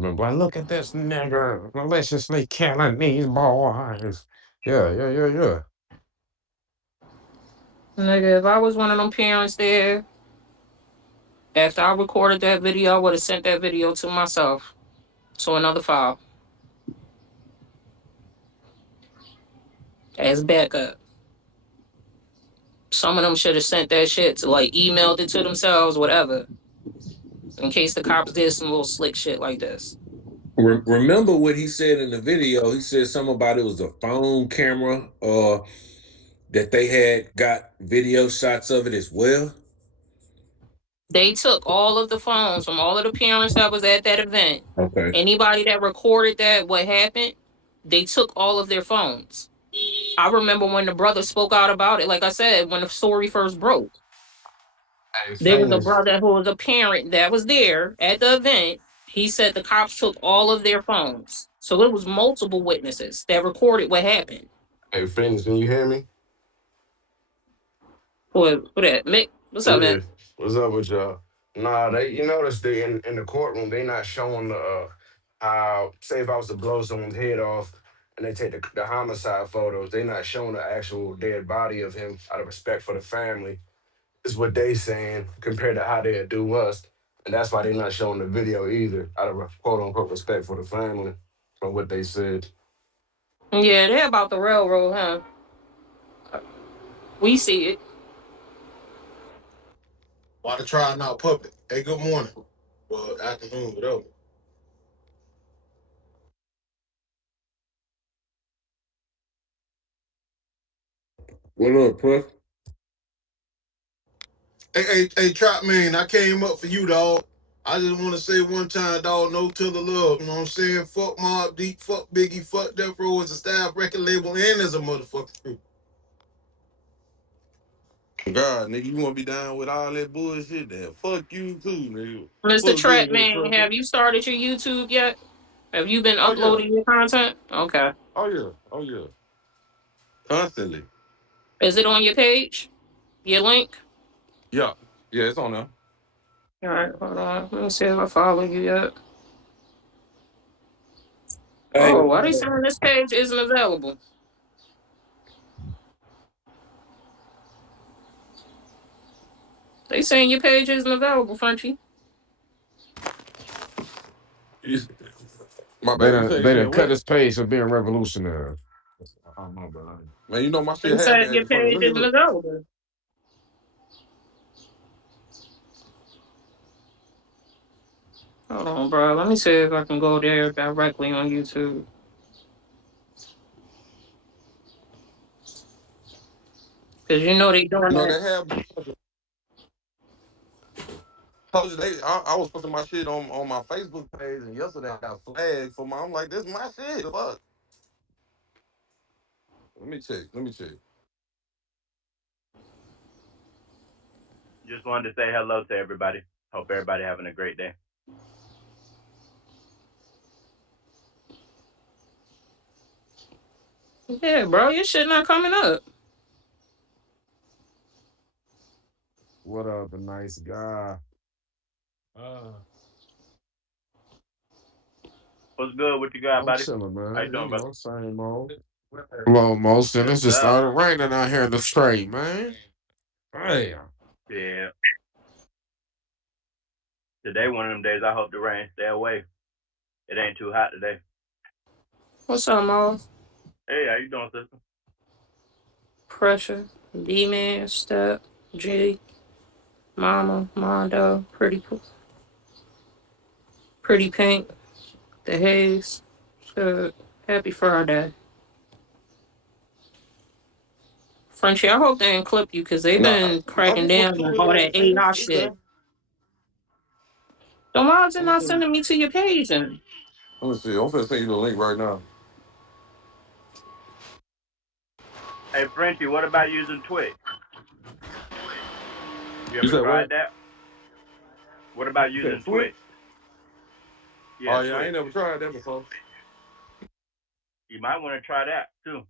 Boy, look at this nigger maliciously killing these boys. Yeah. Nigga, if I was one of them parents there, after I recorded that video, I would have sent that video to myself to another file as backup. Some of them should have sent that shit to like emailed it to themselves, whatever, in case the cops did some little slick shit like this. Remember what he said in the video? He said something about it was a phone camera that they had got video shots of it as well. They took all of the phones from all of the parents that was at that event. Okay. Anybody that recorded that, what happened, they took all of their phones. I remember when the brother spoke out about it, like I said, when the story first broke. Hey, There was a famous. brother who was a parent that was there at the event. He said the cops took all of their phones. So it was multiple witnesses that recorded what happened. Hey, famous. Can you hear me? What that? Mick, what's up, Yeah. man? What's up with y'all? Nah, they. You notice they in the courtroom. They not showing the how. Say if I was to blow someone's head off, and they take the homicide photos. They not showing the actual dead body of him out of respect for the family. Is what they saying compared to how they do us, and that's why they not showing the video either out of a quote unquote respect for the family from what they said. Yeah, they're about the railroad, huh? We see it. Why the trial not public? Hey, good morning. Well, afternoon, whatever. What up, Puff? Hey, Trap Man, I came up for you, dog. I just want to say one time, dog, no to the love. You know what I'm saying? Fuck Mob Deep, fuck Biggie, fuck Death Row as a staff record label and as a motherfucking crew. God, nigga, you want to be down with all that bullshit? Then fuck you too, nigga. Mr. What's good Trap with it, Man, Trapper? have you started your YouTube yet? Have you been Oh yeah, uploading your content? Okay. oh yeah. Constantly. Is it on your page? Your link? Yeah, yeah, it's on there. All right, hold on. Let me see if I follow you yet. Hey, Oh, why they saying this page isn't available? They saying your page isn't available, Frenchie. You- My They bad. You done say they done cut what? his page for being revolutionary. I don't know, bro. Man, you know my They shit had said been your acting funny. page Let me isn't look. available. Hold on, bro. Let me see if I can go there directly on YouTube. Cause you know they doing You know that. they have. Told you I was posting my shit on my Facebook page, and yesterday I got flagged for my. I'm like, this is my shit. Fuck. Let me check. Let me check. Just wanted to say hello to everybody. Hope everybody having a great day. Yeah, bro, your shit not coming up. What up, a nice guy? What's good? What you got, I'm buddy? chilling, How you man. You doing, brother? know, same old. Hello, most, and Good it's just stuff. started raining out here in the straight, man. Damn. Yeah. Today one of them days. I hope the rain stay away. It ain't too hot today. What's up, Mo? Hey, how you doing, sister? Pressure, D-Man, Step, G, Mama, Mondo, Pretty Pink, The Haze. So, happy Friday. Frenchie, I hope they didn't clip you because they've Nah, been I'm cracking just gonna down keep on it all that AI It's there. shit. The mods are I'm not finna, sending me to your page then. let me see. I'm finna send you the link right now. Hey, Frenchie, what about using Twitch? You You ever said tried what? that? What about You said using Twitch? Twitch? Yeah, Oh yeah, I Twitch. ain't never tried that before. You might want to try that too.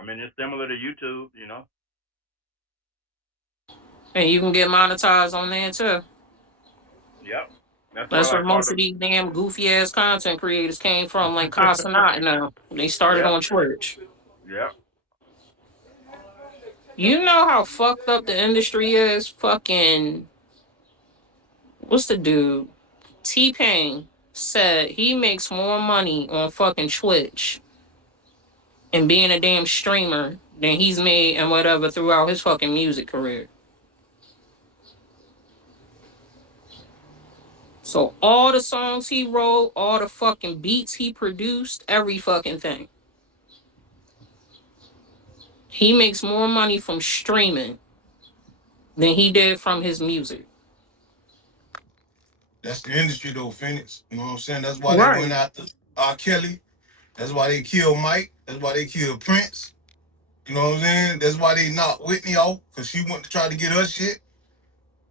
I mean, it's similar to YouTube, And you can get monetized on there too. Yep. That's what That's I where call most the. of these damn goofy ass content creators came from, like Casanat now. They started Yep. on Twitch. Yep. You know how fucked up the industry is? Fucking what's the dude? T Pain said he makes more money on fucking Twitch and being a damn streamer than he's made and whatever throughout his fucking music career. So all the songs he wrote, all the fucking beats he produced, every fucking thing. He makes more money from streaming than he did from his music. That's the industry though, Phoenix. You know what I'm saying? That's why they went Right. after R. Kelly. That's why they killed Mike. That's why they killed Prince. You know what I'm saying? That's why they knocked Whitney off because she went to try to get her shit.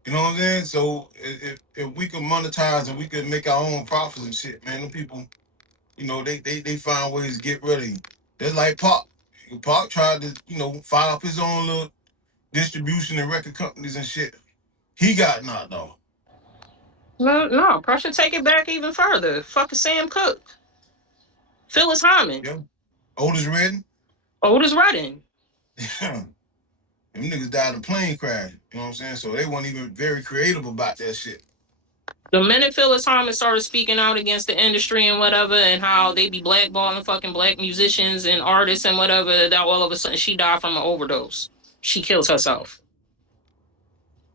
You know what I'm saying? So if we could monetize and we could make our own profits and shit, man, them people, you know, they find ways to get rid of you. That's like Pop. Pop tried to, fire up his own little distribution and record companies and shit. He got knocked off. No, no, pressure take it back even further. Fucking Sam Cooke. Phyllis Hyman. Yeah. Otis Redding. Otis Redding. Them niggas died in a plane crash. You know what I'm saying? So they weren't even very creative about that shit. The minute Phyllis Hyman started speaking out against the industry and whatever, and how they be blackballing fucking black musicians and artists and whatever, that all of a sudden she died from an overdose. She kills herself.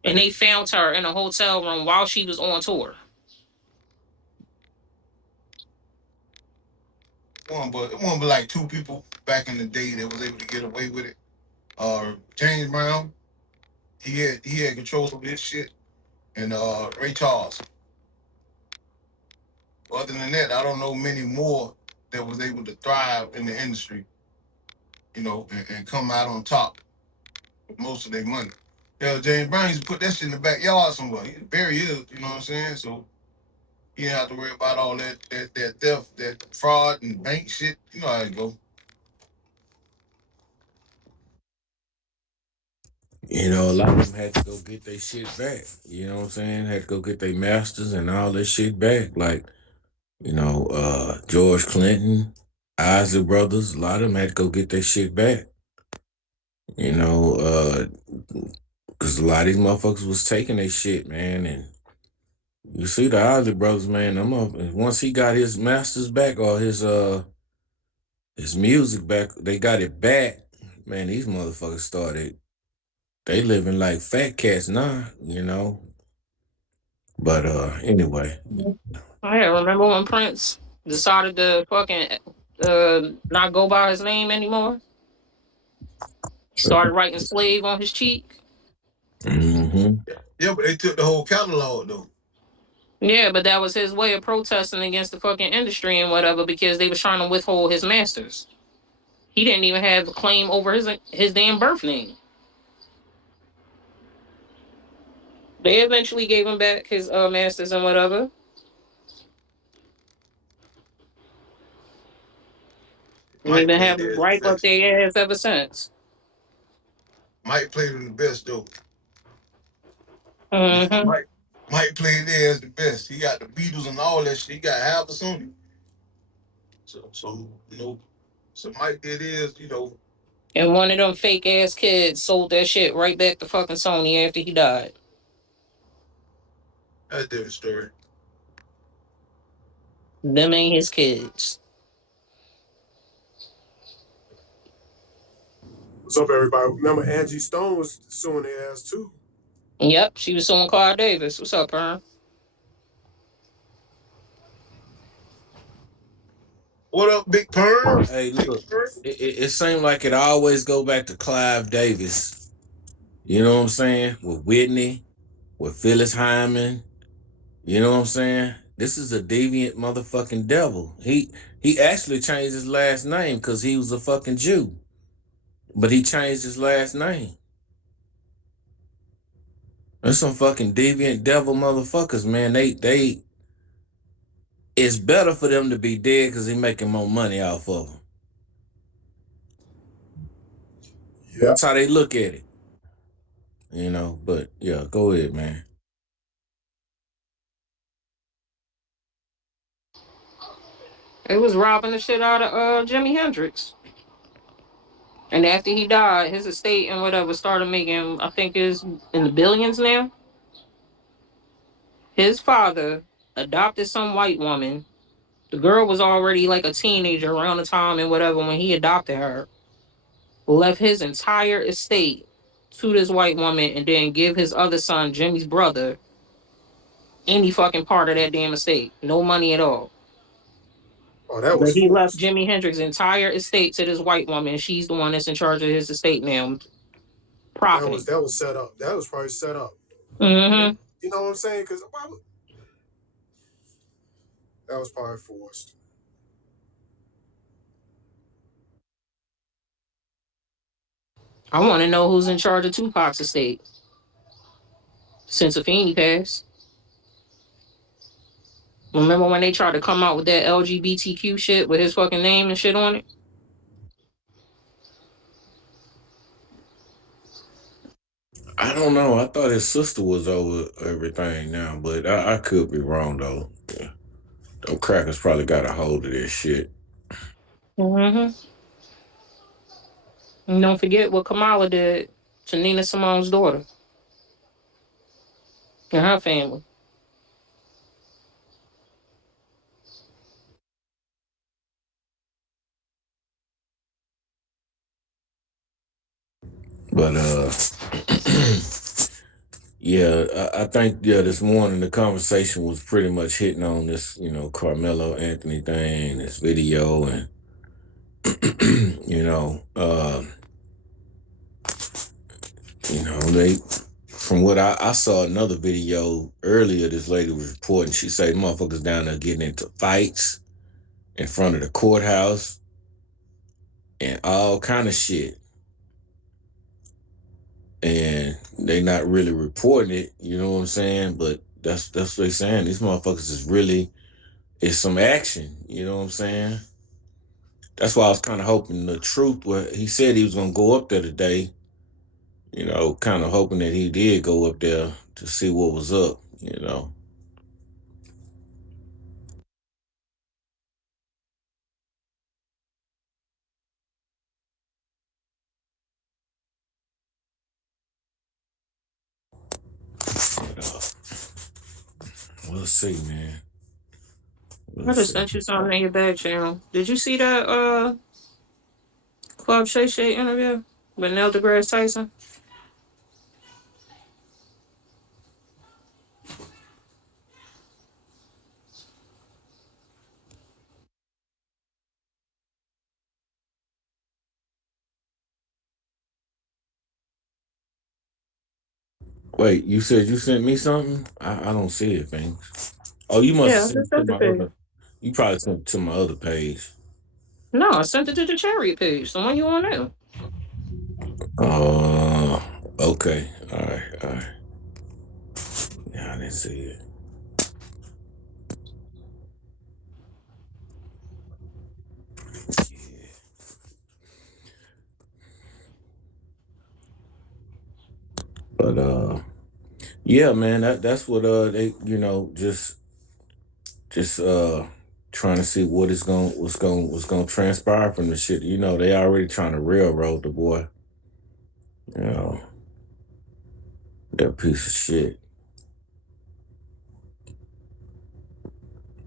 And they found her in a hotel room while she was on tour. It wasn't but like two people back in the day that was able to get away with it. James Brown, he had control of his shit, and Ray Charles. Other than that, I don't know many more that was able to thrive in the industry, and come out on top with most of their money. Hell, James Brown used to put that shit in the backyard somewhere. He bury his, you know what I'm saying? So you didn't have to worry about all that theft, that fraud and bank shit. You know how it go. You know, a lot of them had to go get their shit back. You know what I'm saying? Had to go get their masters and all this shit back. Like, George Clinton, Isaac Brothers, a lot of them had to go get their shit back. You know, because a lot of these motherfuckers was taking their shit, man. And you see the Isaac Brothers, man, once he got his masters back or his music back, they got it back. Man, these motherfuckers started, they living like fat cats now. But anyway. I remember when Prince decided to fucking not go by his name anymore. He started writing slave on his cheek. Hmm. Yeah, but they took the whole catalog though. Yeah, but that was his way of protesting against the fucking industry and whatever because they was trying to withhold his masters. He didn't even have a claim over his damn birth name. They eventually gave him back his masters and whatever. And they've Mike been played having theirs right the up best. their ass ever since. Mike played them the best though. Mm-hmm. Mike Mike played theirs the best. He got the Beatles and all that shit. He got half a Sony. So Mike did his. And one of them fake ass kids sold that shit right back to fucking Sony after he died. That's a different story. Them ain't his kids. What's up, everybody? Remember, Angie Stone was suing their ass too. Yep, she was suing Clive Davis. What's up, Ern? What up, Big Perm? Hey, look, it seemed like it always go back to Clive Davis. You know what I'm saying? With Whitney, with Phyllis Hyman. You know what I'm saying? This is a deviant motherfucking devil. He actually changed his last name because he was a fucking Jew. But he changed his last name. There's some fucking deviant devil motherfuckers, man. They it's better for them to be dead because they making more money off of them. Yeah. That's how they look at it. But yeah, go ahead, man. They was robbing the shit out of Jimi Hendrix. And after he died, his estate and whatever started making, I think is in the billions now. His father adopted some white woman. The girl was already like a teenager around the time and whatever when he adopted her. Left his entire estate to this white woman and then give his other son, Jimmy's brother, any fucking part of that damn estate. No money at all. Oh, that But was he left forced. Jimi Hendrix's entire estate to this white woman. She's the one that's in charge of his estate now, profiting. That was set up. That was probably set up. And Mm-hmm. you know what I'm saying? Because that was probably forced. I want to know who's in charge of Tupac's estate since Afeni passed. Remember when they tried to come out with that LGBTQ shit with his fucking name and shit on it? I don't know. I thought his sister was over everything now, but I could be wrong though. Yeah. Them crackers probably got a hold of this shit. Mm-hmm. And don't forget what Kamala did to Nina Simone's daughter and her family. But yeah, I think this morning the conversation was pretty much hitting on this, Carmelo Anthony thing, this video, and you know, they from what I saw another video earlier, this lady was reporting. She said motherfuckers down there getting into fights in front of the courthouse and all kind of shit, and they not really reporting it. You know what I'm saying? But that's what they saying. These motherfuckers is really it's some action. You know what I'm saying? That's why I was kind of hoping the truth. Well, he said he was gonna go up there today. Kind of hoping that he did go up there to see what was up. But, we'll see, man. We'll I just see. sent you something in your back channel. Did you see that Club Shay Shay interview with Neil deGrasse Tyson? Wait, you said you sent me something? I don't see it, man. Oh, you must have Yeah, I sent just it to sent my it to you. other. You probably sent it to my other page. No, I sent it to the Chariot page, the one you on now. Uh, okay. All right. All right. Yeah, I didn't see it. But yeah, man, that's what they just trying to see what's going to transpire from the shit. They already trying to railroad the boy. You know, that piece of shit.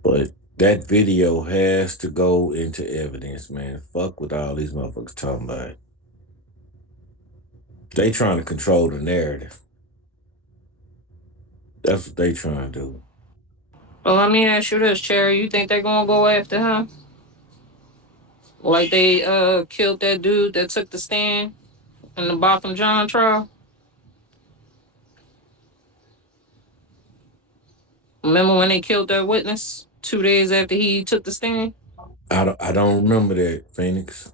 But that video has to go into evidence, man. Fuck with all these motherfuckers talking about it. They trying to control the narrative. That's what they trying to do. Well, let me ask you this, Cherry. You think they're gonna go after him? Like they killed that dude that took the stand in the Botham John trial? Remember when they killed that witness 2 days after he took the stand? I don't remember that, Phoenix.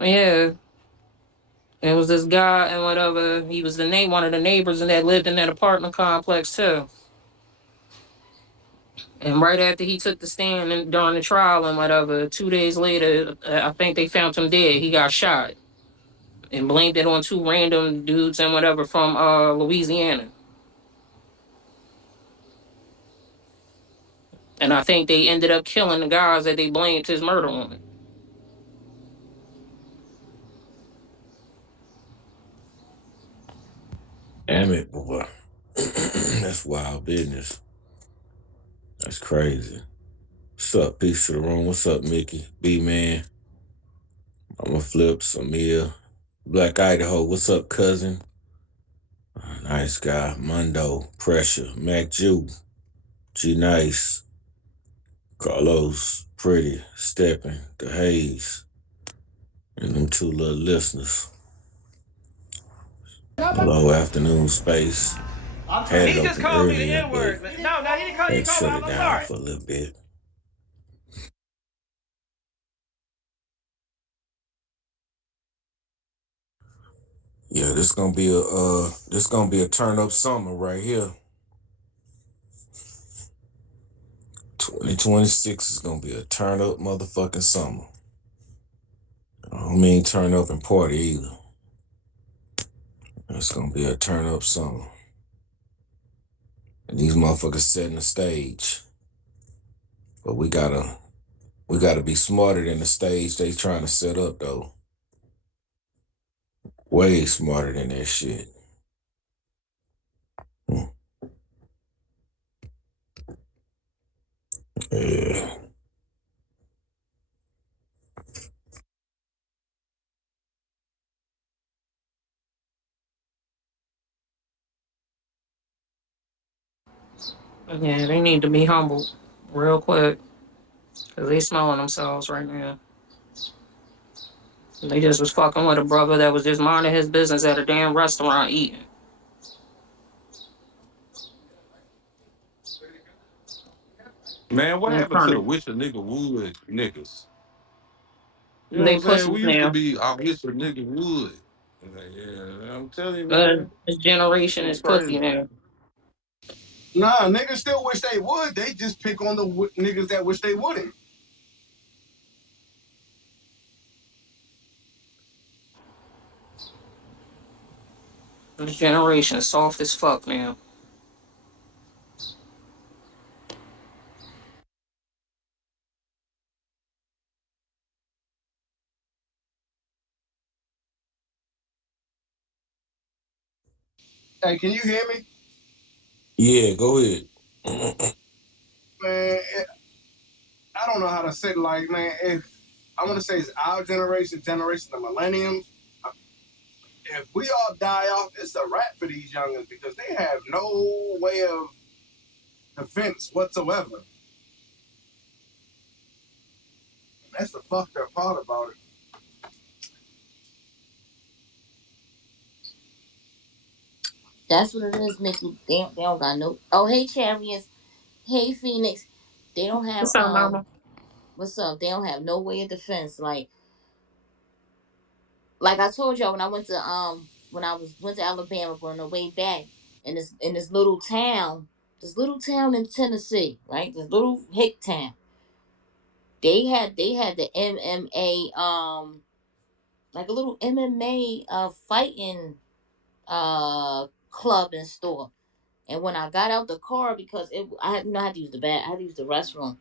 Yeah. It was this guy and whatever. He was one of the neighbors and that lived in that apartment complex too. And right after he took the stand and during the trial and whatever, 2 days later, I think they found him dead. He got shot and blamed it on two random dudes and whatever from Louisiana. And I think they ended up killing the guys that they blamed his murder on. Damn it, boy. That's wild business. That's crazy. What's up? Peace to the room. What's up, Mickey? B man. I'm a flip, Samir. Black Idaho. What's up, cousin? Nice guy. Mundo. Pressure. Mac Jew. G Nice. Carlos. Pretty. Steppin'. The Haze. And them two little listeners. Hello, afternoon space. Had it He just open called me the earlier, N but word. No, he didn't call. He had to called me. shut it I'm down sorry. for a little bit. Yeah, this gonna be a turn up summer right here. 2026 is gonna be a turn up motherfucking summer. I don't mean turn up and party either. It's gonna be a turn up summer. And these motherfuckers setting the stage. But we gotta be smarter than the stage they trying to set up though. Way smarter than that shit. Yeah. Yeah, they need to be humbled real quick. Because they smelling themselves right now. They just was fucking with a brother that was just minding his business at a damn restaurant eating. Man, what And happened to the turn wish a nigga would niggas? You know what they I'm saying? pussies We used to now. be, I wish a nigga would. Like, yeah, I'm telling you, man. This generation It's is pussy crazy. now. Nah, niggas still wish they would. They just pick on the niggas that wish they wouldn't. This generation is soft as fuck now. Hey, can you hear me? Yeah, go ahead. Man, I don't know how to say it. Like, man, if I want to say it's our generation of millenniums, if we all die off, it's a wrap for these youngins because they have no way of defense whatsoever. That's the fucked up part about it. That's what it is, Mickey. They don't got no. Oh, hey, Chariots. Hey, Phoenix. They don't have What's up, mama? What's up? They don't have no way of defense. Like I told y'all when I went to when I went to Alabama, but on the way back in this little town in Tennessee, right? This little hick town. They had the MMA like a little MMA fighting club and store. And when I got out the car, because I had, I had to use I had to use the restroom.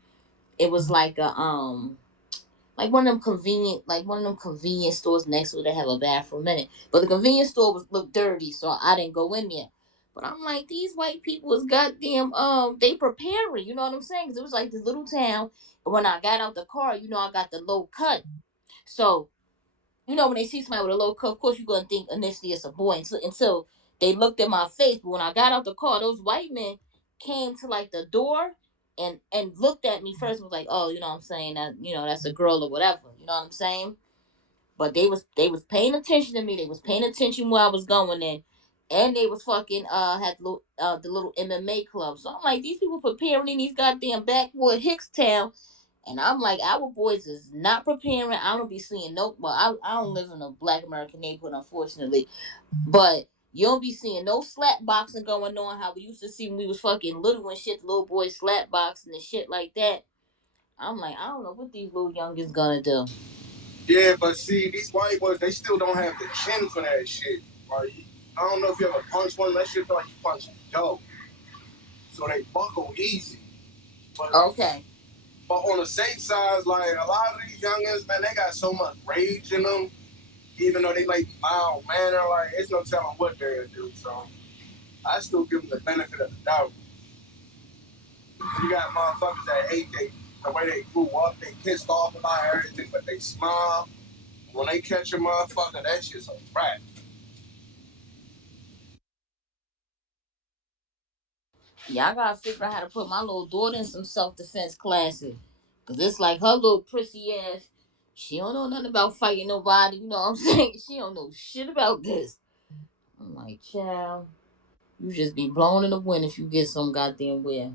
It was like one of them convenience stores next to it that have a bathroom in it. But the convenience store looked dirty, so I didn't go in there. But I'm like, these white people is goddamn they preparing, you know what I'm saying? Because it was like this little town. When I got out the car, I got the low cut. So when they see somebody with a low cut, of course you're gonna think initially it's a boy until they looked at my face. But when I got out the car, those white men came to like the door and looked at me first and was like, oh, you know what I'm saying, that that's a girl or whatever, you know what I'm saying? But they was paying attention to me, they was paying attention where I was going in. And they was fucking had the little MMA club. So I'm like, these people preparing in these goddamn backwood Hickstown, and I'm like, our boys is not preparing. I don't be seeing no. Well, I don't live in a Black American neighborhood, unfortunately, but you don't be seeing no slap boxing going on. How we used to see when we was fucking little and shit, the little boys slap boxing and shit like that. I'm like, I don't know what these little youngins gonna do. Yeah, but see, these white boys, they still don't have the chin for that shit. Like, I don't know if you ever punch one, that shit feel like you punch a dog. So they buckle easy. Okay. But on the safe side, like a lot of these youngins, man, they got so much rage in them. Even though they like mild manner, like it's no telling what they'll do. So I still give them the benefit of the doubt. You got motherfuckers that hate the way they grew up. They pissed off about everything, but they smile. When they catch a motherfucker, that shit's a wrap. Yeah, I gotta figure out how to put my little daughter in some self defense classes. Cause it's like her little prissy ass. She don't know nothing about fighting nobody. You know what I'm saying? She don't know shit about this. I'm like, child, you just be blown in the wind if you get some goddamn where.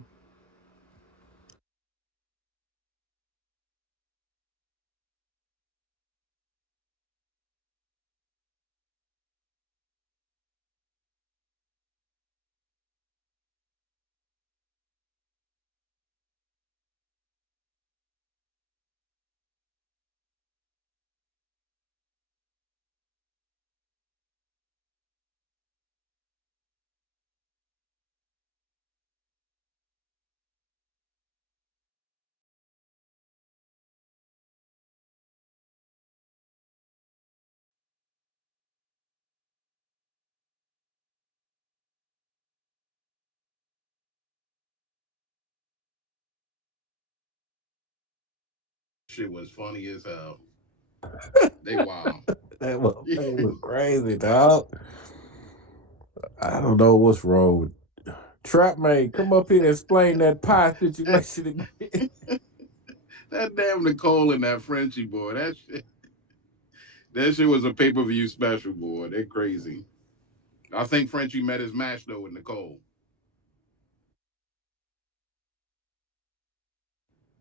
Shit was funny as hell. They wild. That motherfucker was crazy, dog. I don't know what's wrong with Trap Man. Come up here and explain that pie situation again. That damn Nicole and that Frenchie boy. That shit was a pay-per-view special, boy. They're crazy. I think Frenchie met his match though with Nicole.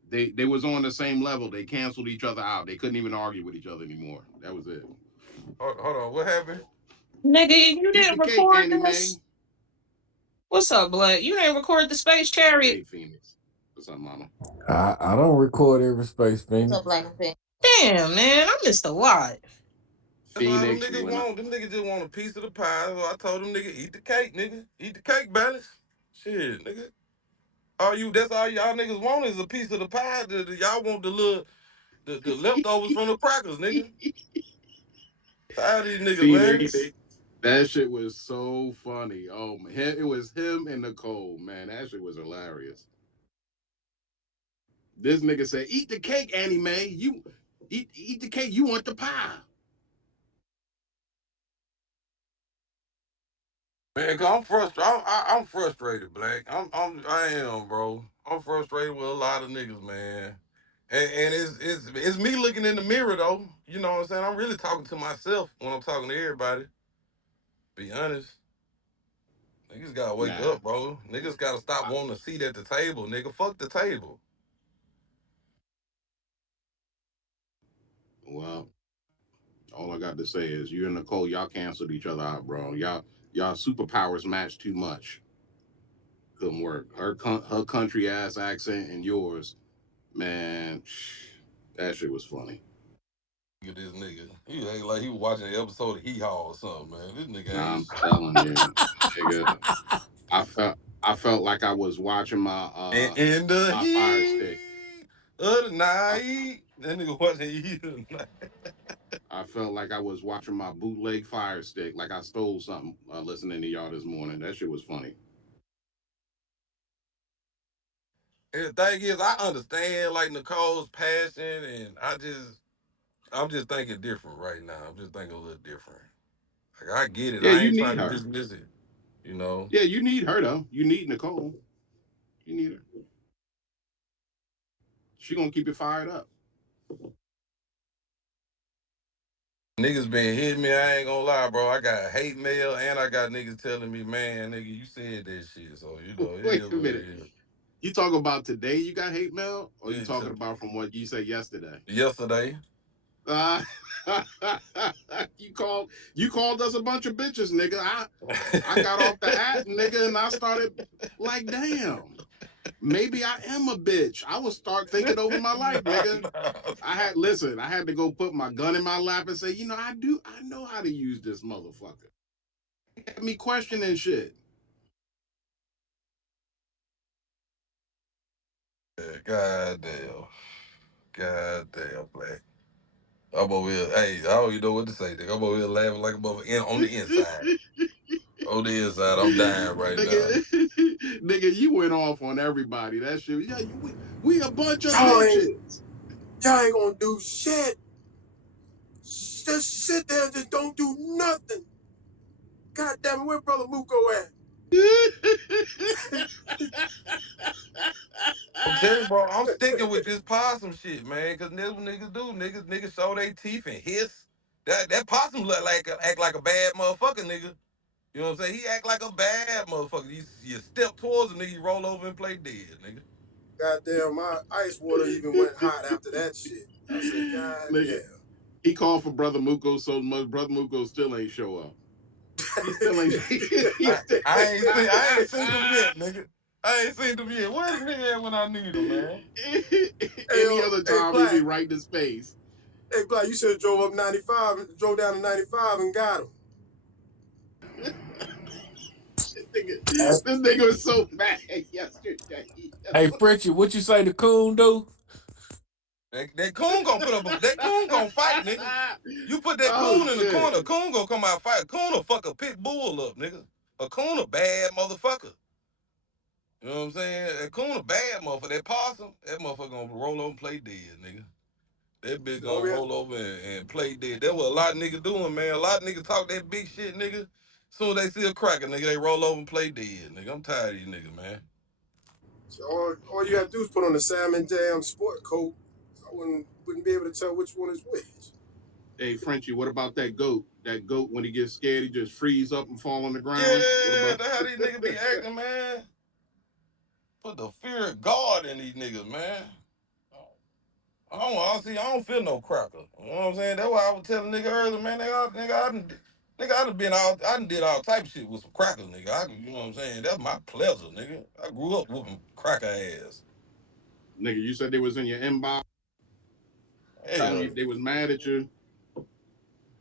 They was on the same level. They canceled each other out. They couldn't even argue with each other anymore. That was it. Hold on, what happened? Nigga, you Eat didn't the cake, record Annie this? Mae. What's up, Black? You didn't record the Space Chariot? Hey, Phoenix. What's up, mama? I don't record every space, What's up, Phoenix. Black Effect? Damn, man, I missed a lot. That's all them Phoenix, niggas when I, want. Them niggas just want a piece of the pie. So I told them nigga, eat the cake, nigga. Eat the cake, balance. Shit, nigga. That's all y'all niggas want is a piece of the pie. Y'all want the leftovers from the crackers, nigga. Tired of these niggas, man. Phoenix, that shit was so funny. Oh man, it was him and Nicole. Man, that shit was hilarious. This nigga said, "Eat the cake, Annie Mae. You eat the cake. You want the pie." Man, cause I'm frustrated. I'm frustrated, Black. I am, bro. I'm frustrated with a lot of niggas, man. And it's me looking in the mirror though. You know what I'm saying? I'm really talking to myself when I'm talking to everybody. Be honest. Niggas gotta wake Nah. up, bro. Niggas gotta stop I, wanting a seat at the table, nigga. Fuck the table. well, all I got to say is you and Nicole, y'all canceled each other out, bro. Y'all superpowers matched too much. Couldn't work. Her country ass accent and yours, man. That shit was funny. Look at this nigga. He act like he was watching an episode of Hee Haw or something, man. This nigga Nah, ain't I'm shit. telling you, nigga. I felt like I was watching In the my Fire heat Stick. of the I, night. That nigga watching Heat of the night. I felt like I was watching my bootleg Fire Stick, like I stole something listening to y'all this morning. That shit was funny. And the thing is, I understand like Nicole's passion, and I'm just thinking different right now. I'm just thinking a little different. Like I get it. Yeah, I you ain't need trying to her. dismiss it. You know, Yeah, you need her though. You need Nicole. You need her. She gonna keep it fired up. niggas been hitting me. I ain't gonna lie, bro. I got hate mail, and I got niggas telling me, man, nigga, you said that shit. So you know, it Wait is a what minute. it You talking about today? You got hate mail, or you is. talking about from what you said yesterday? Yesterday. Uh, you called us a bunch of bitches, nigga. I got off the app, nigga, and I started like, damn, maybe I am a bitch. I would start thinking over my life, Nah, nigga. nah. I had to go put my gun in my lap and say, I know how to use this motherfucker. Got me questioning shit. God damn. God damn, Black. I'm over here. Hey, I don't even know what to say, nigga. I'm over here laughing like a motherfucker on the inside. On the inside, I'm dying right now. nigga, nigga, you went off on everybody. That shit. Yeah, we a bunch of Y'all ain't, bitches. y'all ain't gonna do shit. Just sit there and just don't do nothing. God damn it, where Brother Muko at? I'm telling you, bro, I'm sticking with this possum shit, man, because that's what niggas do. Niggas show their teeth and hiss. That possum look like act like a bad motherfucker, nigga. You know what I'm saying? He act like a bad motherfucker. You step towards a nigga, you roll over and play dead, nigga. Goddamn, my ice water even went hot after that shit. I said, God Nigga, damn. he called for Brother Muko so much. Brother Muko still ain't show up. He still ain't. He still, I ain't seen them yet, nigga. I ain't seen them yet. Where's the nigga at when I need him, man? Hey, Any yo, other hey, time, he'd be Black. right in his face. Hey, Black, you should have drove up 95, drove down to 95 and got him. This nigga was so mad yesterday. Hey, Frenchie, what you say the coon do? That coon gonna put up that coon gonna fight, nigga. You put that Oh coon in the shit. corner, coon gonna come out fight. Coon will fuck a pit bull up, nigga. A coon a bad motherfucker. You know what I'm saying? A coon a bad motherfucker. That possum, that motherfucker gonna roll over and play dead, nigga. That bitch All gonna we have, roll over and play dead. That's what a lot of niggas doing, man. A lot of niggas talk that big shit, nigga. Soon as they see a cracker, nigga, they roll over and play dead, nigga. I'm tired of these niggas, man. so all you have to do is put on the salmon jam sport coat. I wouldn't be able to tell which one is which. Hey Frenchie, what about that goat? That goat when he gets scared, he just freeze up and fall on the ground. What Yeah, about that's how these niggas be acting, man. Put the fear of God in these niggas, man. I don't feel no cracker. You know what I'm saying? That's why I was telling nigga earlier, man. I done been out, I done did all type of shit with some crackers, nigga. You know what I'm saying? That's my pleasure, nigga. I grew up whooping cracker ass. nigga? You said they was in your inbox telling Hell, you they was mad at you.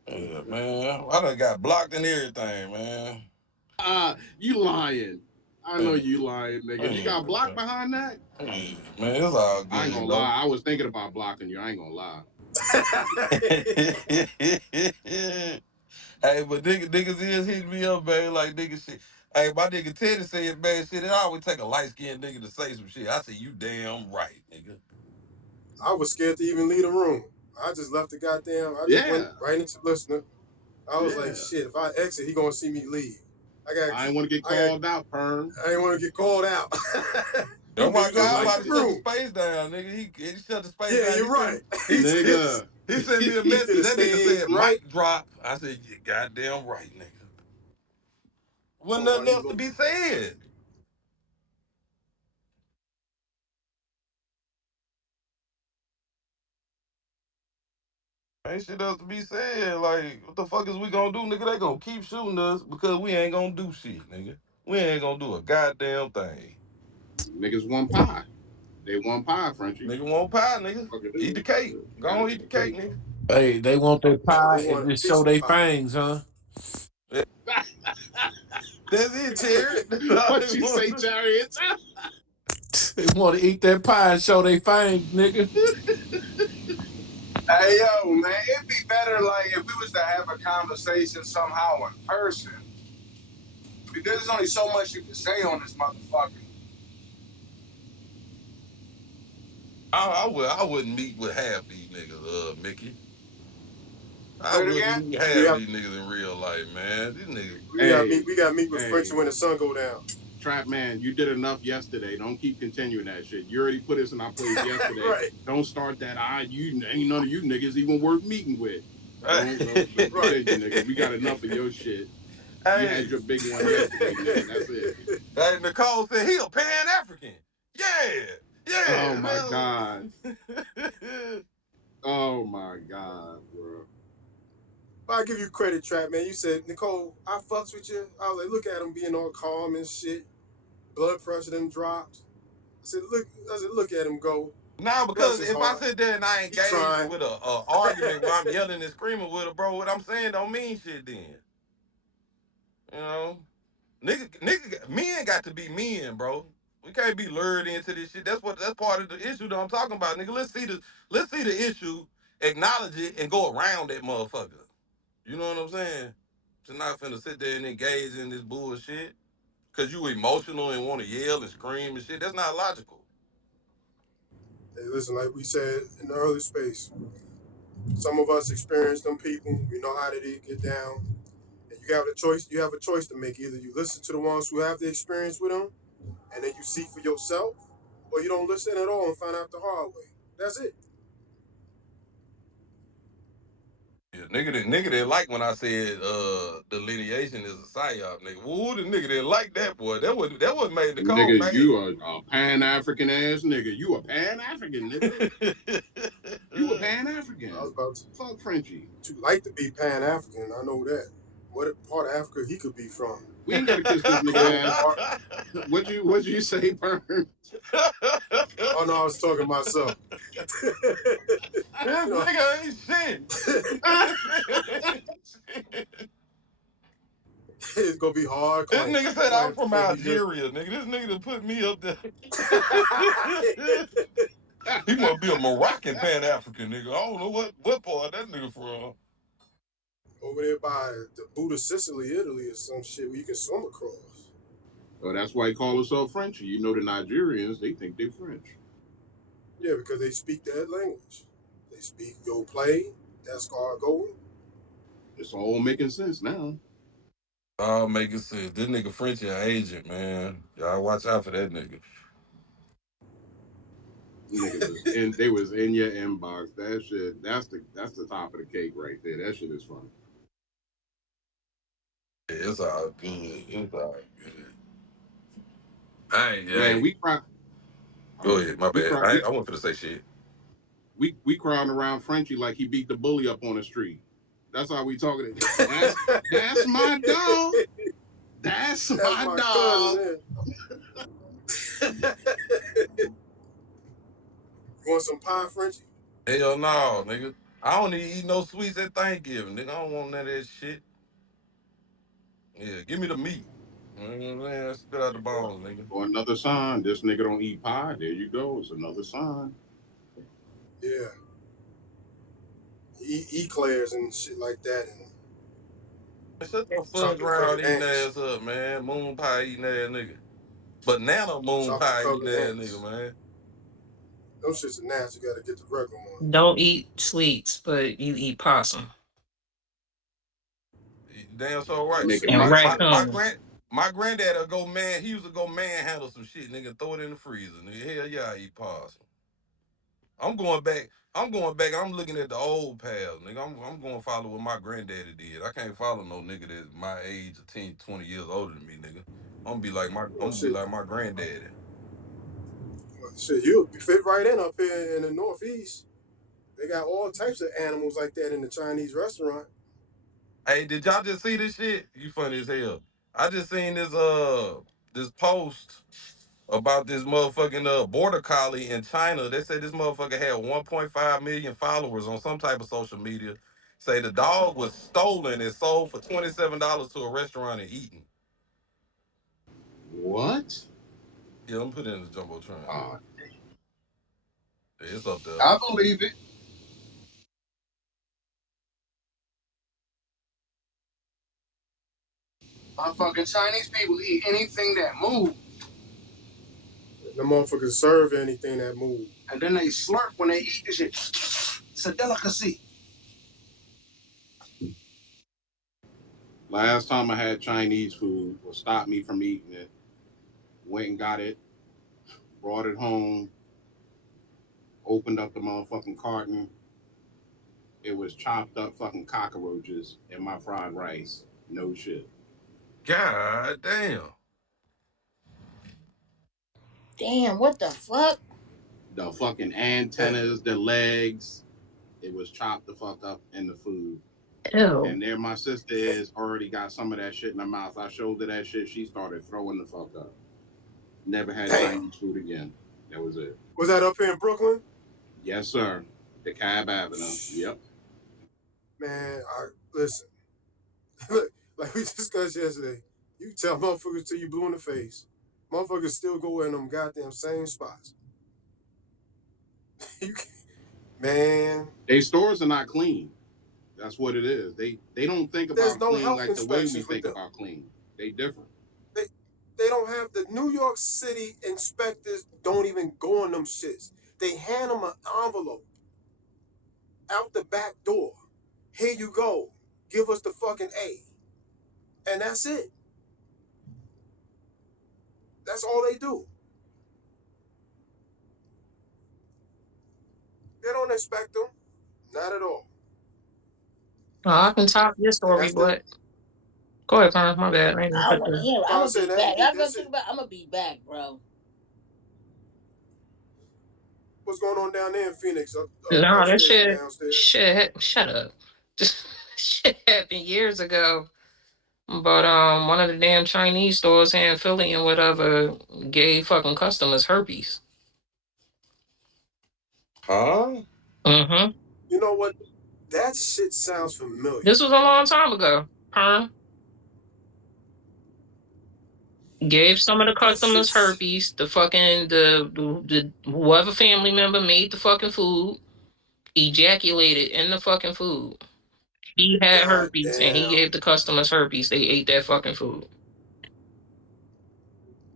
yeah, man. I done got blocked and everything, man. You lying. I know Yeah, you lying, nigga. You yeah, got blocked behind that? yeah, man, it's all I ain't good, gonna though. lie. I was thinking about blocking you. I ain't gonna lie. Hey, but niggas is hitting me up, man. Like nigga shit. Hey, my nigga Teddy said bad shit. It always take a light skinned nigga to say some shit. I said, you damn right, nigga. I was scared to even leave the room. I just left the goddamn. I just went Yeah, right into listener. I was like, yeah. shit. If I exit, he gonna see me leave. I gotta I keep. ain't want to get I got. called out, perm. I didn't want to get called out. Oh Muka, my you gonna Cause God, I'm like, close about the to shut the room? space down, nigga. He shut the space Yeah, down. you're right. He nigga, he sent me a He could message. have That nigga stayed said, right. mic drop. I said, you goddamn right, nigga. Wasn't Talking about nothing he else to look. be said. Ain't shit else to be said. Like, what the fuck is we gonna do, nigga? They gonna keep shooting us because we ain't gonna do shit, nigga. We ain't gonna do a goddamn thing. niggas want pie. They want pie, Frenchie. Nigga want pie, nigga. Fuck it Eat the do. cake. Go Gotta on, get eat the the cake, cake. nigga. Hey, they want their Oh, they pie and want a just piece show of their pie. fangs, huh? That's it, Terry. That's all What they you say, want. chariots? They want to eat that pie and show their fangs, nigga. Hey yo, man, it'd be better like if we was to have a conversation somehow in person. Because there's only so much you can say on this motherfucker. I wouldn't meet with half these niggas, Mickey. I Say it wouldn't again. meet We half have these niggas in real life, man. These niggas. we got meet Hey, we got meet with Frenchie hey, when the sun go down. Trap man, you did enough yesterday. Don't keep continuing that shit. You already put us in our place yesterday. Right, Don't start that. You ain't none of you niggas even worth meeting with. Don't right. continue, nigga. We got enough of your shit. You had Hey, your big one yesterday, nigga. That's it. hey, Nicole said he a Pan African. Yeah, Oh yeah, my god. man. Oh my god, bro. But I give you credit, Trap man. You said, Nicole, I fucks with you. I was like, look at him being all calm and shit. Blood pressure done dropped. I said, look at him go. Now, Bless because his if I heart. sit there and I He engage trying. with a argument where I'm yelling and screaming with her, bro, what I'm saying don't mean shit then. You know? Men got to be men, bro. We can't be lured into this shit. That's part of the issue that I'm talking about, nigga. Let's see the issue, acknowledge it, and go around that motherfucker. You know what I'm saying? To not finna sit there and engage in this bullshit because you emotional and want to yell and scream and shit. That's not logical. Hey, listen, like we said in the early space, some of us experience them people. We know how they get down. And you have a choice. You have a choice to make. Either you listen to the ones who have the experience with them, and then you see for yourself, or you don't listen at all and find out the hard way. That's it. Yeah, nigga didn't like when I said delineation is a psyop, nigga. Woo, the nigga didn't like that, boy. That wasn't made the call, Nigga, man. you a Pan African ass nigga. You a Pan African nigga. You a Pan I was African. about Fuck Frenchie. to like to be Pan African. I know that. What part of Africa he could be from? We ain't gotta kiss this nigga Congo. ass. What'd you say, Burn? Oh no, I was talking to myself. This You know, nigga ain't shit. This nigga ain't shit. it's gonna be hard This claim. nigga said I'm Claim from claim he just Algeria, nigga. This nigga done put me up there. He must be a Moroccan Pan African nigga. I don't know what part that nigga from. over there by the Buddha Sicily, Italy, or some shit where you can swim across. Well, that's why he call himself Frenchie. You know the Nigerians, they think they French. Yeah, because they speak that language. They speak yo play, escargot. It's all making sense now. All making sense. This nigga French an agent, man. Y'all watch out for that nigga. Niggas is in they was in your inbox. That shit, that's the top of the cake right there. That shit is funny. Yeah, it's all good. It's all good. Man, Hey. Go ahead, my we bad. cry I wasn't finna say shit. we crowding around Frenchie like he beat the bully up on the street. That's how we talking. That's my dog. That's That's my my cousin. dog. Man. You want some pie, Frenchie? Hell no, nigga. I don't even eat no sweets at Thanksgiving, nigga. I don't want none of that shit. Yeah, give me the meat. You know what I'm saying? Spit out the bones, nigga. Or another sign. This nigga don't eat pie. There you go. It's another sign. Yeah. Eat eclairs and shit like that, and Shut your fudge chocolate covered round eating ants. ass up, man. Moon pie eating ass nigga. Banana moon Chocolate pie eating covered ass nigga, ants. man. Those shits are nasty. You gotta get the regular ones. Don't eat sweets, but you eat possum Damn so right. Make it and make sense. My granddad would go man. He used to go manhandle some shit, nigga. Throw it in the freezer, nigga. Hell yeah, I eat possum. I'm going back. I'm going back. I'm looking at the old paths, nigga. I'm going to follow what my granddaddy did. I can't follow no nigga that's my age or 10, 20 years older than me, nigga. I'm Well, gonna be shit, like my granddaddy. shit, you fit right in up here in the Northeast. They got all types of animals like that in the Chinese restaurant. Hey, did y'all just see this shit? You funny as hell. I just seen this post about this motherfucking border collie in China. They said this motherfucker had 1.5 million followers on some type of social media. Say the dog was stolen and sold for $27 to a restaurant and eaten. What? Yeah, I'm putting it in the jumbotron. Uh, Yeah, it's up there. I believe it. Motherfucking Chinese people eat anything that moves. The motherfuckers serve anything that move. And then they slurp when they eat this shit. It's a delicacy. last time I had Chinese food, what stopped me from eating it, went and got it, brought it home, opened up the motherfucking carton. It was chopped up fucking cockroaches in my fried rice. No shit. God damn. Damn, what the fuck? The fucking And antennas, the legs, it was chopped the fuck up in the food. Ew. And there my sister is already got some of that shit in her mouth. I showed her that shit. She started throwing the fuck up. Never had damn, Chinese food again. That was it. was that up here in Brooklyn? Yes, sir. The Cab Avenue. Yep. Man, I listen. Like we discussed yesterday, you tell motherfuckers till you blue in the face. Motherfuckers still go in them goddamn same spots. You can, man, They stores are not clean. That's what it is. They don't think there's about no clean health like the way we inspections with think them. about clean. They different. They they don't have the New York City inspectors. Don't even go on them shits. They hand them an envelope out the back door. Here you go. Give us the fucking A, and that's it. That's all they do. They don't inspect them, not at all. I can top your And story, that's the. but go ahead, Con. My bad. I didn't I cut want to you. hear. I'm I gonna say be that back. Y'all gonna that's talk it. about? I'm gonna be back, bro. What's going on down there in Phoenix, No, that upstairs and shit, downstairs? shut up. Shit happened years ago. But one of the damn Chinese stores here in Philly and whatever gave fucking customers herpes. Huh? Mm-hmm. You know what? That shit sounds familiar. This was a long time ago. Huh? Gave some of the That customers shit's herpes. The fucking the whoever family member made the fucking food ejaculated in the fucking food. He had herpes and he goddamn. gave the customers herpes. They ate that fucking food.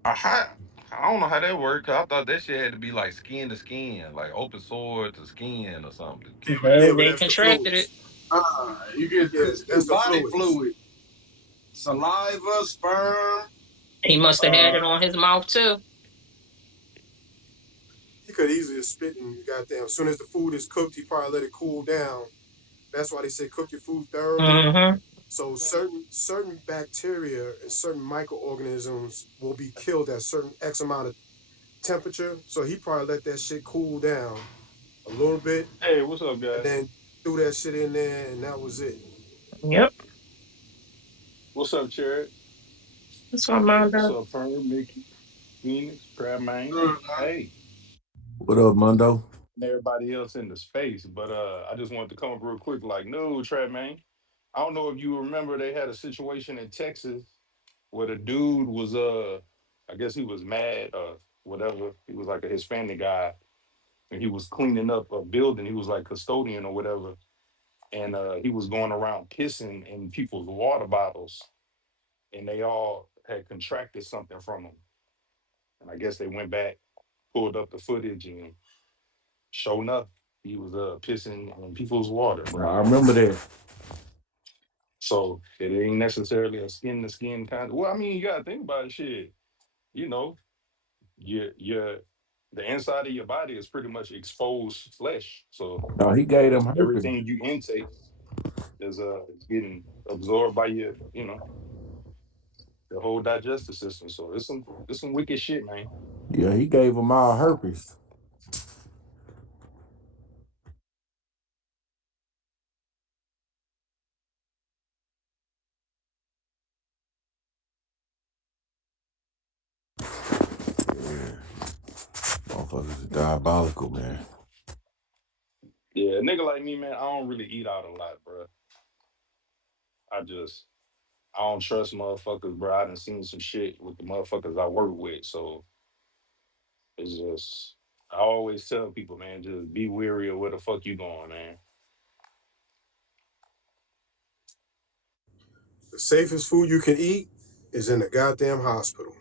I, I don't know how that worked. 'Cause I thought that shit had to be like skin to skin, like open sore to skin or something. Yeah, but They that's the contracted it. fluids. You get Yeah, this through that's the body fluids. fluid, saliva, sperm. He must have had Uh, it on his mouth too. He could easily have spit and goddamn. As soon as the food is cooked, he probably let it cool down. That's why they say cook your food thoroughly. Mm-hmm. So certain bacteria and certain microorganisms will be killed at certain X amount of temperature. So he probably let that shit cool down a little bit Hey, what's up, and guys? then threw that shit in there, and that was it. Yep. What's up, Cherry? That's what mine What's does. up, Fern, Mickey, Phoenix, Crab Man? good, Hey, What up, Mundo? and everybody else in the space. But I just wanted to come up real quick. Like, no, Trap Man. I don't know if you remember they had a situation in Texas where the dude was I guess he was mad or whatever. He was like a Hispanic guy, and he was cleaning up a building. He was like custodian or whatever, and he was going around pissing in people's water bottles, and they all had contracted something from him. And I guess they went back, pulled up the footage, and sure enough, he was pissing on people's water, bro. I remember that. So it ain't necessarily a skin to skin kind. Well, I mean, you gotta think about it, shit. You know, your the inside of your body is pretty much exposed flesh. So No, he gave them herpes. everything you intake is getting absorbed by your, the whole digestive system. So it's some wicked shit, man. Yeah, he gave them all herpes. Motherfuckers are diabolical, man. Yeah, a nigga like me, man, I don't really eat out a lot, bro. I just I don't trust motherfuckers, bro. I done seen some shit with the motherfuckers I work with. So it's just I always tell people, man, just be weary of where the fuck you going, man. The safest food you can eat is in the goddamn hospital.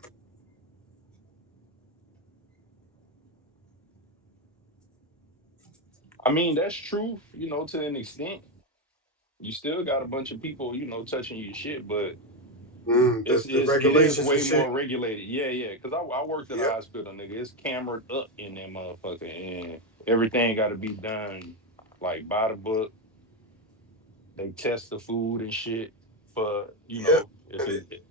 I mean, that's true, to an extent. You still got a bunch of people, touching your shit, but it's The it is regulations and way shit. more regulated. Yeah, yeah. Cause I worked at a Yep. hospital, nigga. It's cambered up in that motherfucker, and everything got to be done like by the book. They test the food and shit for Yep. if And it.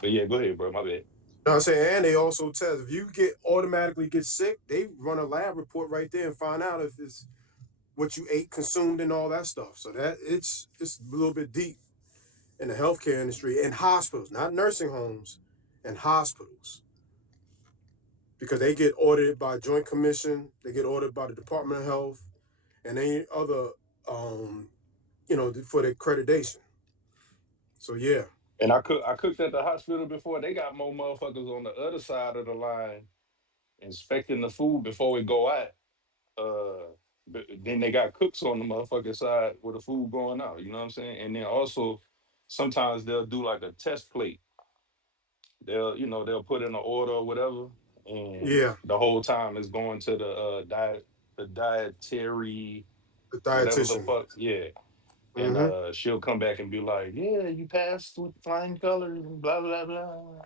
But yeah, go ahead, bro. My bad. know what I'm saying? And they also test if you get automatically get sick, they run a lab report right there and find out if it's what you ate, consumed, and all that stuff. So that it's a little bit deep in the healthcare industry and hospitals, not nursing homes, and hospitals. Because they get audited by Joint Commission, they get audited by the Department of Health, and any other for the accreditation. So yeah. And I cooked at the hospital before. They got more motherfuckers on the other side of the line inspecting the food before it go out. Then they got cooks on the motherfucking side with the food going out. You know what I'm saying? And then also sometimes they'll do like a test plate. They'll put in an order or whatever, and Yeah, the whole time it's going to the dietary the whatever the dietitian. fuck, yeah. And Mm-hmm. she'll come back and be like, "Yeah, you passed with flying colors and blah blah blah."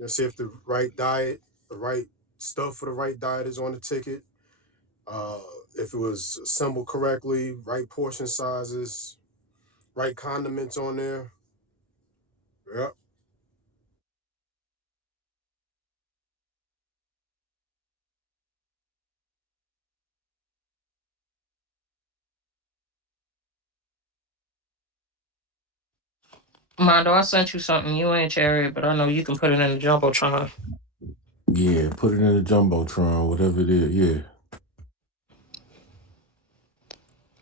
And see if the right diet, the right stuff for the right diet is on the ticket. Uh, if it was assembled correctly, right portion sizes, right condiments on there. Yep. Mondo, I sent you something. You ain't cherry, but I know you can put it in the jumbotron. Yeah, put it in the jumbotron, whatever it is. Yeah.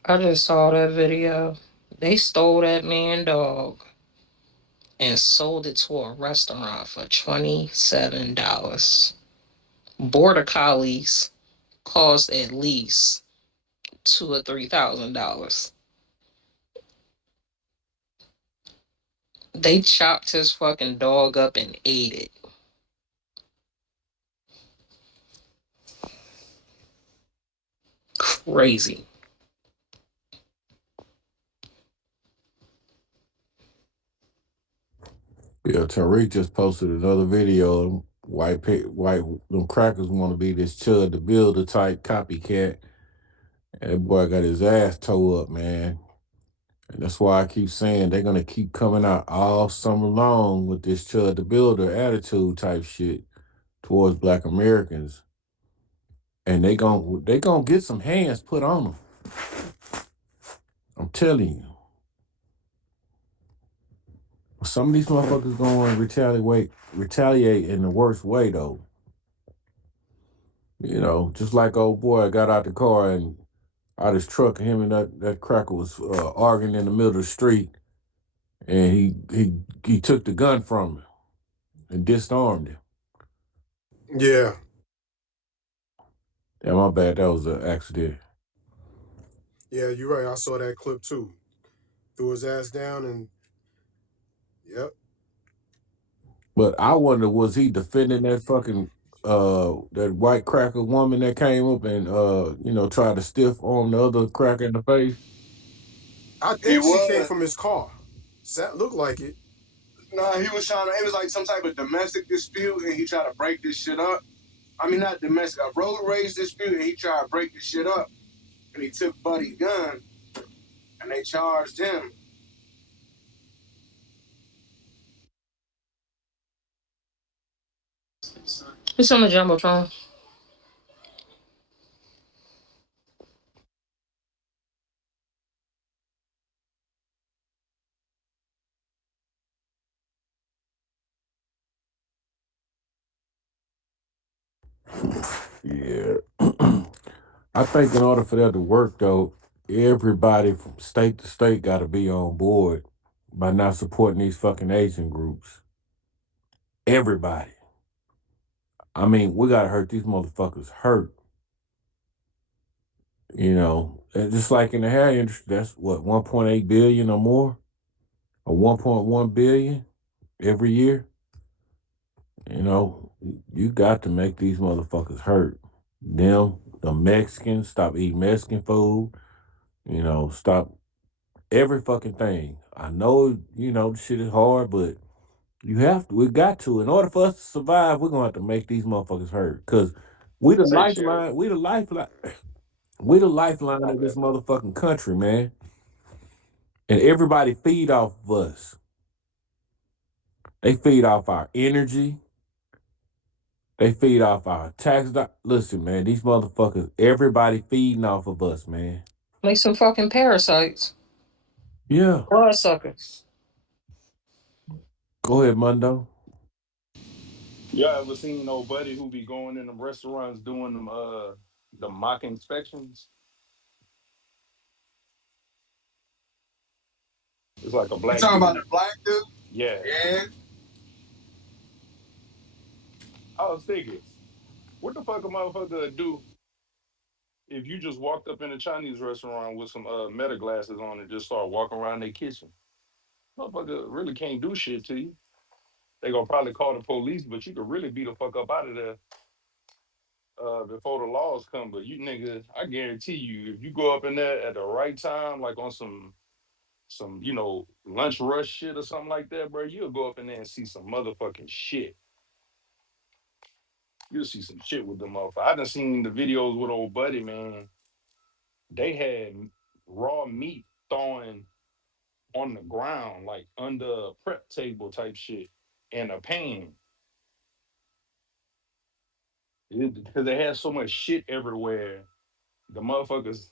I just saw that video. They stole that man dog and sold it to a restaurant for $27. Border collies cost at least $2,000 or $3,000. They chopped his fucking dog up and ate it. Crazy. Yeah, Tariq just posted another video. White, them crackers want to be this Chud the Builder type copycat. And that boy got his ass towed up, man. And that's why I keep saying they're gonna keep coming out all summer long with this Chud the Builder attitude type shit towards Black Americans, and they gonna get some hands put on them. I'm telling you, some of these motherfuckers gonna retaliate in the worst way though. You know, just like old boy got out the car and out his truck, and him and that cracker was arguing in the middle of the street, and he took the gun from him and disarmed him. Yeah. Yeah, my bad. That was an accident. Yeah, you're right. I saw that clip too. Threw his ass down and yep. But I wonder, was he defending that fucking that white cracker woman that came up and tried to stiff arm the other cracker in the face? I He think she came was. from his car. That looked like it. Nah, he was trying to. It was like some type of domestic dispute, and he tried to break this shit up. I mean, not domestic, a road rage dispute, and he tried to break this shit up. And he took Buddy's gun, and they charged him. It's on the jumbotron. Yeah. I think in order for that to work though, everybody from state to state gotta be on board by not supporting these fucking Asian groups. Everybody. I mean, we gotta hurt these motherfuckers hurt. And just like in the hair industry, that's what, 1.8 billion or more? Or 1.1 billion every year? You know, you got to make these motherfuckers hurt. The Mexicans, stop eating Mexican food. Stop every fucking thing. I know, the shit is hard, but we got to. In order for us to survive, we're gonna have to make these motherfuckers hurt. Cause we the Say, Sherry. lifeline, we the lifeline My of bad. this motherfucking country, man. And everybody feed off of us. They feed off our energy. They feed off our tax. Listen, man, these motherfuckers, everybody feeding off of us, man. Like some fucking parasites. Yeah. Bloodsuckers. Go ahead, Mundo. Y'all ever seen old buddy who be going in the restaurants doing them the mock inspections? It's like a You black talking about the dude. black dude? Yeah. Yeah. I was thinking, what the fuck a motherfucker would do if you just walked up in a Chinese restaurant with some meta glasses on and just start walking around their kitchen? Motherfucker really can't do shit to you. They gonna probably call the police, but you could really beat the fuck up out of there before the laws come. But you niggas, I guarantee you, if you go up in there at the right time, like on some lunch rush shit or something like that, bro, you'll go up in there and see some motherfucking shit. You'll see some shit with them motherfuckers. I done seen the videos with old buddy, man. They had raw meat thawing on the ground, like under a prep table type shit, in a pan. Because they had so much shit everywhere. The motherfuckers,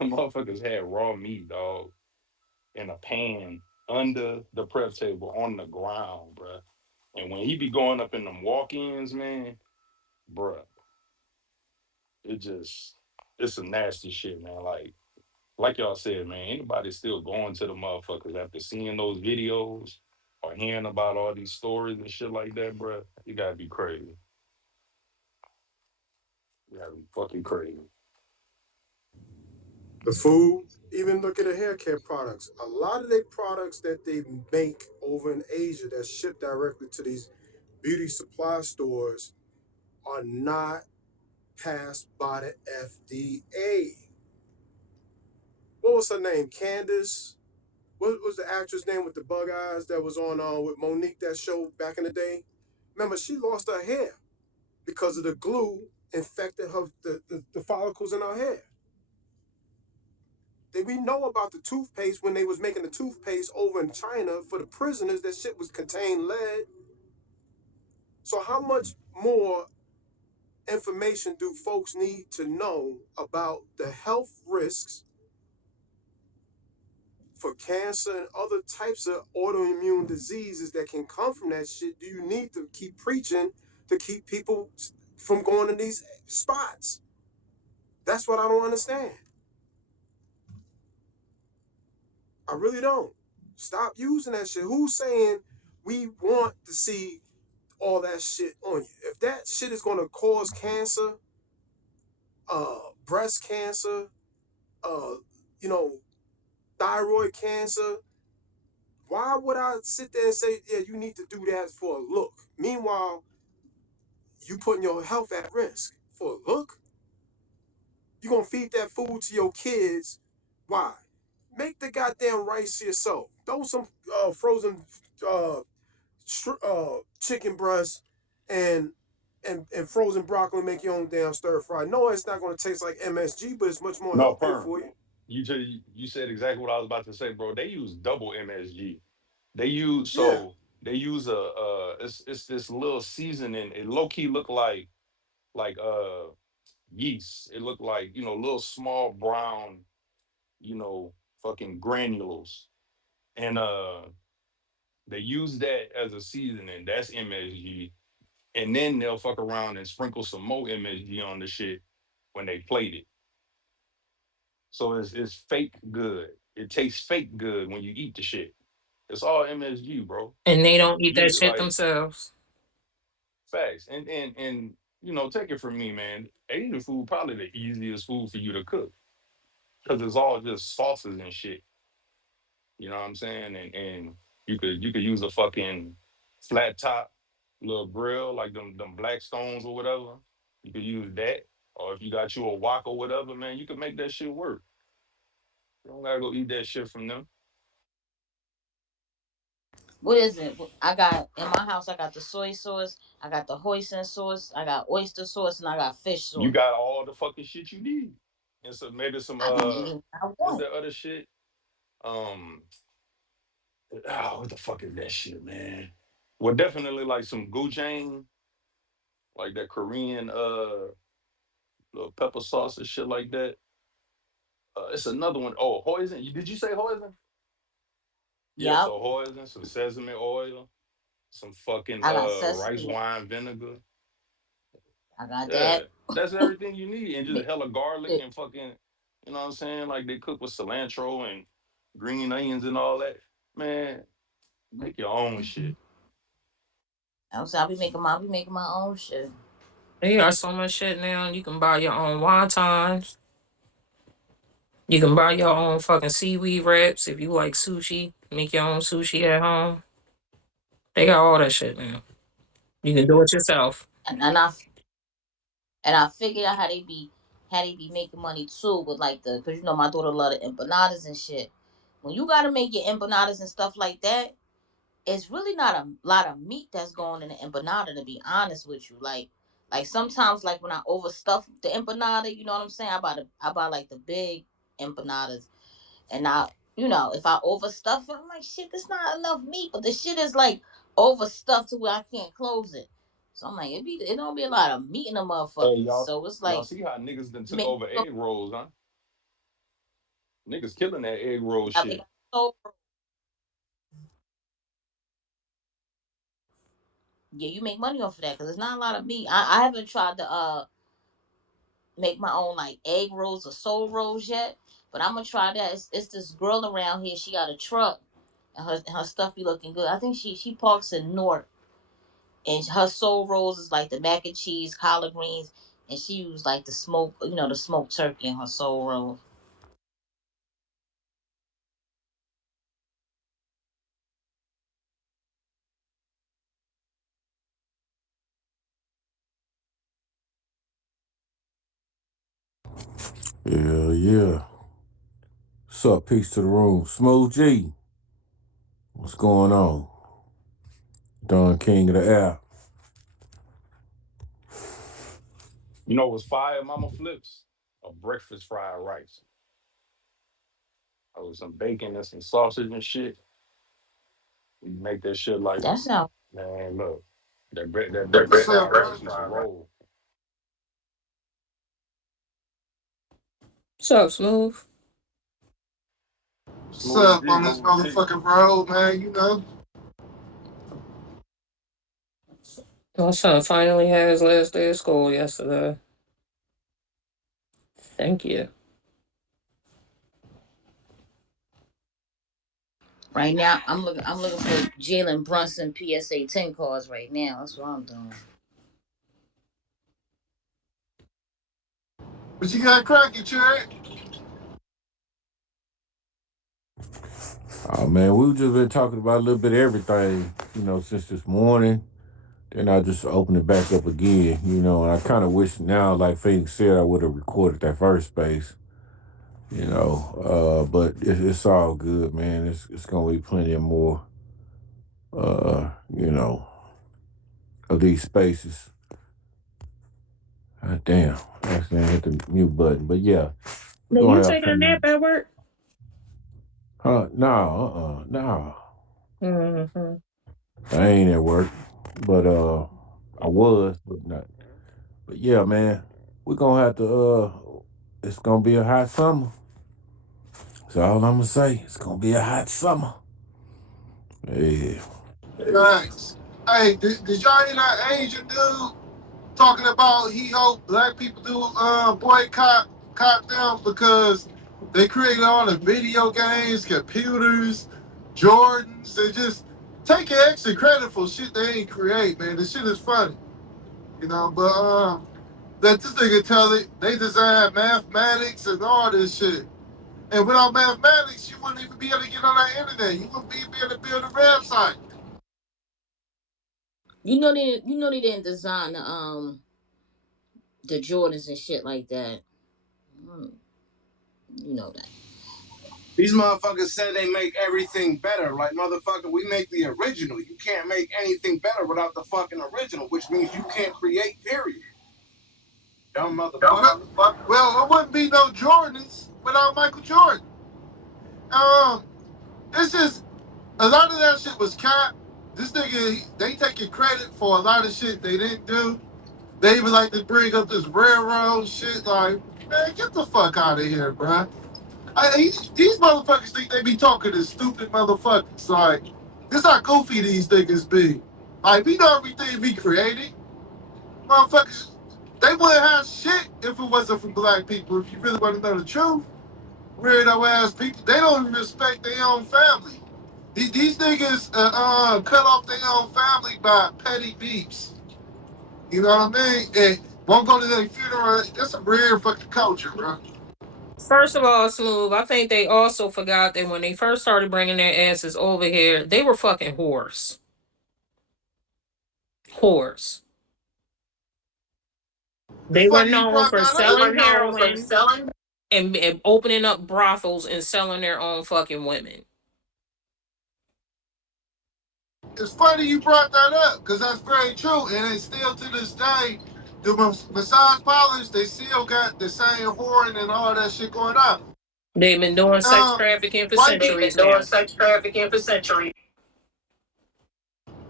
the motherfuckers had raw meat, dog, in a pan under the prep table on the ground, bruh. And when he be going up in them walk-ins, man, bruh, it just it's some nasty shit, man. Like y'all said, man, anybody still going to the motherfuckers after seeing those videos or hearing about all these stories and shit like that, bruh, you gotta be crazy. You gotta be fucking crazy. The food, even look at the hair care products. A lot of their products that they make over in Asia that ship directly to these beauty supply stores are not passed by the FDA. What was her name? Candace? What was the actress name with the bug eyes that was on with Monique, that show back in the day? Remember, she lost her hair because of the glue infected the follicles in her hair. We know about the toothpaste when they was making the toothpaste over in China for the prisoners. That shit was contained lead. So how much more information do folks need to know about the health risks for cancer and other types of autoimmune diseases that can come from that shit? Do you need to keep preaching to keep people from going to these spots? That's what I don't understand. I really don't. Stop using that shit. Who's saying we want to see all that shit on you? If that shit is going to cause cancer, breast cancer, uh, you know, thyroid cancer, why would I sit there and say, yeah, you need to do that for a look? Meanwhile, you putting your health at risk for a look. You gonna feed that food to your kids? Why? Make the goddamn rice yourself. Throw some frozen uh, chicken breast and and frozen broccoli. Make your own damn stir fry. No, it's not gonna taste like MSG, but it's much more No, healthier perm. for you. You said exactly what I was about to say, bro. They use double MSG. They use Yeah. so they use a it's this little seasoning. It low key look like yeast. It looked like little small brown fucking granules, and they use that as a seasoning. That's MSG, and then they'll fuck around and sprinkle some more MSG on the shit when they plate it. So it's fake good. It tastes fake good when you eat the shit. It's all MSG, bro. And they don't eat that You shit like themselves. facts. And take it from me, man. Asian food probably the easiest food for you to cook because it's all just sauces and shit. You know what I'm saying? And you could use a fucking flat top little grill like them black stones or whatever. You could use that. Or if you got you a wok or whatever, man, you could make that shit work. You don't gotta go eat that shit from them. What is it? I got in my house. I got the soy sauce. I got the hoisin sauce. I got oyster sauce, and I got fish You sauce. got all the fucking shit you need. And so maybe some I be eating what I what's want. that other shit? Um what the fuck is that shit, man? Well, definitely like some gochujang, like that Korean little pepper sauce and shit like that. It's another one. Oh, hoisin. Did you say hoisin? Yeah, Yep. so hoisin, some sesame oil, some fucking I got rice sesame. wine vinegar. I got Yeah, that. that's everything you need, and just Mix hella garlic it. and fucking, you know what I'm saying? Like they cook with cilantro and green onions and all that. Man, make your own shit. I'll be making my own shit. They got so much shit now. You can buy your own wontons. You can buy your own fucking seaweed wraps if you like sushi. Make your own sushi at home. They got all that shit now. You can do it yourself. And I figured out how they be making money too with like the, cause you know my daughter love the empanadas and shit. When you gotta make your empanadas and stuff like that, it's really not a lot of meat that's going in the empanada, to be honest with you. Like sometimes like when I overstuff the empanada, you know what I'm saying? I buy like the big empanadas, and I, you know, if I overstuff it, I'm like, shit, there's not enough meat, but the shit is like overstuffed to where I can't close it. So I'm like, it don't be a lot of meat in the Hey, motherfuckers. So it's y'all like see how niggas done took make over egg rolls, huh? Niggas killing that egg roll I make shit. so yeah, you make money off of that because it's not a lot of meat. I haven't tried to make my own like egg rolls or soul rolls yet, but I'm gonna try that. It's this girl around here. She got a truck, and her stuff be looking good. I think she parks in North, and her soul rolls is like the mac and cheese, collard greens, and she used like the smoke, you know, the smoked turkey in her soul roll. Yeah, yeah. What's up? Peace to the room. Smooth G. What's going on? Don King of the air. You know what's fire, mama flips? A breakfast fried rice. With some bacon and some sausage and shit. You make that shit like, That sounds. man, look. That That breakfast sound fried right. rice used to roll. What's up, Smooth? What's Smooth up G on this going to motherfucking road, man? You know, My son finally had his last day of school yesterday. Thank you. Right now, I'm looking for Jalen Brunson PSA 10 cards right now. That's what I'm doing. but you got cracking, Cherry. Oh man, we've just been talking about a little bit of everything, since this morning. Then I just opened it back up again, and I kind of wish now, like Phoenix said, I would have recorded that first space, but it's all good, man. It's gonna be plenty of more, uh, you know, of these spaces. God damn, I accidentally hit the mute button, but yeah, we're Now gonna you have taking a nap plenty. at work? No. Mm-hmm. I ain't at work, but I was, but not. But yeah, man, we're gonna have to. It's gonna be a hot summer. That's all I'm gonna say. It's gonna be a hot summer. Yeah. Thanks. Hey, did y'all hear that Asian dude talking about he hope black people do boycott them because they created all the video games, computers, Jordans, and just taking extra credit for shit they ain't create, man. The shit is funny, but let this nigga tell it they design mathematics and all this shit. And without mathematics, you wouldn't even be able to get on that internet. You wouldn't be able to build a website. You know they didn't design the Jordans and shit like that. Mm, you know that. These motherfuckers said they make everything better. Like, motherfucker, we make the original. You can't make anything better without the fucking original, which means you can't create, period. Dumb motherfucker. Well, it wouldn't be no Jordans without Michael Jordan. Um, it's just a lot of that shit was cap. This nigga, they taking credit for a lot of shit they didn't do. They even like to bring up this railroad shit. Like, man, get the fuck out of here, bruh. These motherfuckers think they be talking to stupid motherfuckers. Like, this how goofy these niggas be. Like, we know everything we created. Motherfuckers, they wouldn't have shit if it wasn't for black people. If you really want to know the truth, Weirdo ass people. They don't even respect their own family. These niggas cut off their own family by petty beefs. You know what I mean? And won't go to their funeral. That's a weird fucking culture, bro. First of all, Smooth, I think they also forgot that when they first started bringing their asses over here, they were fucking whores. Whores. It's They were funny you known brought for that up. selling heroin and opening up brothels and selling their own fucking women. It's funny you brought that up because that's very true. And it's still to this day, the massage parlors, they still got the same whoring and all that shit going on. They've been doing sex Um, trafficking for white people, centuries now.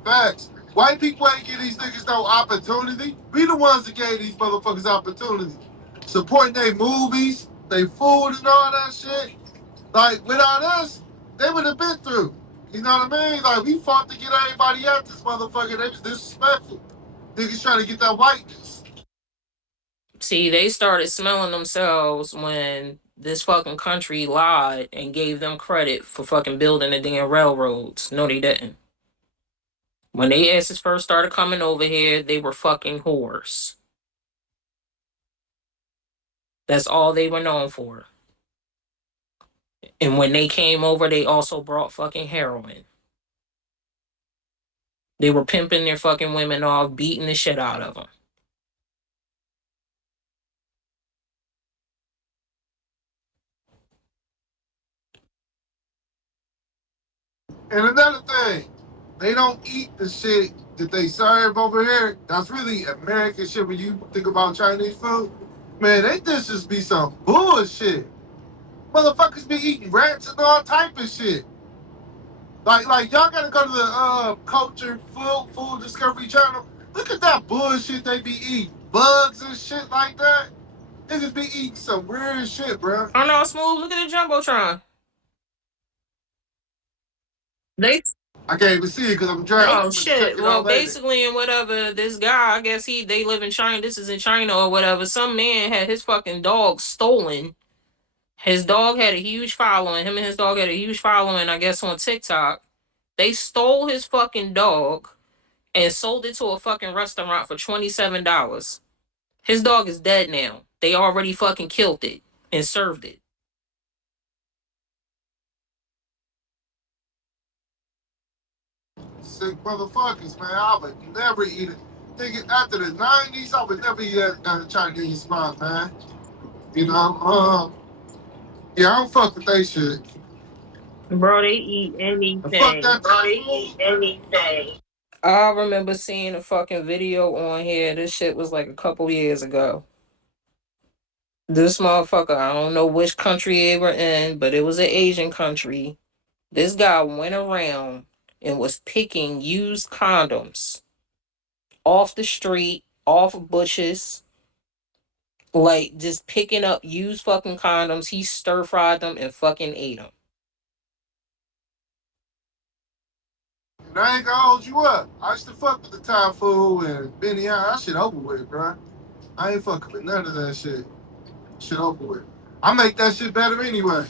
facts. White people ain't give these niggas no opportunity. We the ones that gave these motherfuckers opportunity. Supporting their movies, their food and all that shit. Like, without us, they would have been through. You know what I mean? Like, we fought to get everybody out this motherfucker. They was disrespectful. Niggas trying to get that whiteness. See, they started smelling themselves when this fucking country lied and gave them credit for fucking building the damn railroads. No, they didn't. When they asses first started coming over here, they were fucking whores. That's all they were known for. And when they came over, they also brought fucking heroin. They were pimping their fucking women off, beating the shit out of them. And another thing, they don't eat the shit that they serve over here. That's really American shit when you think about Chinese food. Man, they dishes be some bullshit. Motherfuckers be eating rats and all type of shit. Like y'all gotta go to the culture food discovery channel. Look at that bullshit they be eating. Bugs and shit like that. Niggas be eating some weird shit, bro. Oh no, Smooth, look at the Jumbotron. They I can't even see it because I'm driving. Oh I'm gonna check shit. it out Well, later. basically, and whatever, this guy, I guess they live in China. This is in China or whatever. Some man had his fucking dog stolen. His dog had a huge following. Him and his dog had a huge following, I guess, on TikTok. They stole his fucking dog and sold it to a fucking restaurant for $27. His dog is dead now. They already fucking killed it and served it. Sick motherfuckers, man. I would never eat it. Nigga, after the 90s, I would never eat that Chinese spot, man. You know, yeah, I don't fuck with that shit. Bro, they eat And fuck anything. that anything. I remember seeing a fucking video on here. This shit was like a couple years ago. This motherfucker, I don't know which country they were in, but it was an Asian country. This guy went around and was picking used condoms off the street, off of bushes, like just picking up used fucking condoms. He stir fried them and fucking ate them. And I ain't gonna hold you up. I used to fuck with the Thai food and Benny Hanna. That shit over with, bro. I ain't fucking with none of that shit. Shit over with. I make that shit better anyway.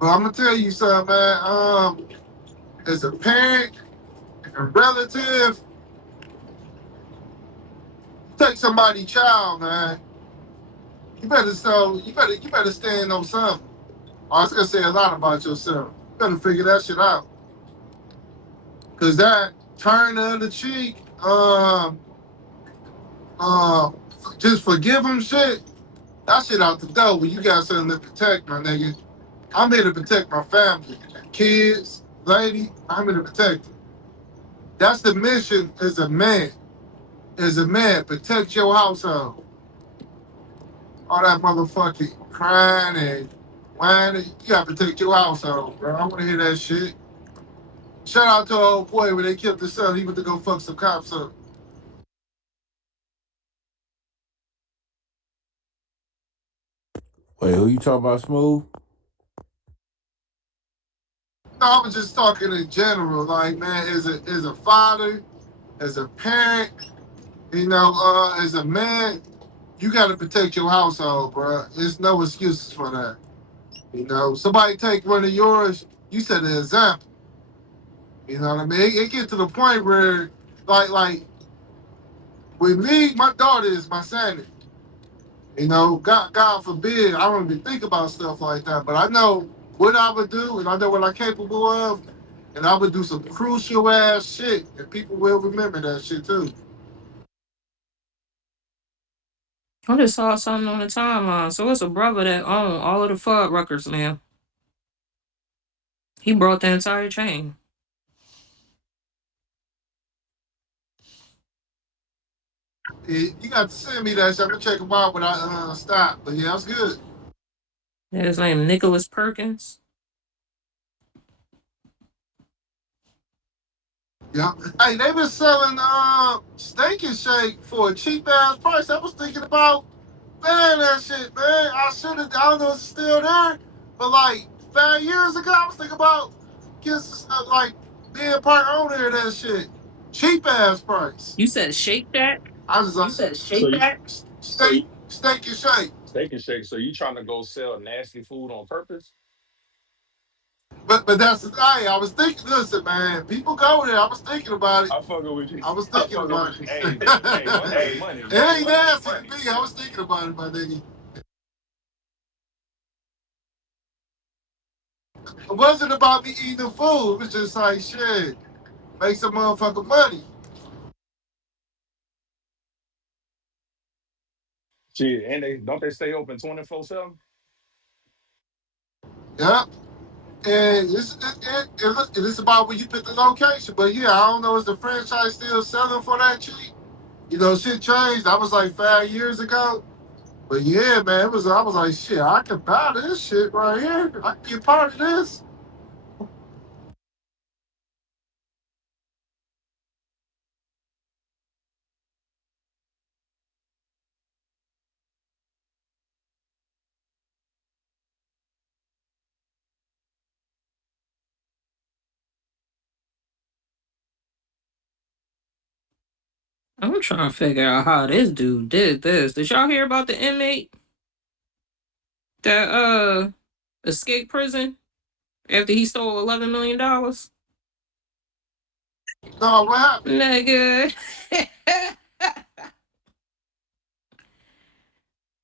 But I'm gonna tell you something, man. As a parent and relative, take somebody's child, man. You better stand on something. I was gonna say a lot about yourself. You better figure that shit out. Cause that turn the other cheek, uh, just forgive him shit. That shit out the door when you got something to protect, my nigga. I'm here to protect my family, kids, lady. I'm here to protect it. That's the mission as a man. As a man, protect your household. All that motherfucking crying and whining. You gotta protect your household, bro. I wanna hear that shit. Shout out to an old boy when they killed his son. He went to go fuck some cops up. Wait, who you talking about, Smooth? I was just talking in general. Like, man, as a father, as a parent, as a man, you got to protect your household, bro. There's no excuses for that. Somebody take one of yours, you set an example. You know what I mean? It get to the point where, like with me, my daughter is my sanity. God forbid, I don't even think about stuff like that. But I know what I would do, and I know what I'm capable of, and I would do some crucial ass shit, and people will remember that shit too. I just saw something on the timeline. So it's a brother that owned all of the Fudd records now. He brought the entire chain. You got to send me that shit. I'm gonna check them out when I stop. But yeah, that's good. His name Nicholas Perkins. Yeah. Hey, they been selling Steak and Shake for a cheap ass price. I was thinking about man, that shit, man. I should have. I don't know if it's still there, but like 5 years ago, I was thinking about getting like being part owner of that shit. Cheap ass price. You said Shake Shack? I was like, So you steak and shake. steak and shake. So you trying to go sell nasty food on purpose? But that's the thing. I was thinking. Listen, man. People go there. I was thinking about it. I fucking with you. I was thinking about it. Hey, money is money, It bro. ain't nasty to me. I was thinking about it, my nigga. It wasn't about me eating the food. It was just like shit. Make some motherfucking money. Shit, and they stay open 24/7. Yeah. And it's about where you put the location. But yeah, I don't know, is the franchise still selling for that cheap? Shit changed. That was like 5 years ago. But yeah, man, I was like, shit, I can buy this shit right here. I can get part of this. I'm trying to figure out how this dude did this. Did y'all hear about the inmate that escaped prison after he stole $11 million? No, what happened? Nigga.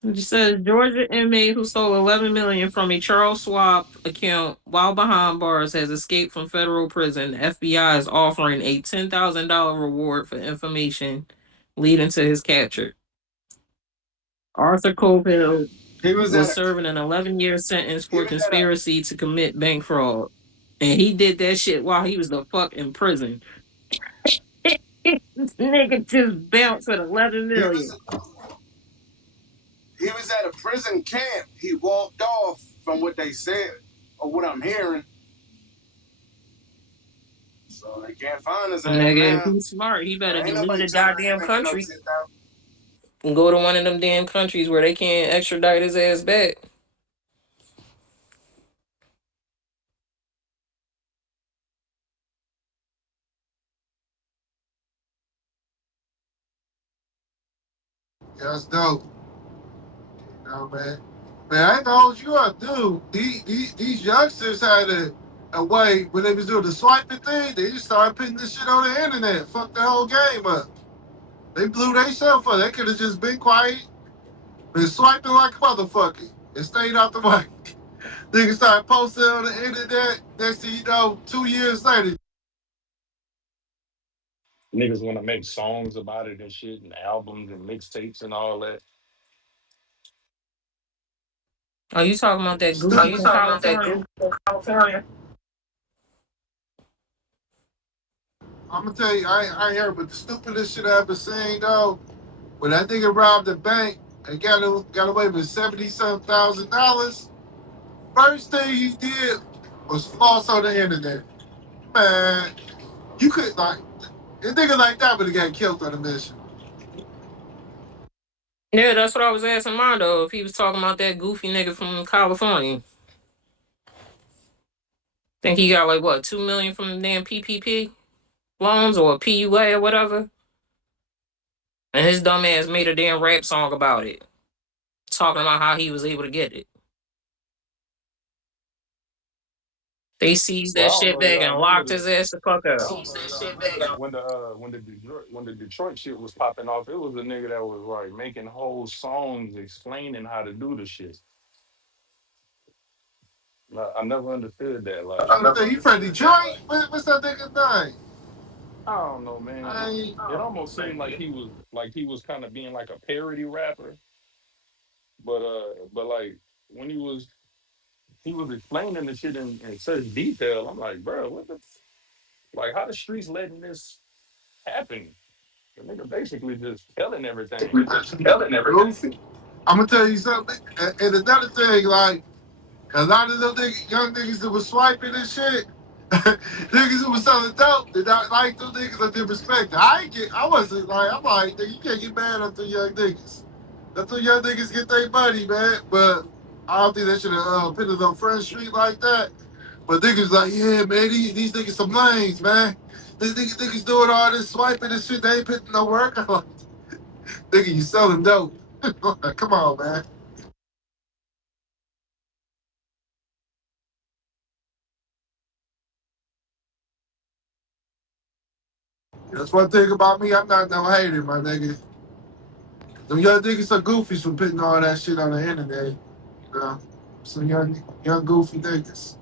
It says Georgia inmate who stole 11 million from a Charles Schwab account while behind bars has escaped from federal prison. The FBI is offering a $10,000 reward for information leading to his capture. Arthur Cofield He was at was a serving an 11-year sentence he for was at a conspiracy to commit bank fraud. And he did that shit while he was the fuck in prison. This nigga just bounced at 11 he million. was he was at a prison camp. He walked off from what they said or what I'm hearing. So they can't find his ass Nigga, if now. he's smart, he better Ain't just leave nobody the telling him goddamn to make no country 10,000. and go to one of them damn countries where they can't extradite his ass back. Yeah, that's dope. Man. Man, I ain't gonna hold you up, dude. These youngsters had a way when they was doing the swiping thing, they just started putting this shit on the internet. Fuck the whole game up. They blew themselves up. They could have just been quiet, been swiping like a motherfucker, and stayed out the way. Niggas started posting on the internet. Next thing you know, 2 years later, Niggas want to make songs about it and shit, and albums and mixtapes and all that. Are you talking about that stupid. Are goofy you from talking about that California? group in California? I'm gonna tell you, I ain't heard, but the stupidest shit I ever seen though, when that nigga robbed the bank and got away with 70-some thousand dollars. First thing he did was floss on the internet. Man, you could like a nigga like that would have got killed on a mission. Yeah, that's what I was asking Mondo if he was talking about that goofy nigga from California. Think he got like what 2 million from the damn PPP loans or PUA or whatever, and his dumb ass made a damn rap song about it, talking about how he was able to get it. They seized Well, that I don't shit know if back and y'all remember locked the his ass the fuck up. when the Detroit shit was popping off. It was a nigga that was like making whole songs explaining how to do the shit. Like, I never understood that. Like, You from Detroit? What's that nigga name? I don't know, man. I ain't, It almost seemed like he was kind of being like a parody rapper, but like when he was explaining the shit in such detail, I'm like, bro, what the like how the streets letting this happen? The nigga basically just telling everything. Goofy. I'm gonna tell you something. And another thing, like a lot of them young niggas that was swiping and shit, niggas who was selling dope did not like them niggas that did respect. I wasn't like, I'm like, nigga, you can't get mad at the young niggas. Let the young niggas get their money, man. But I don't think they should have put it on Front Street like that. But niggas like, yeah, man, these niggas some lanes, man. These niggas doing all this swiping and shit. They ain't putting no work. I'm like, nigga, you selling dope. Come on, man. That's one thing about me. I'm not no hater, my nigga. Them young niggas are goofies for putting all that shit on the internet. You know? Some young goofy niggas.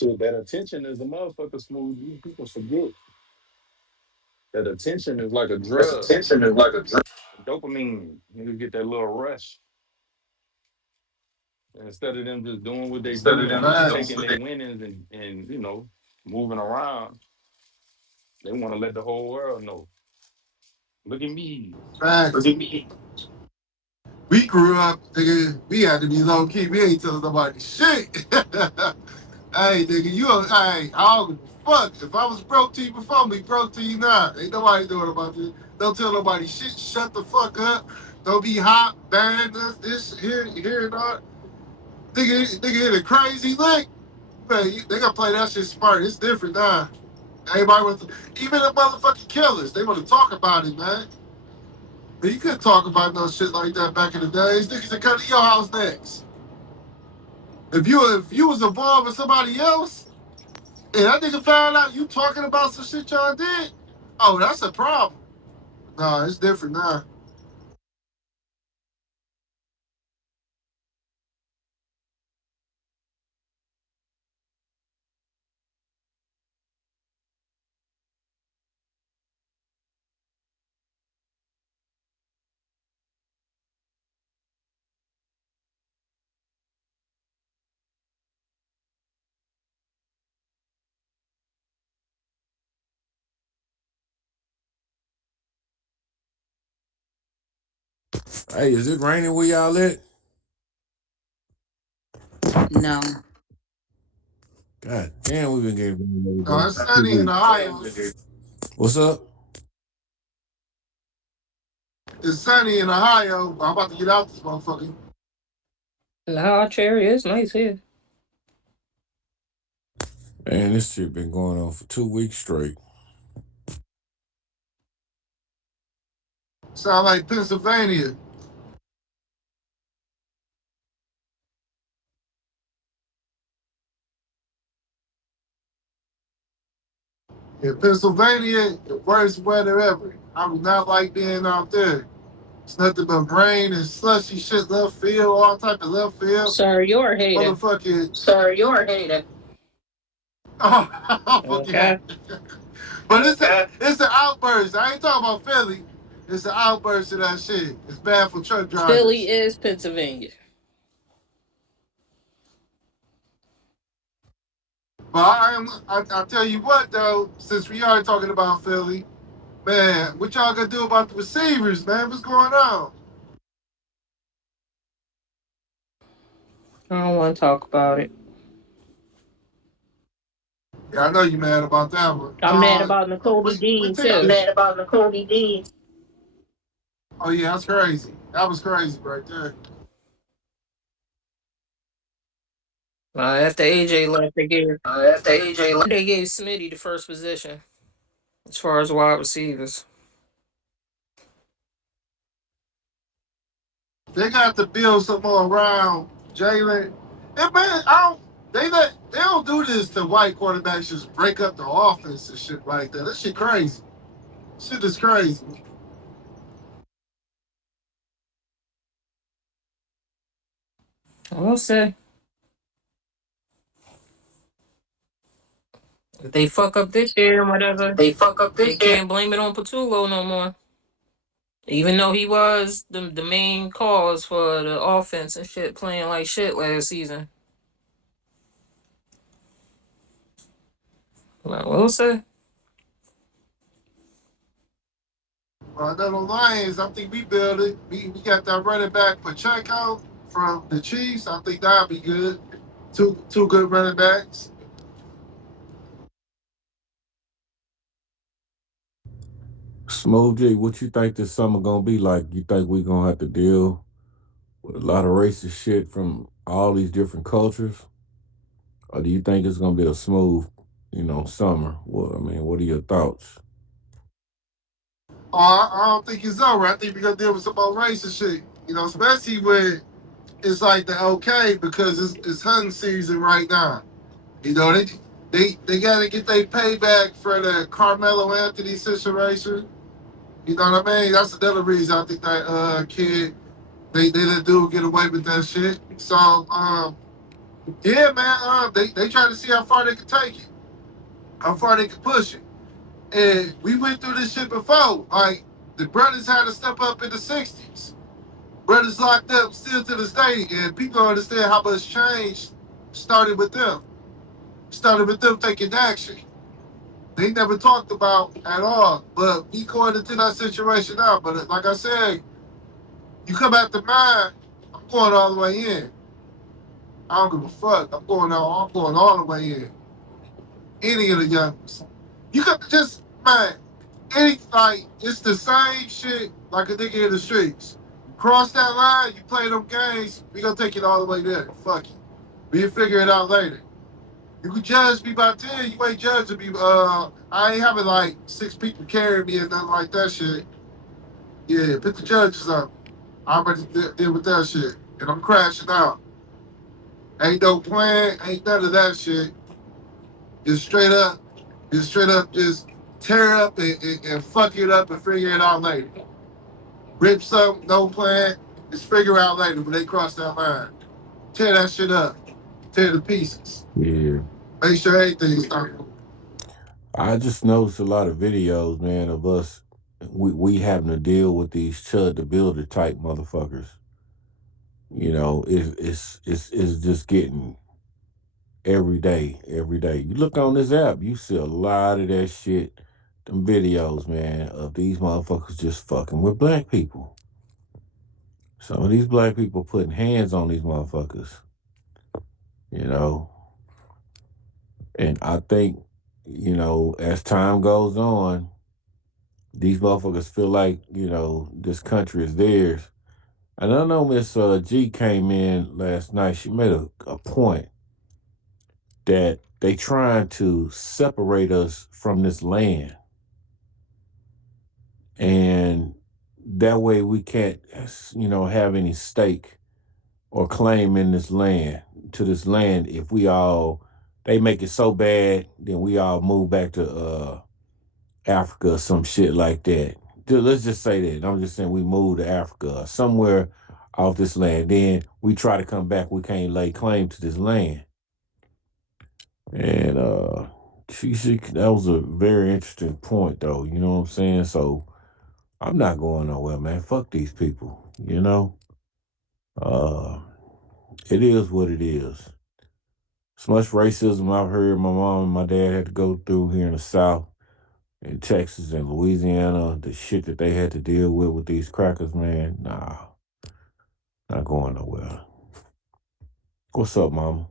Shit, that attention is a motherfucker smooth. People forget that attention is like a drug. Dopamine, you get that little rush. And instead of them just doing what they do and taking their winnings and moving around, they want to let the whole world know. Look at me. Facts. We grew up, nigga. We had to be low key. We ain't telling nobody shit. Hey, nigga, hey, I don't give a fuck. If I was broke to you before, be broke to you now. Ain't nobody doing about this. Don't tell nobody shit. Shut the fuck up. Don't be hot, bad, this, here, and all. Nigga hit a crazy lick. Man, they gonna play that shit smart. It's different now. Everybody was, even the motherfucking killers, they want to talk about it, man. But you couldn't talk about no shit like that back in the days. Niggas that come to your house next. If you was involved with somebody else, and that nigga found out you talking about some shit y'all did, oh, that's a problem. No, it's different now. Hey, is it raining where y'all at? No. God damn, we've been getting rain every No, day it's for 2 sunny in weeks. Ohio. What's up? It's sunny in Ohio. I'm about to get out this motherfucker. Nah, Cherry, it's nice here. Man, this shit been going on for 2 weeks straight. Sound like Pennsylvania. In Pennsylvania, the worst weather ever. I do not like being out there. It's nothing but rain and slushy shit, left field, all type of left field. Sir, you're a hater. Motherfucking, Okay. yeah. But it's an outburst. I ain't talking about Philly. It's an outburst of that shit. It's bad for truck Philly drivers. is Pennsylvania. But I tell you what though, since we are talking about Philly, man, what y'all gonna do about the receivers, man? What's going on? I don't want to talk about it. Yeah, I know you mad about that one. I'm mad about What, Nicole what Dean team? too. Mad about Nicole Dean. Oh yeah, that's crazy. That was crazy right there. After AJ left, After AJ left. they gave Smitty the first position as far as wide receivers. They got to build some more around Jalen. And man, they don't do this to white quarterbacks just break up the offense and shit like that. That shit crazy. Shit is crazy. I will say if they fuck up this year or whatever, They fuck up they this year. can't blame it on Patullo no more. Even though he was the main cause for the offense and shit playing like shit last season. Like, we'll say. Well, I know the Lions, I think we build it. We got that running back Pacheco from the Chiefs. I think that'd be good. Two good running backs. Smooth J, what you think this summer gonna be like? You think we gonna have to deal with a lot of racist shit from all these different cultures? Or do you think it's gonna be a smooth, summer? Well, I mean, what are your thoughts? Oh, I don't think it's over. I think we're gonna deal with some more racist shit. Especially when it's like the okay because it's hunting season right now. They gotta get their payback for the Carmelo Anthony situation. You know what I mean? That's another reason I think that kid they let dude get away with that shit. So yeah, man, they try to see how far they can take it, how far they can push it. And we went through this shit before. Like the brothers had to step up in the '60s. Brothers locked up still to this day, and people don't understand how much change started with them. Started with them taking action. They never talked about at all. But we going into that situation now. But like I said, you come after mine, I'm going all the way in. I don't give a fuck. I'm going all the way in. Any of the youngers. You could just man, it's the same shit like a nigga in the streets. Cross that line, you play them games, we gonna take it all the way there. Fuck you. We'll figure it out later. You can judge me by 10, you ain't judging me. I ain't having like 6 people carrying me and nothing like that shit. Yeah, put the judges up. I already deal with that shit. And I'm crashing out. Ain't no plan, ain't none of that shit. Just straight up, just tear up and fuck it up and figure it out later. Rip something, no plan, just figure out later when they cross that line. Tear that shit up, tear to pieces. Yeah. Make sure everything's starting. I just noticed a lot of videos, man, of us we having to deal with these Chud the Builder type motherfuckers. It's just getting every day, every day. You look on this app, you see a lot of that shit, them videos, man, of these motherfuckers just fucking with black people. Some of these black people putting hands on these motherfuckers, you know. And I think, as time goes on, these motherfuckers feel like, this country is theirs. And I know Miss G came in last night. She made a point that they trying to separate us from this land. And that way we can't, have any stake or claim in this land if they make it so bad, then we all move back to Africa or some shit like that. Let's just say that. I'm just saying we move to Africa or somewhere off this land. Then we try to come back, we can't lay claim to this land. And that was a very interesting point though, you know what I'm saying? So I'm not going nowhere, man. Fuck these people, you know? Uh it is what it is. As much racism I've heard my mom and my dad had to go through here in the South, in Texas and Louisiana, the shit that they had to deal with these crackers, man, nah, not going nowhere. What's up, mama?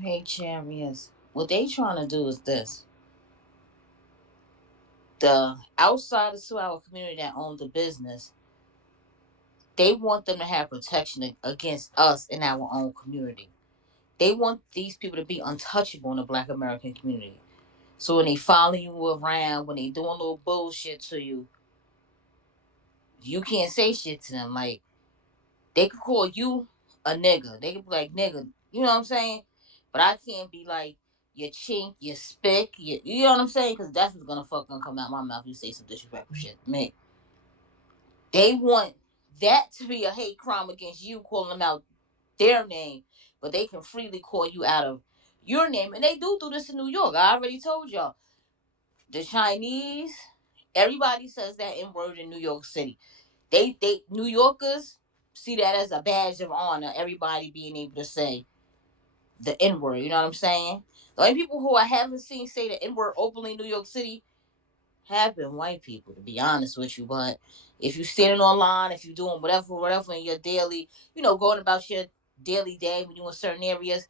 Hey, chariots. What they trying to do is this: the outsiders to our community that own the business, they want them to have protection against us in our own community. They want these people to be untouchable in the Black American community. So when they follow you around, when they doing little bullshit to you, you can't say shit to them. Like, they could call you a nigga. They could be like, nigga, you know what I'm saying? But I can't be like, you chink, you spick, you know what I'm saying? Because that's what's gonna fucking come out my mouth if you say some disrespectful shit to me. They want that to be a hate crime against you, calling them out their name, but they can freely call you out of your name. And they do this in New York. I already told y'all. The Chinese, everybody says that N word in New York City. They New Yorkers see that as a badge of honor. Everybody being able to say the N word. You know what I'm saying? The only people who I haven't seen say the N word openly in New York City have been white people, to be honest with you. But if you're standing online, if you're doing whatever in your daily, going about your daily day when you're in certain areas,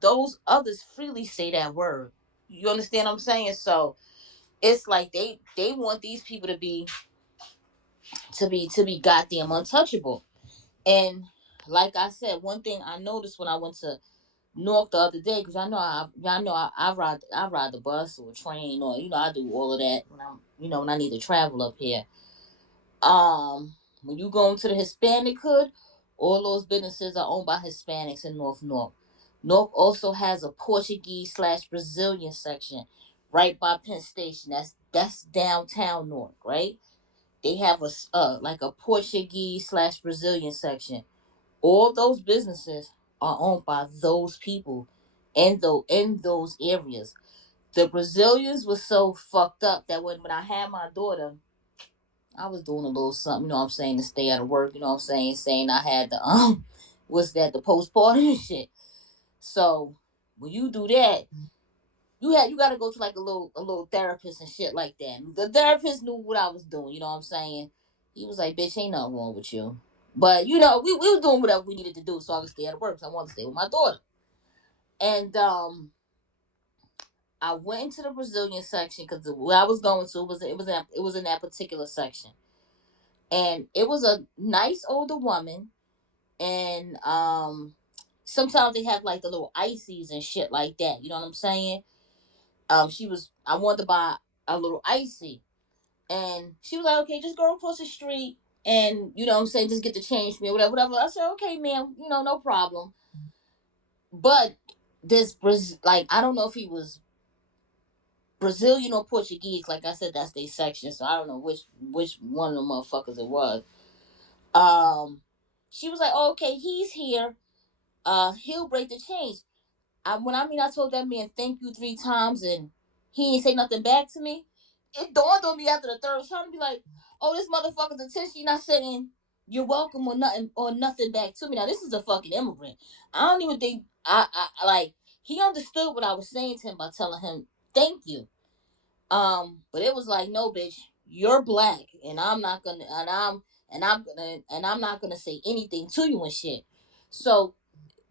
those others freely say that word. You understand what I'm saying? So it's like they want these people to be goddamn untouchable. And like I said, one thing I noticed when I went to North the other day, because I ride the bus or train, or I do all of that when I need to travel up here. When you go into the Hispanic hood, all those businesses are owned by Hispanics in North North. North also has a Portuguese/Brazilian section right by Penn Station. That's downtown North, right? They have like a Portuguese/Brazilian section. All those businesses are owned by those people in those areas. The Brazilians were so fucked up that when I had my daughter, I was doing a little something, you know what I'm saying, to stay out of work, you know what I'm saying I had the what's that, the postpartum and shit. So when you do that, you gotta go to like a little therapist and shit like that. The therapist knew what I was doing, you know what I'm saying? He was like, bitch, ain't nothing wrong with you. But we was doing whatever we needed to do so I could stay out of work. So I wanted to stay with my daughter. And I went into the Brazilian section because where I was going to it was in that particular section. And it was a nice older woman, and sometimes they have like the little ices and shit like that. You know what I'm saying? I wanted to buy a little icy, and she was like, "Okay, just go across the street, and you know what I'm saying, just get the change for me, or whatever." I said, "Okay, ma'am, no problem." But like, I don't know if he was Brazilian or Portuguese. Like I said, that's their section, so I don't know which one of the motherfuckers it was. Um, she was like, oh, "Okay, he's here. He'll break the change." I told that man thank you 3 times, and he ain't say nothing back to me. It dawned on me after the third time to be like, "Oh, this motherfucker's attention not saying you're welcome or nothing back to me." Now this is a fucking immigrant. I don't even think I like he understood what I was saying to him by telling him thank you. But it was like, no, bitch, you're black, and I'm not gonna say anything to you and shit. So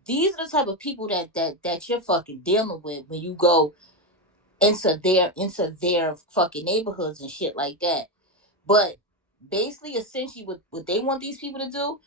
these are the type of people that you're fucking dealing with when you go into their fucking neighborhoods and shit like that. But basically, essentially, what they want these people to do,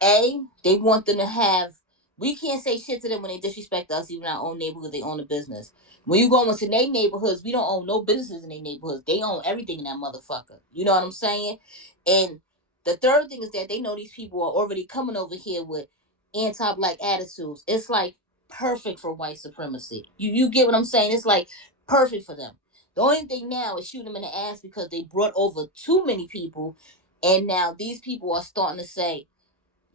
they want them to have. We can't say shit to them when they disrespect us, even our own neighborhood. They own a business. When you go into their neighborhoods, we don't own no businesses in their neighborhoods. They own everything in that motherfucker. You know what I'm saying? And the third thing is that they know these people are already coming over here with anti-black attitudes. It's like perfect for white supremacy. You get what I'm saying? It's like perfect for them. The only thing now is shoot them in the ass because they brought over too many people, and now these people are starting to say,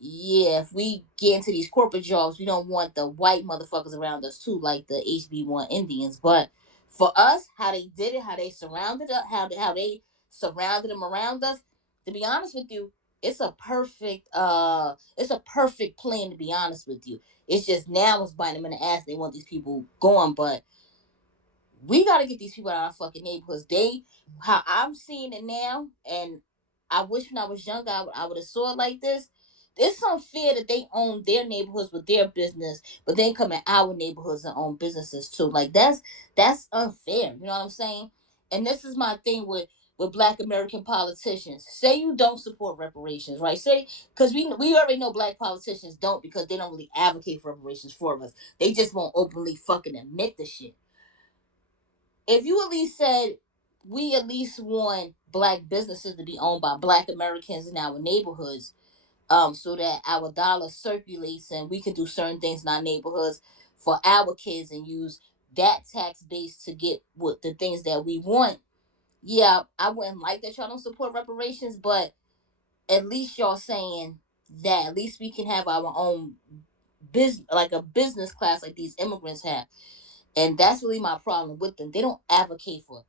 yeah, if we get into these corporate jobs, we don't want the white motherfuckers around us too, like the HB1 Indians. But for us, how they did it, how they surrounded us, how they surrounded them around us. To be honest with you, it's a perfect plan, to be honest with you. It's just now it's biting them in the ass. They want these people going, but we got to get these people out of our fucking neighborhoods. They, how I'm seeing it now, and I wish when I was younger I would have saw it like this. It's unfair that they own their neighborhoods with their business, but then come in our neighborhoods and own businesses too. Like that's unfair. You know what I'm saying? And this is my thing with Black American politicians. Say you don't support reparations, right? Say, because we already know Black politicians don't, because they don't really advocate for reparations for us. They just won't openly fucking admit the shit. If you at least said, we at least want Black businesses to be owned by Black Americans in our neighborhoods, so that our dollar circulates and we can do certain things in our neighborhoods for our kids and use that tax base to get what the things that we want. Yeah, I wouldn't like that y'all don't support reparations, but at least y'all saying that at least we can have our own business, like a business class like these immigrants have. And that's really my problem with them. They don't advocate for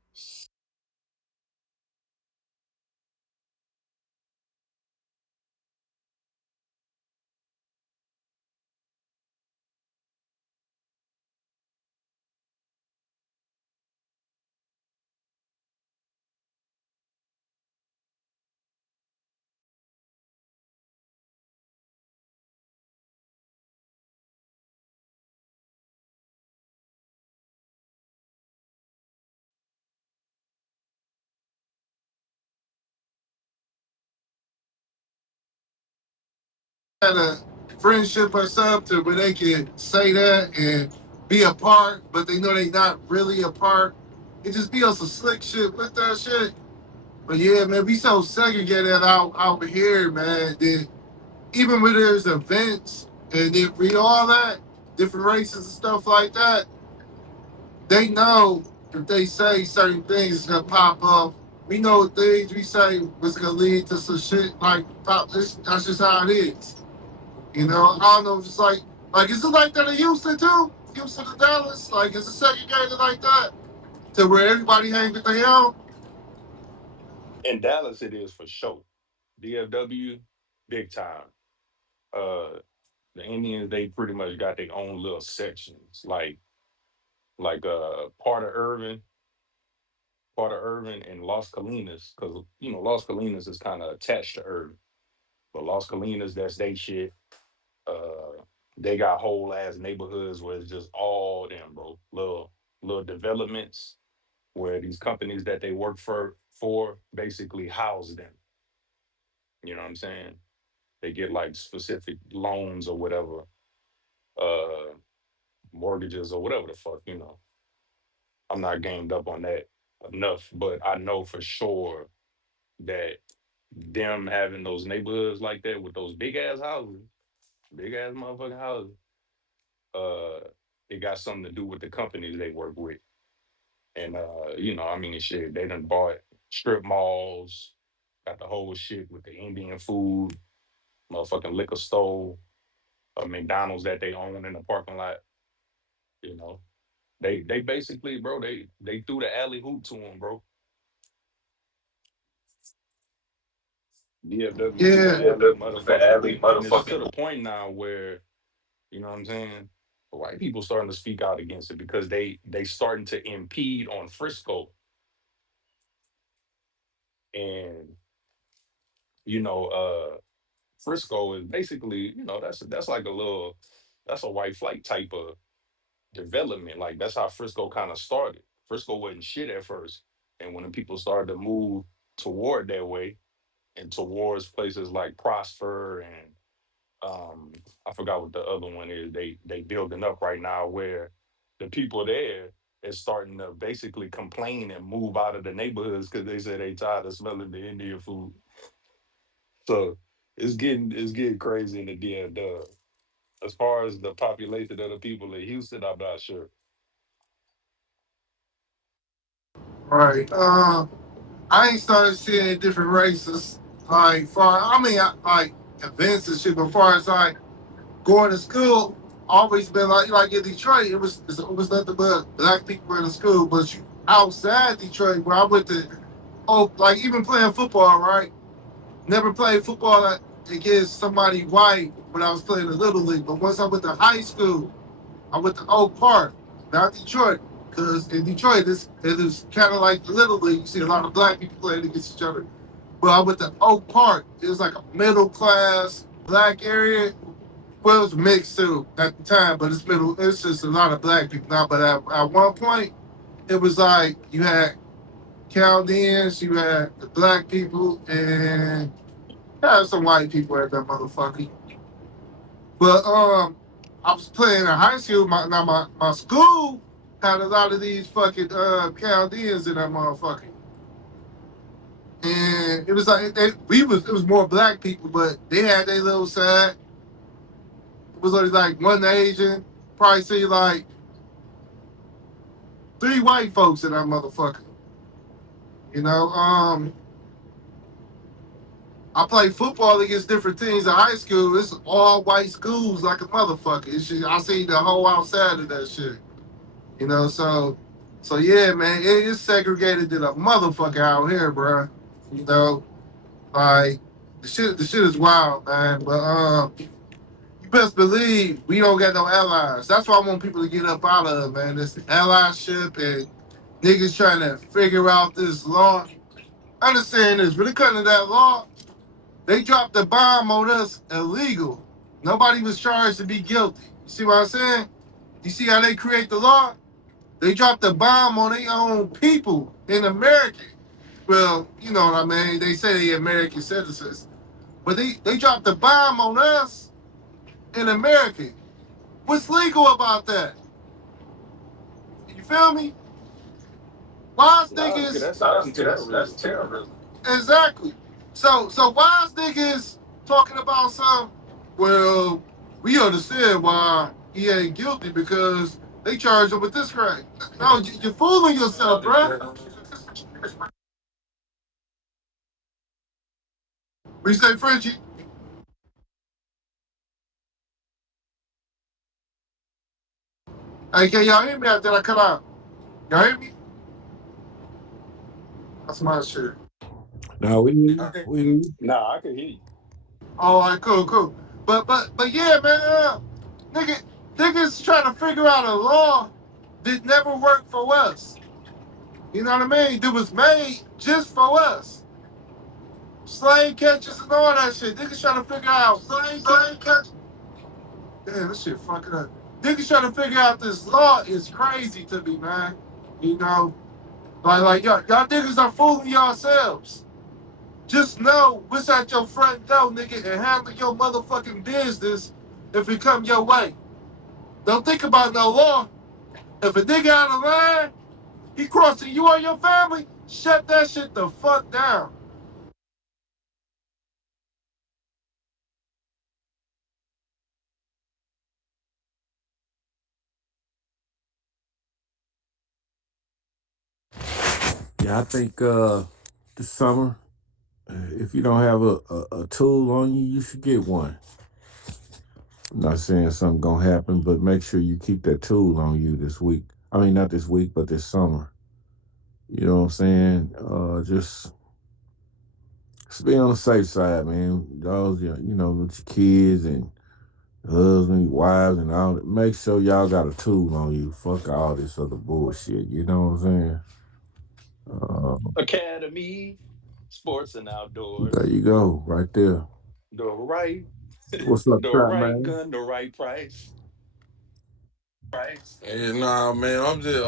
Had a friendship or something where they can say that and be apart, but they know they not really apart. It just be on some slick shit with that shit. But yeah, man, we so segregated out here, man. That even when there's events and then read all that, different races and stuff like that, they know if they say certain things, it's gonna pop up. We know things we say was gonna lead to some shit like pop. That's just how it is. You know, I don't know if it's like is it like that in Houston too? Houston to Dallas, like is it segregated like that to where everybody hang with their own? In Dallas, it is for sure. DFW, big time. Uh, the Indians, they pretty much got their own little sections, like part of Irvin and Las Colinas, because Las Colinas is kind of attached to Irvin, but Las Colinas, that's they shit. Uh, they got whole ass neighborhoods where it's just all them, bro. Little developments where these companies that they work for basically house them. You know what I'm saying? They get like specific loans or whatever, uh, mortgages or whatever the fuck. I'm not gamed up on that enough, but I know for sure that them having those neighborhoods like that with those big ass houses, big ass motherfucking houses, uh, it got something to do with the companies they work with. And I mean shit, they done bought strip malls, got the whole shit with the Indian food, motherfucking liquor store, a McDonald's that they own in the parking lot, you know. They basically, bro, they threw the alley hoop to them, bro. DFW is the Yeah, alley the motherfucking alley hoop. And it's to motherfucking. the point now where, you know what I'm saying? White people starting to speak out against it because they starting to impede on Frisco. And, you know, Frisco is basically, that's like that's a white flight type of development. Like that's how Frisco kind of started. Frisco wasn't shit at first. And when the people started to move toward that way and towards places like Prosper and I forgot what the other one is. They building up right now where the people there is starting to basically complain and move out of the neighborhoods because they say they tired of smelling the Indian food. So it's getting crazy in the DFW. As far as the population of the people in Houston, I'm not sure. Right. I ain't started seeing different races like far. I mean, like events and shit. But far as like going to school, always been like in Detroit, it was nothing but black people in the school. But you outside Detroit, where I went to, oh, like even playing football, right? Never played football against somebody white when I was playing the little league. But once I went to high school, I went to Oak Park, not Detroit, because in Detroit it is kind of like the little league. You see a lot of black people playing against each other. But I went to Oak Park. It was like a middle class black area. Well, it was mixed too at the time, but it's middle. It's just a lot of black people now. But at one point, it was like you had Chaldeans, you had the black people, and you had some white people at that motherfucker. But I was playing in high school. My school had a lot of these fucking Chaldeans in that motherfucker, and it was like it was more black people, but they had their little side. It was only like one Asian, probably see like three white folks in that motherfucker. You know, I played football against different teams in high school. It's all white schools like a motherfucker. I see the whole outside of that shit. You know, so yeah, man, it's segregated to the motherfucker out here, bro. You know, like the shit is wild, man. But you best believe we don't got no allies. That's why I want people to get up out of it, man. This allyship and niggas trying to figure out this law. Understand this, when it comes to that law, they dropped the bomb on us illegal. Nobody was charged to be guilty. You see what I'm saying? You see how they create the law? They dropped the bomb on their own people in America. Well, you know what I mean? They say they American citizens. But they dropped the bomb on us in America. What's legal about that? You feel me? Why is Nah, nigga, niggas that's that's terrorism. terrorism. Exactly. So why is niggas talking about some? Well, we understand why he ain't guilty because they charged him with this crime. No, you're fooling yourself, bro. We say Frenchie. Hey, can y'all hear me out there? I cut out. Y'all hear me? That's my shit. Now we Nah, I can hear you. All right, cool. But yeah, man, nigga, niggas trying to figure out a law that never worked for us. You know what I mean? That was made just for us. Slave catchers and all that shit. Niggas trying to figure out slave catch. Damn, this shit fucking up. Niggas trying to figure out this law is crazy to me, man. You know, like y'all niggas are fooling yourselves. Just know what's at your front door, nigga, and handle your motherfucking business if it come your way. Don't think about no law. If a nigga out of line, he crossing you or your family, shut that shit the fuck down. Yeah, I think this summer, if you don't have a tool on you, you should get one. I'm not saying something gonna happen, but make sure you keep that tool on you this week. I mean, not this week, but this summer. You know what I'm saying? Just be on the safe side, man. Those, you know, with your kids and husband, wives, and all that. Make sure y'all got a tool on you. Fuck all this other bullshit. You know what I'm saying? Uh, Academy, sports and there outdoors. you go, right there. The right, What's up, the Trap right man? gun, the right price. And nah, man, I'm just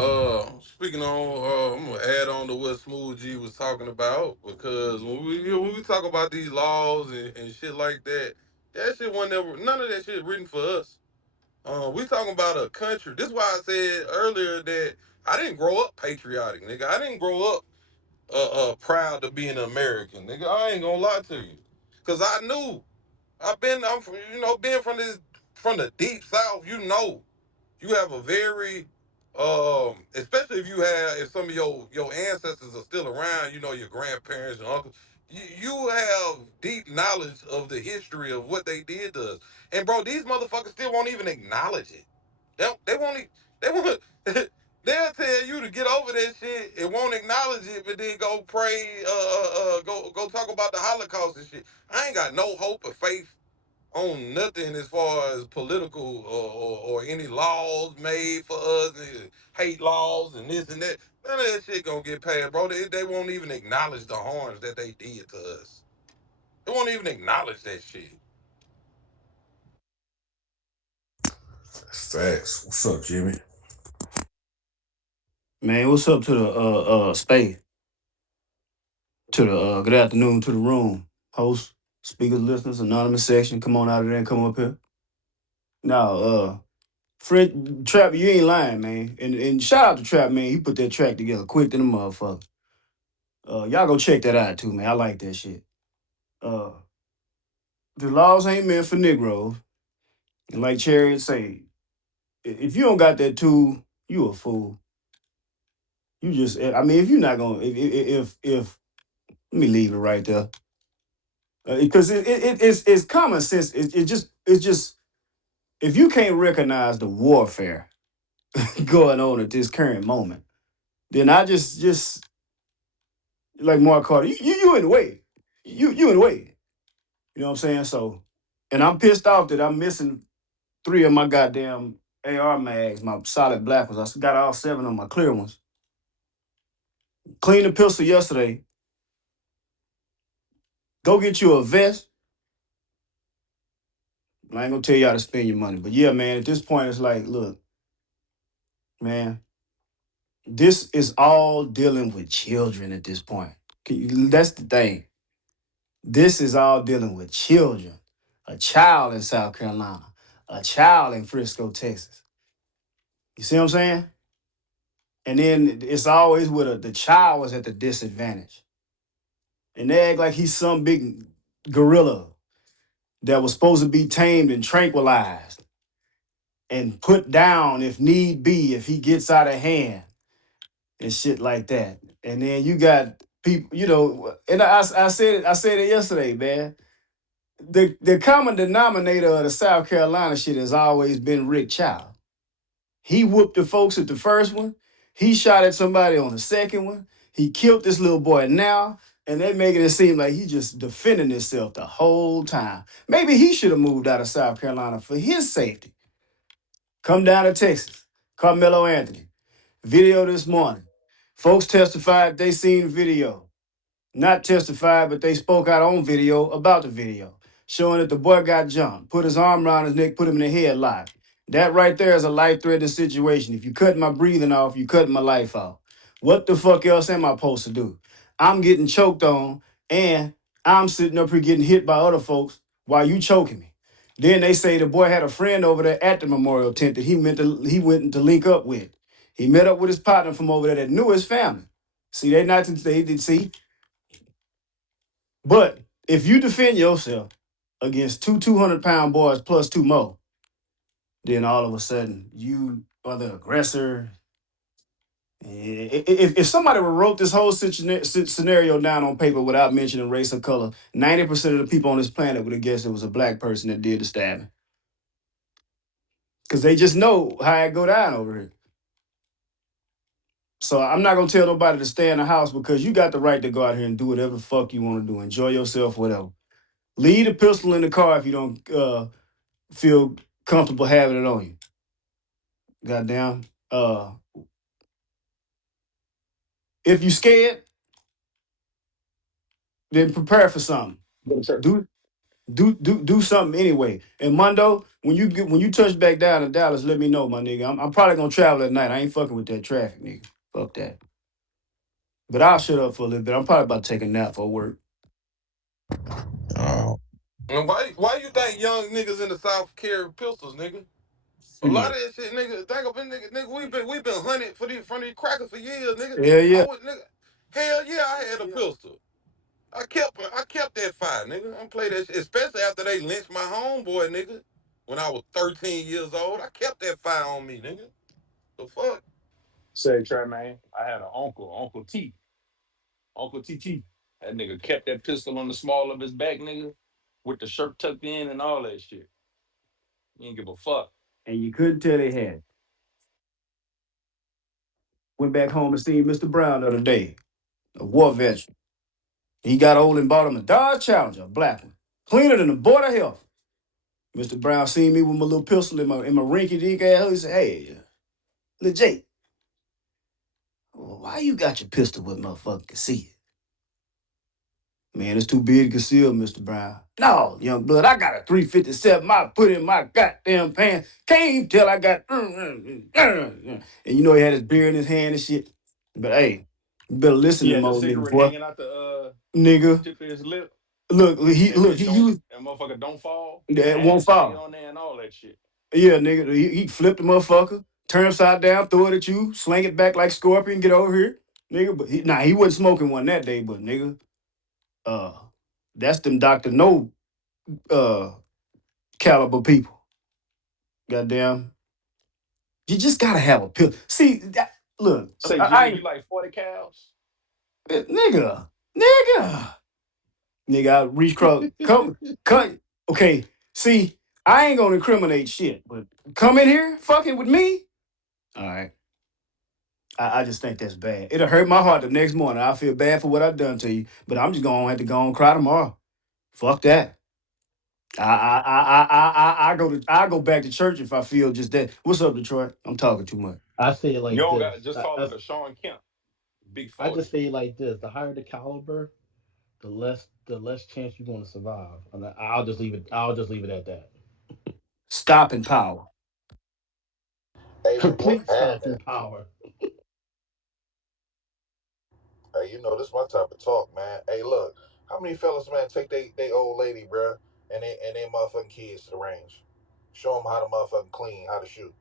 speaking on. I'm gonna add on to what Smooth G was talking about because when we talk about these laws and shit like that, that shit wasn't never none of that shit written for us. We talking about a country. This is why I said earlier that I didn't grow up patriotic, nigga. I didn't grow up proud to be an American, nigga. I ain't gonna lie to you, cause I knew I'm from, being from the deep south. You have a very especially if some of your ancestors are still around, your grandparents and uncles, you have deep knowledge of the history of what they did to us. And bro, these motherfuckers still won't even acknowledge it. They won't they won't they'll tell you to get over that shit and won't acknowledge but then go pray, go talk about the Holocaust and shit. I ain't got no hope or faith on nothing as far as political or any laws made for us, hate laws and this and that. None of that shit gonna get passed, bro. They won't even acknowledge the harms that they did to us. They won't even acknowledge that shit. Facts. What's up, Jimmy? Man, what's up to the space? To the good afternoon to the room. Host, speakers, listeners, anonymous section. Come on out of there and come up here. Now, Fred Trap, you ain't lying, man. And shout out to Trap, man. He put that track together quick than a motherfucker. Y'all go check that out too, man. I like that shit. Uh the laws ain't meant for Negroes. And like Chariot say, if you don't got that tool, you a fool. You just I mean, if you're not gonna if let me leave it right there. Because it's common sense. It's just if you can't recognize the warfare going on at this current moment, then I just like Mark Carter, you in the way, you in the way. You know what I'm saying? So, and I'm pissed off that I'm missing three of my goddamn AR mags, my solid black ones. I got all seven of my clear ones. Cleaned the pistol yesterday. Go get you a vest. I ain't gonna tell you how to spend your money, but yeah, man. At this point, it's like, look, man. This is all dealing with children at this point. That's the thing. This is all dealing with children. A child in South Carolina, a child in Frisco, Texas. You see what I'm saying? And then it's always with the child was at the disadvantage. And they act like he's some big gorilla that was supposed to be tamed and tranquilized and put down if need be, if he gets out of hand. And shit like that. And then you got people, and I said it yesterday, man. The common denominator of the South Carolina shit has always been Rick Child. He whooped the folks at the first one. He shot at somebody on the second one. He killed this little boy now, and they making it seem like he just defending himself the whole time. Maybe he should have moved out of South Carolina for his safety. Come down to Texas. Carmelo Anthony. Video this morning. Folks testified they seen video. Not testified, but they spoke out on video about the video, showing that the boy got jumped, put his arm around his neck, put him in a headlock. That right there is a life-threatening situation. If you cut my breathing off, you cut my life off. What the fuck else am I supposed to do? I'm getting choked on, and I'm sitting up here getting hit by other folks while you choking me. Then they say the boy had a friend over there at the memorial tent that he went to link up with. He met up with his partner from over there that knew his family. See, they did see. But if you defend yourself against two 200-pound boys plus two more, then all of a sudden you are the aggressor. If somebody wrote this whole scenario down on paper without mentioning race or color, 90% of the people on this planet would have guessed it was a black person that did the stabbing. Because they just know how it go down over here. So I'm not gonna tell nobody to stay in the house because you got the right to go out here and do whatever the fuck you want to do. Enjoy yourself, whatever. Leave the pistol in the car if you don't feel comfortable having it on you. Goddamn. If you scared, then prepare for something. Yes, sir. Do do something anyway. And Mondo, when you touch back down in Dallas, let me know, my nigga. I'm probably gonna travel at night. I ain't fucking with that traffic, nigga. Fuck that. But I'll shut up for a little bit. I'm probably about to take a nap for work. Oh, And why you think young niggas in the South carry pistols, nigga? A lot Shit. of that shit, nigga. Think of it, nigga. We been hunted from these crackers for years, nigga. Hell yeah. Hell yeah, I had a pistol. I kept that fire, nigga. I'm play that shit, especially after they lynched my homeboy, nigga. When I was 13 years old, I kept that fire on me, nigga. The fuck? Say, Trey, man, I had an uncle, Uncle T, Uncle TT. That nigga kept that pistol on the small of his back, nigga, with the shirt tucked in and all that shit. He didn't give a fuck. And you couldn't tell they had. Went back home and seen Mr. Brown the other day. a war veteran. He got old and bought him a Dodge Challenger, a black one, cleaner than a board of health. Mr. Brown seen me with my little pistol in my rinky dink ass. He said, "Hey, Lil Jake, why you got your pistol with motherfucker can see it?" Man, it's too big to conceal, Mr. Brown. No, young blood, I got a 357. I put it in my goddamn pants. Can't even tell I got. And you know he had his beer in his hand and shit. But hey, you better listen He to had him, the old nigga, cigarette boy. hanging out the Nigga, tip of his lip. he That look bitch he don't, used that motherfucker don't fall. The that won't ash stay fall. on there and all that shit. Yeah, nigga, he flipped the motherfucker, turn upside down, throw it at you, slang it back like Scorpion, get over here, nigga. But he wasn't smoking one that day, but nigga, uh, that's them Doctor No uh caliber people. Goddamn, you just gotta have a pill. See, look, Say, Jimmy, I you like 40 cows? nigga, nigga, I reach across, come, okay. See, I ain't gonna incriminate shit, but come in here fucking with me. All right. I just think that's bad. It'll hurt my heart the next morning. I feel bad for what I've done to you, but I'm just gonna have to go and cry tomorrow. Fuck that. I go back to church if I feel just that. What's up, Detroit? I'm talking too much. I say it You like don't got this. just call it a Sean Kemp, big I 40. just say it like this: the higher the caliber, the less chance you're going to survive. And I'll just leave it. I'll just leave it at that. Stopping power. Hey, we both Complete had stopping that. power. Hey, this my type of talk, man. Hey, look, how many fellas, man, take they old lady, bruh, and they motherfucking kids to the range, show them how to motherfucking clean, how to shoot.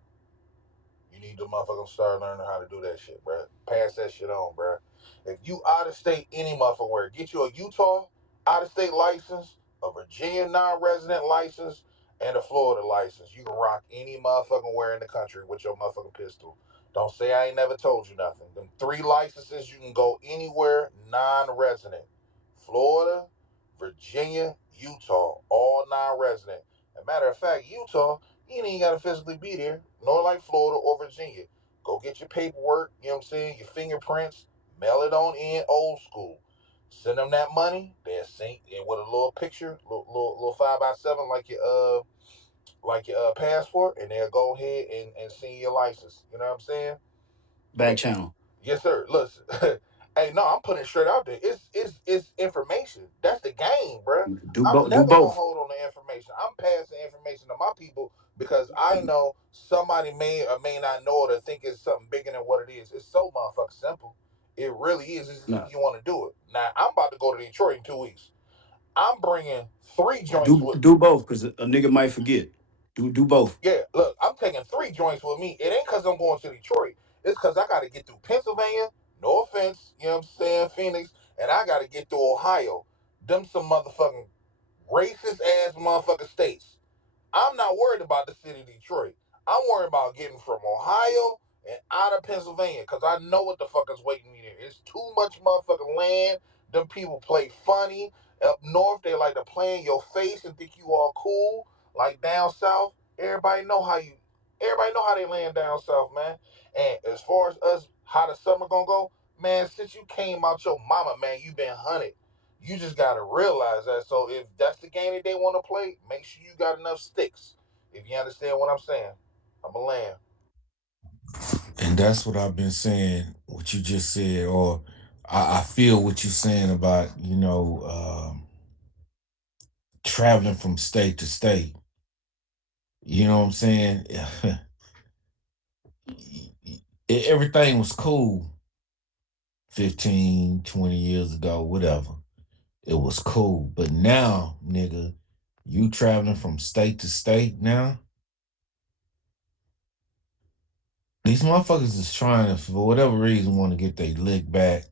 You need to motherfucking start learning how to do that shit, bruh. Pass that shit on, bruh. If you out of state, any motherfucking where, get you a Utah out of state license, a Virginia non-resident license, and a Florida license. You can rock any motherfucking where in the country with your motherfucking pistol. Don't say I ain't never told you nothing. Them 3 licenses, you can go anywhere non-resident. Florida, Virginia, Utah, all non-resident. As a matter of fact, Utah, you ain't even gotta physically be there, nor like Florida or Virginia. Go get your paperwork, you know what I'm saying, your fingerprints, mail it on in old school. Send them that money, they'll send it with a little picture, little 5x7 like your passport, and they'll go ahead and send you your license. You know what I'm saying? Back channel. Yes, sir. Listen, hey, no, I'm putting it straight out there. It's information. That's the game, bruh. Do I'm both. Do never gonna both. hold on the information. I'm passing information to my people because I know somebody may or may not know it or think it's something bigger than what it is. It's so motherfucking simple. It really is. It's if No. you want to do it. Now, I'm about to go to Detroit in 2 weeks. I'm bringing 3 joints Do with me. do both, cause a nigga might forget. Do both. Yeah, look, I'm taking 3 joints with me. It ain't because I'm going to Detroit. It's because I got to get through Pennsylvania. No offense, you know what I'm saying, Phoenix, and I got to get through Ohio. Them some motherfucking racist ass motherfucking states. I'm not worried about the city of Detroit. I'm worried about getting from Ohio and out of Pennsylvania because I know what the fuck is waiting me there. It's too much motherfucking land. Them people play funny. Up north, they like to play in your face and think you all cool. Like down south, everybody know how they land down south, man. And as far as us, how the summer gonna go, man, since you came out your mama, man, you been hunted. You just gotta realize that. So if that's the game that they want to play, make sure you got enough sticks. If you understand what I'm saying, I'm a land. And that's what I've been saying, what you just said, or I feel what you're saying about, traveling from state to state. You know what I'm saying? Everything was cool 15, 20 years ago, whatever. It was cool. But now, nigga, you traveling from state to state now, these motherfuckers is trying to, for whatever reason, want to get their lick back.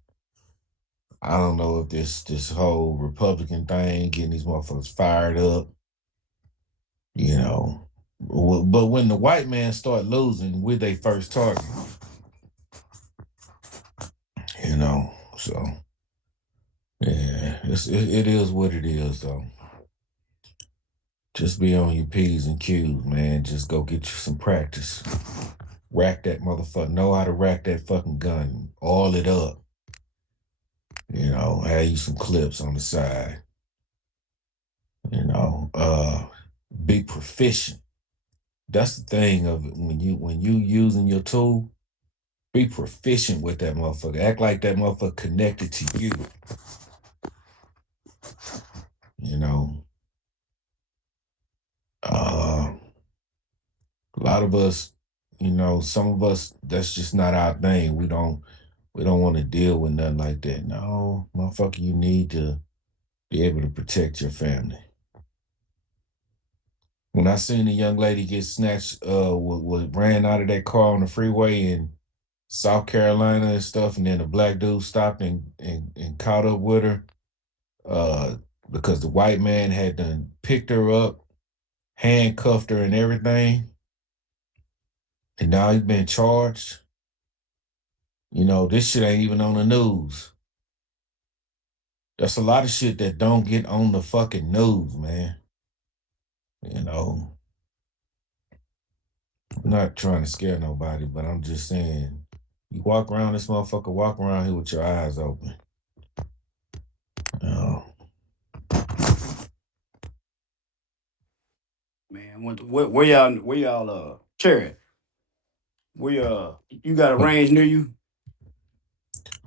I don't know if this whole Republican thing getting these motherfuckers fired up, you know. But when the white man start losing, we're they first target, you know. So yeah, it is what it is though. Just be on your P's and Q's, man. Just go get you some practice. Rack that motherfucker. Know how to rack that fucking gun. All it up. Have you some clips on the side. You know, be proficient. That's the thing of it. When you using your tool, be proficient with that motherfucker. Act like that motherfucker connected to you. You know, uh, a lot of us, some of us, that's just not our thing. We don't want to deal with nothing like that. No, motherfucker, you need to be able to protect your family. When I seen a young lady get snatched, was ran out of that car on the freeway in South Carolina and stuff, and then a black dude stopped and caught up with her, uh, because the white man had done picked her up, handcuffed her and everything, and now he's been charged. This shit ain't even on the news. That's a lot of shit that don't get on the fucking news, man. You know, I'm not trying to scare nobody, but I'm just saying, you walk around this motherfucker, walk around here with your eyes open. Oh, Man, where y'all Cherry? You got a range near you?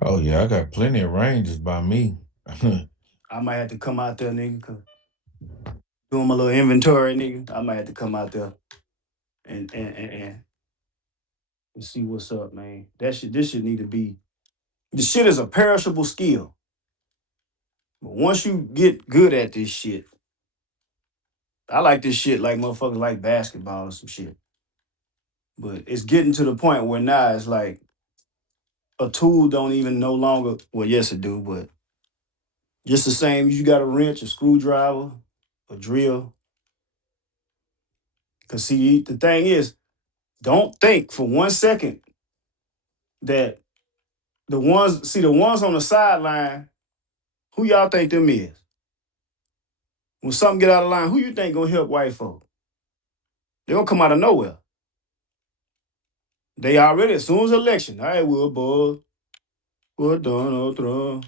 oh yeah, I got plenty of ranges by me. I might have to come out there, nigga, doing my little inventory, nigga. I might have to come out there and see what's up, man. This should need to be. The shit is a perishable skill. But once you get good at this shit, I like this shit like motherfuckers like basketball or some shit. But it's getting to the point where now it's like a tool don't even no longer. Well, yes, it do, but just the same. You got a wrench, a screwdriver, a drill. Cause see, the thing is, don't think for 1 second that the ones on the sideline, who y'all think them is? When something get out of line, who you think gonna help white folk? They gonna come out of nowhere. They already, as soon as election, I will, boy. Well done, Trump.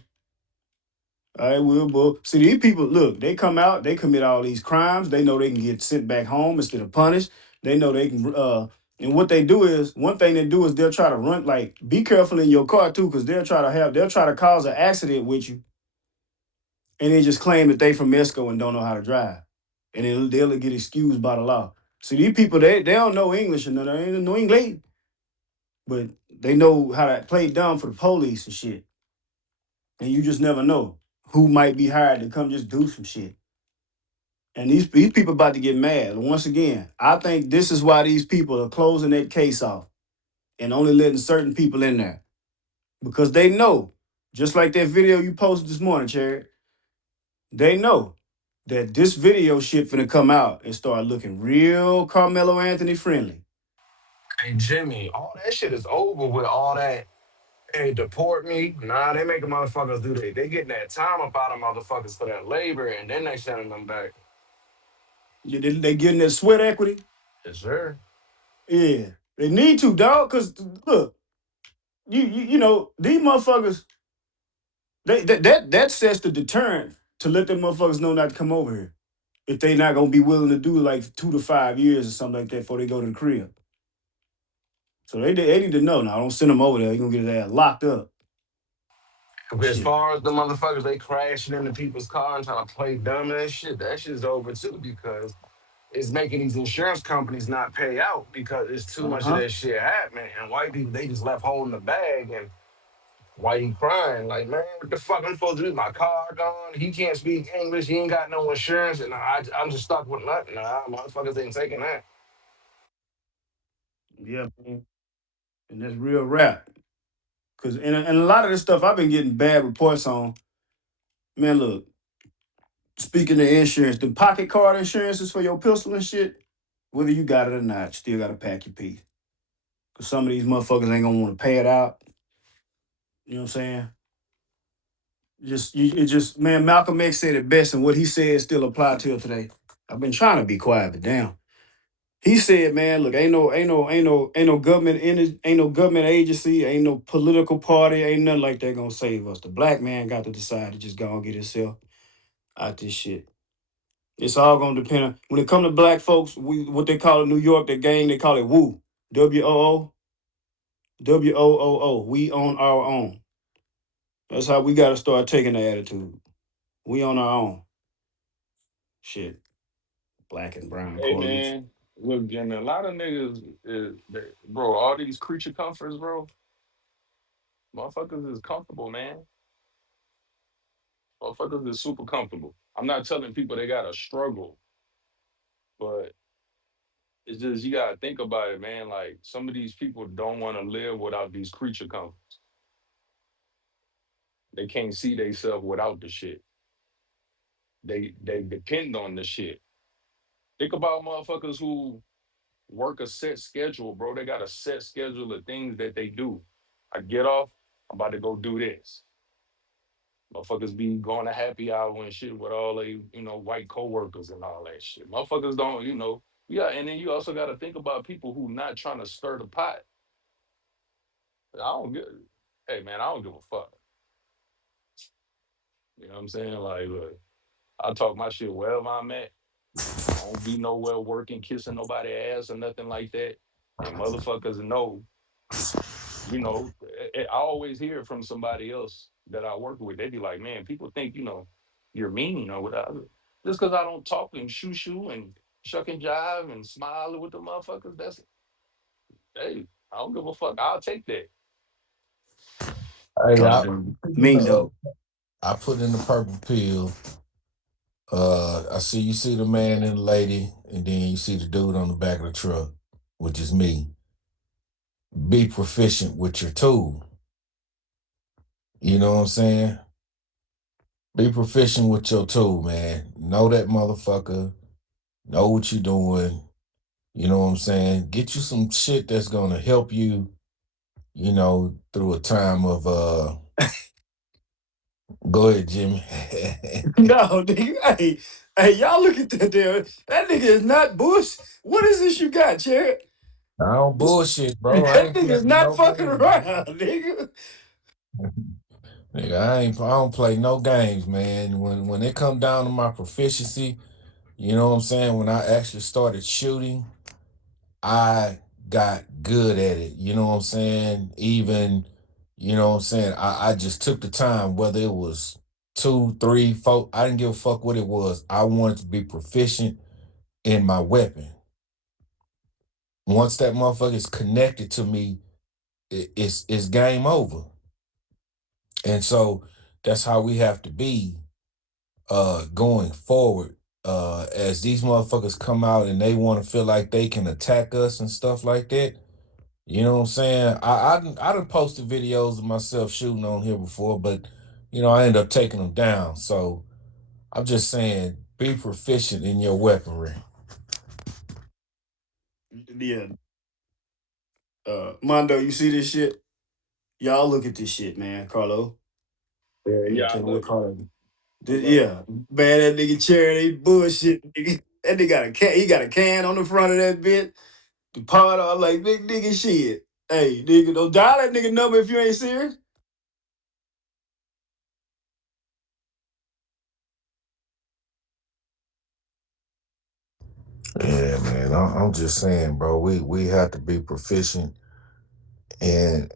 I will, boy. See, these people, look, they come out, they commit all these crimes. They know they can get sent back home instead of punished. They know they can, and what they do is, one thing they do is they'll try to run, like, be careful in your car too, because they'll try to cause an accident with you, and they just claim that they from Mexico and don't know how to drive. And they'll get excused by the law. See, these people, they don't know English and they ain't know English, but they know how to play dumb for the police and shit. And you just never know who might be hired to come just do some shit. And these people about to get mad. Once again, I think this is why these people are closing that case off and only letting certain people in there. Because they know, just like that video you posted this morning, Cherry, they know that this video shit finna come out and start looking real Carmelo Anthony friendly. Hey Jimmy, all that shit is over with. All that, hey, deport me. Nah, they making motherfuckers do that. They getting that time up out of motherfuckers for that labor, and then they sending them back. They getting that sweat equity. Yes, sir. Yeah, they need to, dog. Cause look, you know these motherfuckers. That sets the deterrent to let them motherfuckers know not to come over here if they not gonna be willing to do like 2 to 5 years or something like that before they go to the crib. So they need to know now. Don't send them over there. You're gonna get his ass locked up. As Shit. far as the motherfuckers, they crashing into people's car and trying to play dumb and that shit. That shit's over too because it's making these insurance companies not pay out because it's too much of Uh-huh. that shit happening. And white people, they just left holding the bag and white crying like, man, what the fuck I'm supposed to do? My car gone. He can't speak English. He ain't got no insurance, and I'm just stuck with nothing. Nah, motherfuckers ain't taking that. Yeah, man. And that's real rap. Cause and a lot of this stuff I've been getting bad reports on. Man, look, speaking of insurance, the pocket card insurances for your pistol and shit, whether you got it or not, you still gotta pack your piece. Cause some of these motherfuckers ain't gonna want to pay it out. You know what I'm saying? It just man, Malcolm X said it best, and what he said still apply till today. I've been trying to be quiet, but damn. He said, "Man, look, ain't no government ain't no government agency, ain't no political party, ain't nothing like that gonna save us. The black man got to decide to just go and get himself out this shit. It's all gonna depend on when it come to black folks. We what they call in New York, the gang they call it woo, WOO. We on our own. That's how we got to start taking the attitude. We on our own. Shit, black and brown Hey coalition. man, look, Jimmy, a lot of niggas bro, all these creature comforts, bro, motherfuckers is comfortable, man. Motherfuckers is super comfortable. I'm not telling people they gotta struggle, but it's just you gotta think about it, man. Like some of these people don't want to live without these creature comforts. They can't see themselves without the shit. They depend on the shit. Think about motherfuckers who work a set schedule, bro. They got a set schedule of things that they do. I get off, I'm about to go do this. Motherfuckers be going to happy hour and shit with all they, white coworkers and all that shit. Motherfuckers don't, yeah. And then you also got to think about people who not trying to stir the pot. I don't give, hey man, I don't give a fuck. You know what I'm saying? Like, look, I talk my shit wherever I'm at. I don't be nowhere working, kissing nobody ass or nothing like that. And motherfuckers know, I always hear it from somebody else that I work with. They be like, man, people think, you're mean or whatever. Just because I don't talk and shoo and shuck and jive and smile with the motherfuckers, that's, hey, I don't give a fuck. I'll take that. Hey, Call them put in the, mean though. I put in the purple pill. I see you see the man and the lady, and then you see the dude on the back of the truck, which is me. Be proficient with your tool. You know what I'm saying? Be proficient with your tool, man. Know that motherfucker. Know what you're doing. You know what I'm saying? Get you some shit that's gonna help you, through a time of go ahead, Jimmy. No, nigga. Hey, y'all look at that there. That nigga is not Bush. What is this you got, Chad? I don't bullshit, bro. I That ain't nigga is playing not no fucking games. around, nigga. Nigga, I don't play no games, man. When it come down to my proficiency, you know what I'm saying? When I actually started shooting, I got good at it. You know what I'm saying? Even, I just took the time, whether it was two, three, four, I didn't give a fuck what it was. I wanted to be proficient in my weapon. Once that motherfucker is connected to me, it's game over. And so that's how we have to be going forward. As these motherfuckers come out and they want to feel like they can attack us and stuff like that. You know what I'm saying? I done posted videos of myself shooting on here before, but I end up taking them down. So I'm just saying, be proficient in your weaponry. Yeah. Mondo, you see this shit? Y'all look at this shit, man, Carlo. Yeah, I'm gonna yeah, I tell you what love it. Carlo. I love it. Yeah, man, that nigga charity bullshit. Nigga. That nigga got a can. He got a can on the front of that bitch. The part of like big nigga shit. Hey, nigga, don't dial that nigga number if you ain't serious. Yeah, man. I'm just saying, bro. We have to be proficient in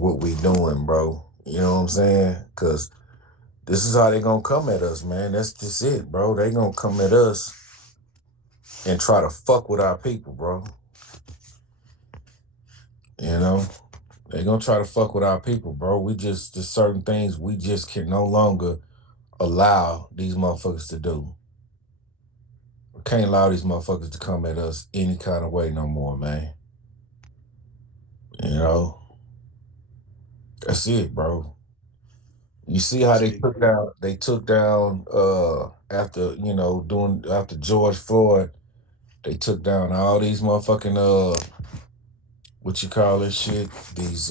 what we doing, bro. You know what I'm saying? Cause this is how they gonna come at us, man. That's just it, bro. They gonna come at us and try to fuck with our people, bro. You know, they gonna try to fuck with our people, bro. There's certain things we just can no longer allow these motherfuckers to do. We can't allow these motherfuckers to come at us any kind of way no more, man. You know, that's it, bro. You see how That's they it. took down after, doing after George Floyd, they took down all these motherfucking what you call this shit? These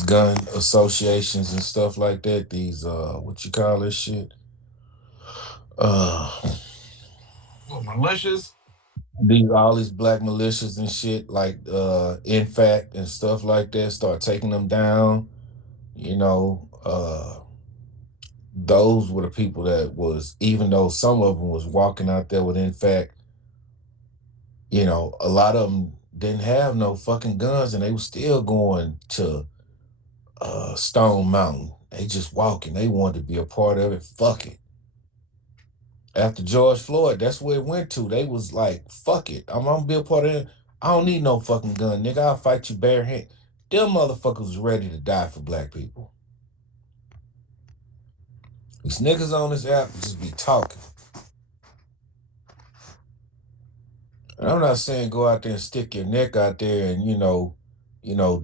gun associations and stuff like that. These what you call this shit? Uh What, malicious? these all these black militias and shit like in fact and stuff like that start taking them down, you know, those were the people that was, even though some of them was walking out there with in fact, you know, a lot of them didn't have no fucking guns and they were still going to Stone Mountain. They just walking. They wanted to be a part of it. Fuck it. After George Floyd, that's where it went to. They was like, fuck it. I'm gonna be a part of it. I don't need no fucking gun, nigga. I'll fight you bare hand. Them motherfuckers was ready to die for black people. These niggas on this app just be talking. And I'm not saying go out there and stick your neck out there and,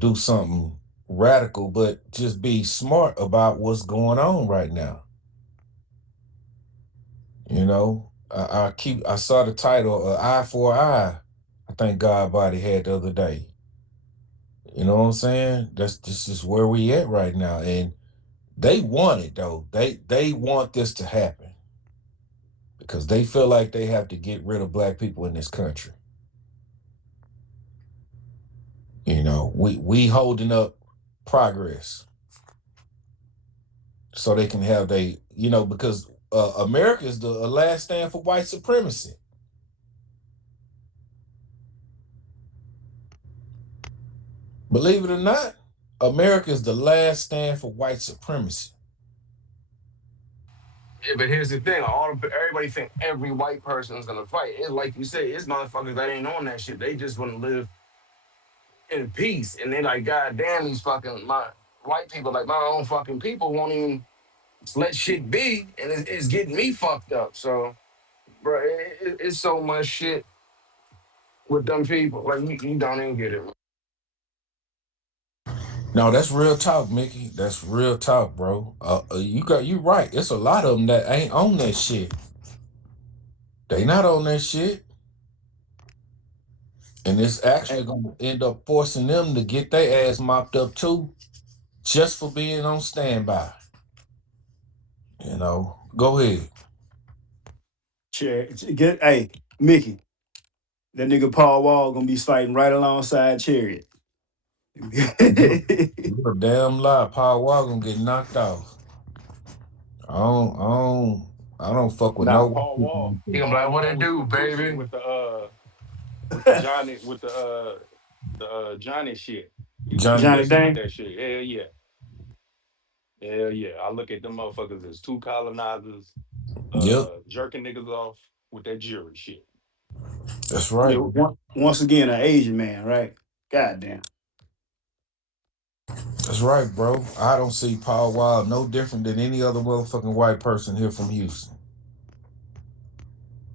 do something radical, but just be smart about what's going on right now. I saw the title, Eye for Eye. I think God Body had the other day. You know what I'm saying? This is where we at right now. And they want it though. They want this to happen because they feel like they have to get rid of black people in this country. We holding up progress so they can have because America is the last stand for white supremacy. Believe it or not, America is the last stand for white supremacy. Yeah, but here's the thing: everybody think every white person is gonna fight. It's like you say, it's motherfuckers that ain't on that shit. They just want to live in peace, and they like, God damn, these fucking my white people, like my own fucking people, won't even let shit be, and it's getting me fucked up. So, bro, it's so much shit with them people. Like you don't even get it. No, that's real talk, Mickey. That's real talk, bro. You right. It's a lot of them that ain't on that shit. They not on that shit, and it's Hey, actually gonna end up forcing them to get their ass mopped up too, just for being on standby. Go ahead. hey, Mickey, that nigga Paul Wall gonna be fighting right alongside Chariot. You're a damn lie. Power Wall gonna get knocked off. I don't, I don't, I don't fuck with Now, no. He gonna be like, Paul what Wall it was do, the pushing baby? with the Johnny shit. He was too Johnny. Johnny pussy with Dang. that shit. Hell yeah. Hell yeah. I look at them motherfuckers as two colonizers, Yep, jerking niggas off with that jury shit. that's Yeah, right. once again, an Asian man, right? Goddamn. That's right, bro. I don't see Paul Wall no different than any other motherfucking white person here from Houston.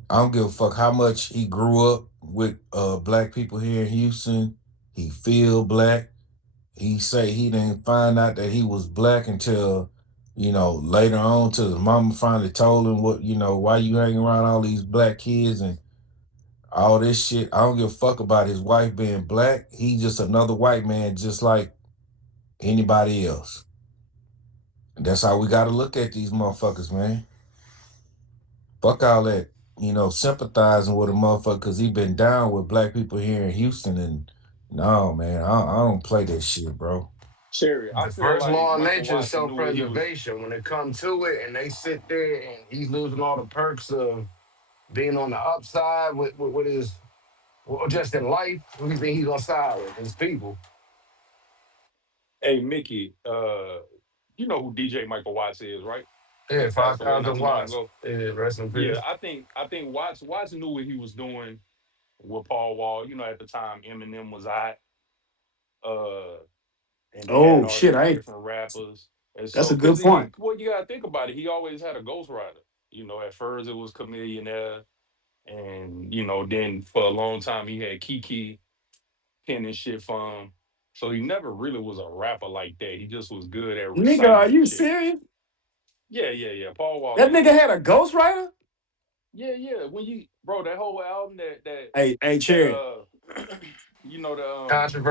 I don't give a fuck how much he grew up with black people here in Houston. He feel black. He say he didn't find out that he was black until, later on till his mama finally told him why you hanging around all these black kids and all this shit. I don't give a fuck about his wife being black. He just another white man just like anybody else. And that's how we gotta look at these motherfuckers, man. Fuck all that, sympathizing with a motherfucker because he been down with black people here in Houston. And no, man, I don't play that shit, bro. Sherry, I The feel first like law of Michael nature is Watson knew what he was. self-preservation. When it comes to it, and they sit there and he's losing all the perks of being on the upside with his, or just in life, who you think he's gonna side with? His people. Hey, Mickey, you know who DJ Michael Watts is, right? Yeah, That passed away not 5,000 too long watts. ago. Yeah, rest in Yeah, peace. I think Watts knew what he was doing with Paul Wall. You know, at the time Eminem was out, uh, and they had Oh all shit, these I ain't. different rappers. And That's so, a good cause point. well, you gotta think about it. He always had a ghostwriter. You know, at first it was Chameleon Air, and then for a long time he had Kiki penning shit for him. So he never really was a rapper like that. He just was good at Nigga, are reciting you shit. serious? Yeah, yeah, yeah. Paul Wall That nigga did. had a ghostwriter? Yeah, yeah. When you bro, that whole album Hey, that Cherry. the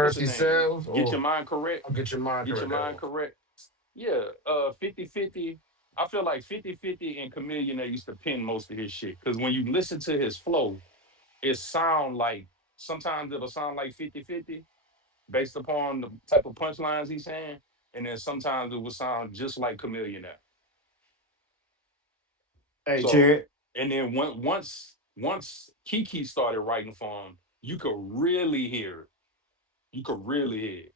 what's the Controversy name? sells, Get your or mind correct. I'll get your mind Get your correct. That mind one. correct. Yeah, 50-50. I feel like 50-50 and Chameleon that used to pen most of his shit. Cause when you listen to his flow, it sound like sometimes it'll sound like 50-50 based upon the type of punchlines he's saying, and then sometimes it will sound just like Chameleon now. Hey, So Cherry. and then once Kiki started writing for him, you could really hear it. You could really hear it.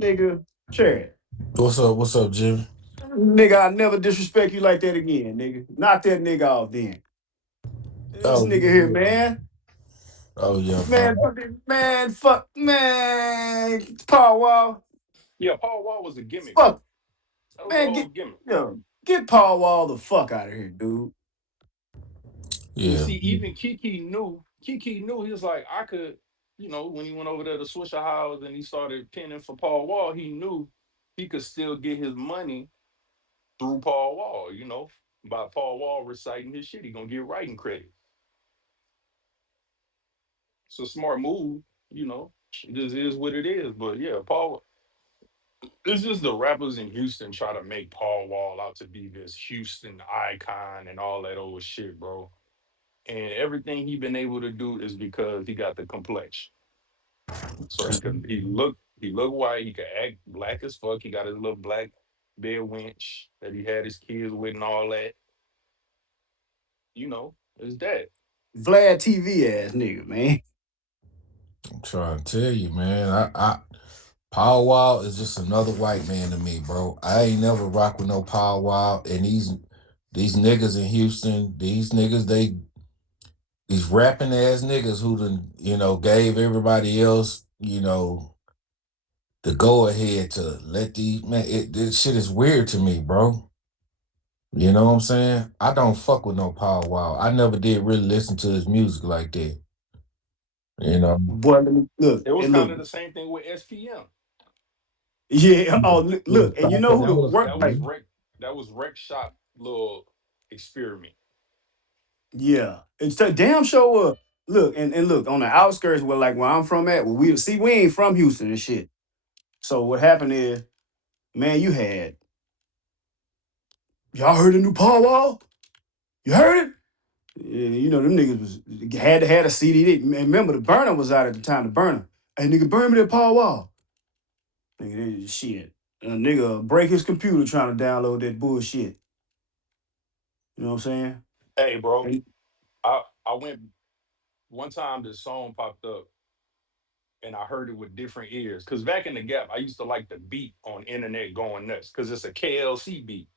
Nigga, Cherry. What's up? What's up, Jimmy? Nigga, I never disrespect you like that again, nigga. Knock that nigga off then. This Oh, nigga here, man. oh yeah, bro. Man, fuck, man. Paul Wall. Yeah, Paul Wall was a gimmick, bro. Fuck, That was the man, whole gimmick. get Paul Wall the fuck out of here, dude. But Yeah, see, even Kiki knew he was like, I could, when he went over there to Swisher House and he started pinning for Paul Wall, he knew he could still get his money through Paul Wall, by Paul Wall reciting his shit. He gonna get writing credit. It's a smart move, you know. It just is what it is. But yeah, Paul, it's just the rappers in Houston try to make Paul Wall out to be this Houston icon and all that old shit, bro. And everything he been able to do is because he got the complexion. So he look white, he could act black as fuck. He got his little black bear wench that he had his kids with and all that. It's that. Vlad TV ass nigga, man. I'm trying to tell you, man. Power Wall is just another white man to me, bro. I ain't never rock with no Power Wall, and these niggas in Houston, these niggas, these rapping ass niggas who done, gave everybody else, the go ahead to let these man. This shit is weird to me, bro. You know what I'm saying? I don't fuck with no Power Wall. I never did really listen to his music like that. You know. Boy, let me look It was and kind look. of the same thing with SPM. Yeah. Oh, Yeah, look, and you know who That the was work? that was Like, Rec that was Rec Shop little experiment. yeah, it's a damn show. Look and look on the outskirts where I'm from at. Where we ain't from Houston and shit. So what happened is, man, y'all heard the new Paul Wall? You heard it? Yeah, them niggas had to have a CD. Remember the burner was out at the time. The burner. Hey, nigga, burn me that Paul Wall. Nigga, shit. A nigga break his computer trying to download that bullshit. You know what I'm Hey, bro, saying? I went one time. This song popped up, and I heard it with different ears. Cause back in the gap, I used to like the beat on internet going nuts. Cause it's a KLC beat,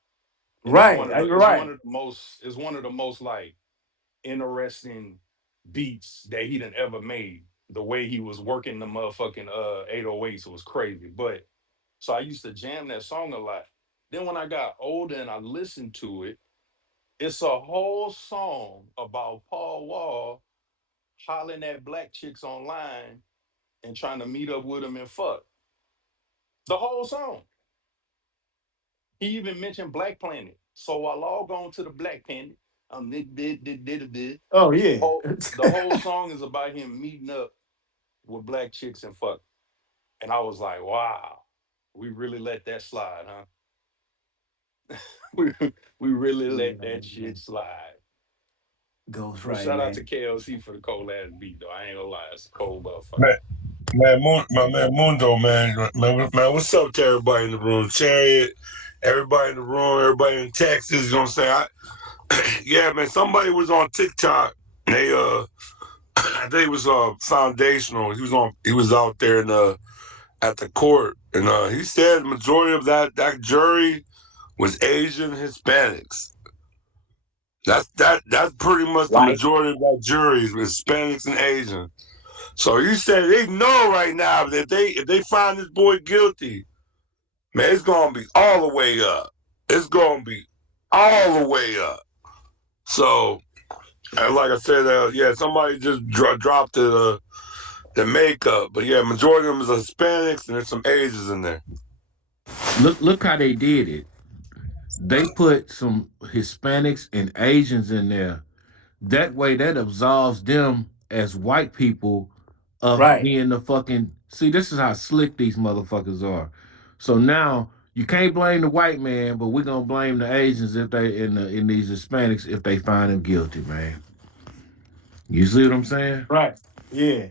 and it's one Right. of the You're it's one right. of the most it's one of the most like interesting beats that he done ever made. The way he was working the motherfucking 808s was crazy. But so I used to jam that song a lot. Then when I got older and I listened to it, it's a whole song about Paul Wall hollering at black chicks online and trying to meet up with them and fuck. The whole song. He even mentioned Black Planet. So I log on to the Black Planet. Did. Oh yeah. The whole song is about him meeting up with black chicks and fuck. And I was like, wow, we really let that slide, huh? we, we really let Yeah, that shit man. slide. Ghost But right, shout out to man. KLC for the cold ass beat, though. I ain't gonna lie, it's a cold motherfucker. My man Mundo, man, what's up to everybody in the room? Chariot, everybody in the room, everybody in Texas. You know what I'm saying? Yeah, man. Somebody was on TikTok. They I think it was foundational. He was out there at the court, and he said the majority of that jury was Asian Hispanics. That's pretty much the White. majority of that jury is Hispanics and Asians. So you said they know right now that if they find this boy guilty, man, it's gonna be all the way up. It's gonna be all the way up. So, like I said, yeah, somebody just dropped the makeup, but yeah, majority of them is Hispanics and there's some Asians in there. look how they did it. They put some Hispanics and Asians in there. That way, that absolves them as white people of Right. being the fucking. See, this is how slick these motherfuckers are. So now you can't blame the white man, but we're gonna blame the Asians if they in these Hispanics if they find him guilty, man. You see what I'm saying? Right. Yeah.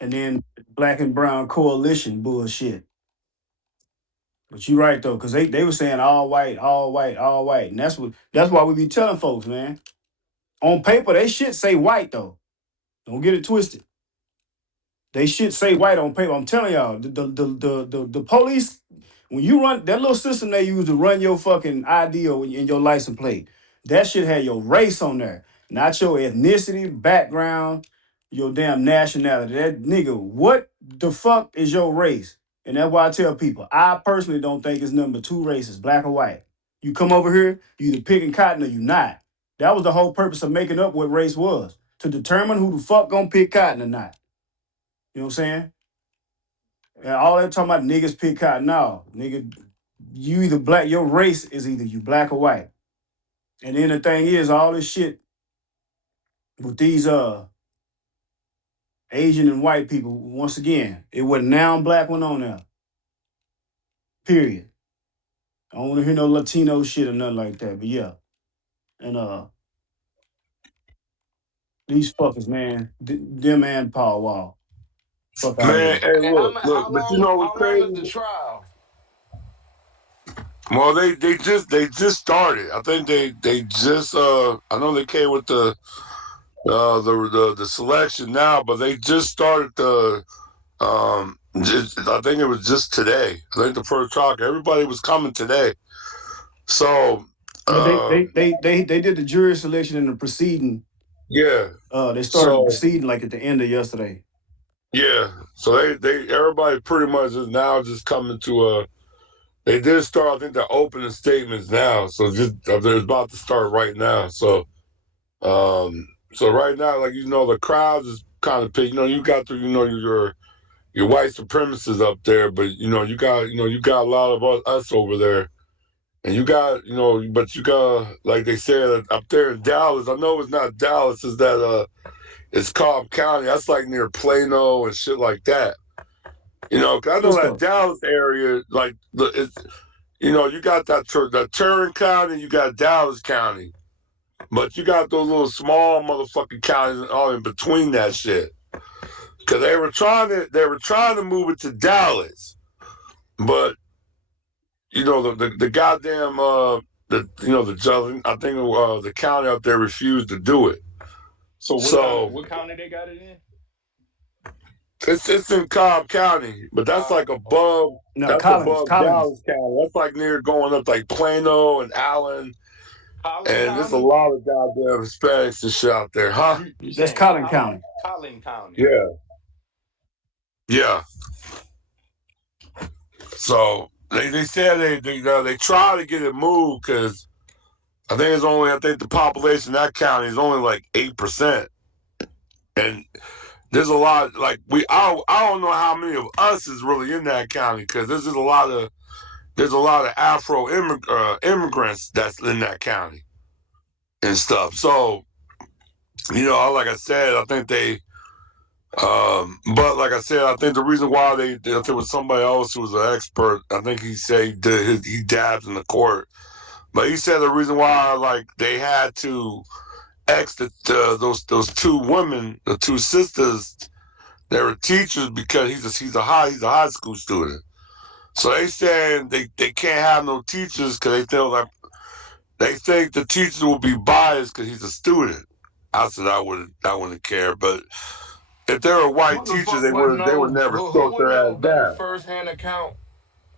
And then black and brown coalition bullshit. But you right though, because they were saying all white, all white, all white. And that's why we be telling folks, man. On paper, they should say white though. Don't get it twisted. They should say white on paper. I'm telling y'all, the police, when you run that little system they use to run your fucking ID or in your license plate, that should have your race on there, not your ethnicity, background, your damn nationality. That nigga, what the fuck is your race? And that's why I tell people, I personally don't think it's number two races, black or white. You come over here, you either picking cotton or you not. That was the whole purpose of making up what race was, to determine who the fuck gonna pick cotton or not. You know what I'm saying? And all that talking about niggas pick cotton. No, nigga, you either black, your race is either you black or white. And then the thing is, all this shit with these Asian and white people, once again, it was now black one on there. Period. I don't want to hear no Latino shit or nothing like that. But yeah. And these fuckers, man, them and Paul Wall. Fuck out of Man, here. hey, And look, look, but you know what's how long is the crazy? trial? Well, they just started. I think they just I know they came with the selection now, but they just started the I think it was just today. I think the first talk, everybody was coming today. So But they uh they they they they did the jury selection in the proceeding. yeah. They started the So proceeding like at the end of yesterday. yeah. So they everybody pretty much is now just coming to they did start, I think, the opening statements now. So just they're about to start right now. So right now, like, the crowd is kind of pick. You got your white supremacists up there, but you got a lot of us over there, and but you got, like they said up there in Dallas. I know it's not Dallas. Is that it's Cobb County. That's like near Plano and shit like that. 'Cause I Good know that stuff. Dallas area, like it's you got that Turin County, you got Dallas County. But you got those little small motherfucking counties all in between that shit. Cause they were trying to move it to Dallas, but the goddamn the judge, I think the county out there refused to do it. So So what county they got it in? it's in Cobb County, but that's like Okay. above No, that's Collins, above Collins. Dallas County. That's like near going up like Plano and Allen, Collin and there's a County? lot of goddamn Hispanics and shit out there, huh? You That's saying Collin County. Collin County. Yeah, yeah. So they said they try to get it moved because I think the population in that county is only like 8%, and there's a lot, like I don't know how many of us is really in that county because there's a lot of Afro immigrants that's in that county and stuff. So like I said, I think but like I said, I think the reason why if there was somebody else who was an expert, I think he said he dabs in the court. But he said the reason why, like, they had to exit those two women, the two sisters, they were teachers because he's a high school student. So they saying they can't have no teachers because they think the teachers will be biased because he's a student. I said I wouldn't care, but if they were white Who the teachers, fuck would they would know? never Who stroke would their know a ass better down. firsthand account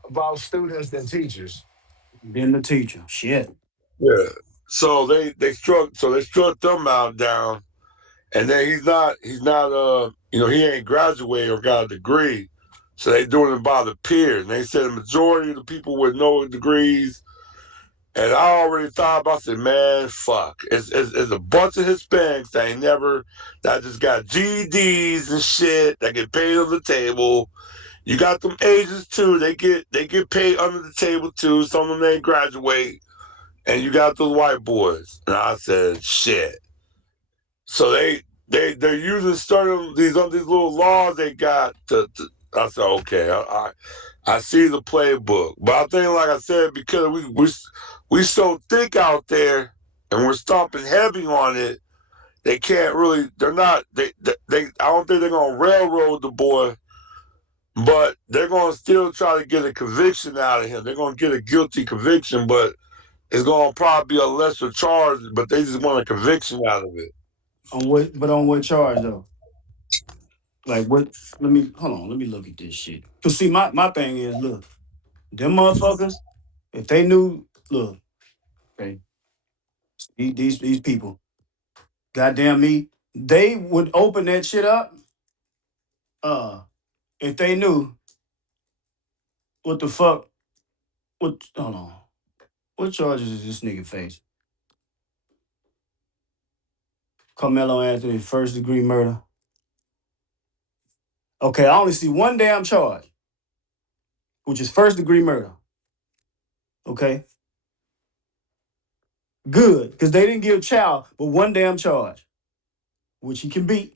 about students than teachers? Then the teacher. Shit. Yeah. So they struck them out down. And then he's not he ain't graduated or got a degree. So they doing it by the peers. And they said the majority of the people with no degrees. And I already thought about, I said, man, fuck. It's a bunch of Hispanics that just got GEDs and shit that get paid on the table. You got them Asians too. They get paid under the table too. Some of them ain't graduate. And you got those white boys. And I said, shit. So they're using certain these little laws they got I said, okay, I see the playbook, but I think, like I said, because we so thick out there and we're stomping heavy on it, they can't really. They're not. They I don't think they're gonna railroad the boy, but they're gonna still try to get a conviction out of him. They're gonna get a guilty conviction, but it's gonna probably be a lesser charge. But they just want a conviction out of it. On what? But on what charge though? Like what? Let me hold on. Let me look at this shit. Cause see, my thing is, look, them motherfuckers. If they knew, look, okay, these people, goddamn me, they would open that shit up. If they knew what the fuck, what? Hold on. What charges is this nigga face? Carmelo Anthony, first degree murder. Okay, I only see one damn charge, which is first degree murder. Okay, good, because they didn't give Chow but one damn charge, which he can beat.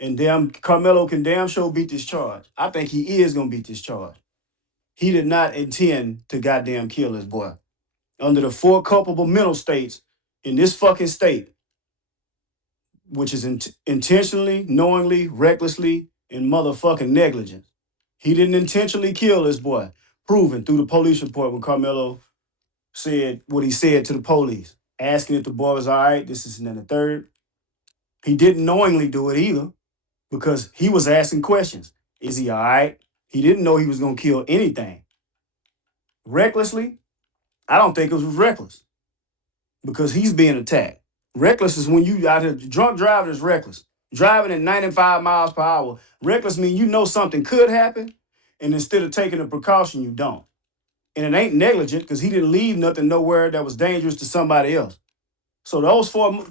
And damn, Carmelo can damn sure beat this charge. I think he is gonna beat this charge. He did not intend to goddamn kill his boy. Under the four culpable mental states in this fucking state, which is intentionally, knowingly, recklessly, and motherfucking negligence. He didn't intentionally kill this boy, proven through the police report when Carmelo said what he said to the police, asking if the boy was all right, this is and then the third. He didn't knowingly do it either because he was asking questions. Is he all right? He didn't know he was going to kill anything. Recklessly, I don't think it was reckless because he's being attacked. Reckless is when you out here, drunk driving is reckless. Driving at 95 miles per hour. Reckless means you know something could happen, and instead of taking a precaution, you don't. And it ain't negligent because he didn't leave nothing nowhere that was dangerous to somebody else. So those four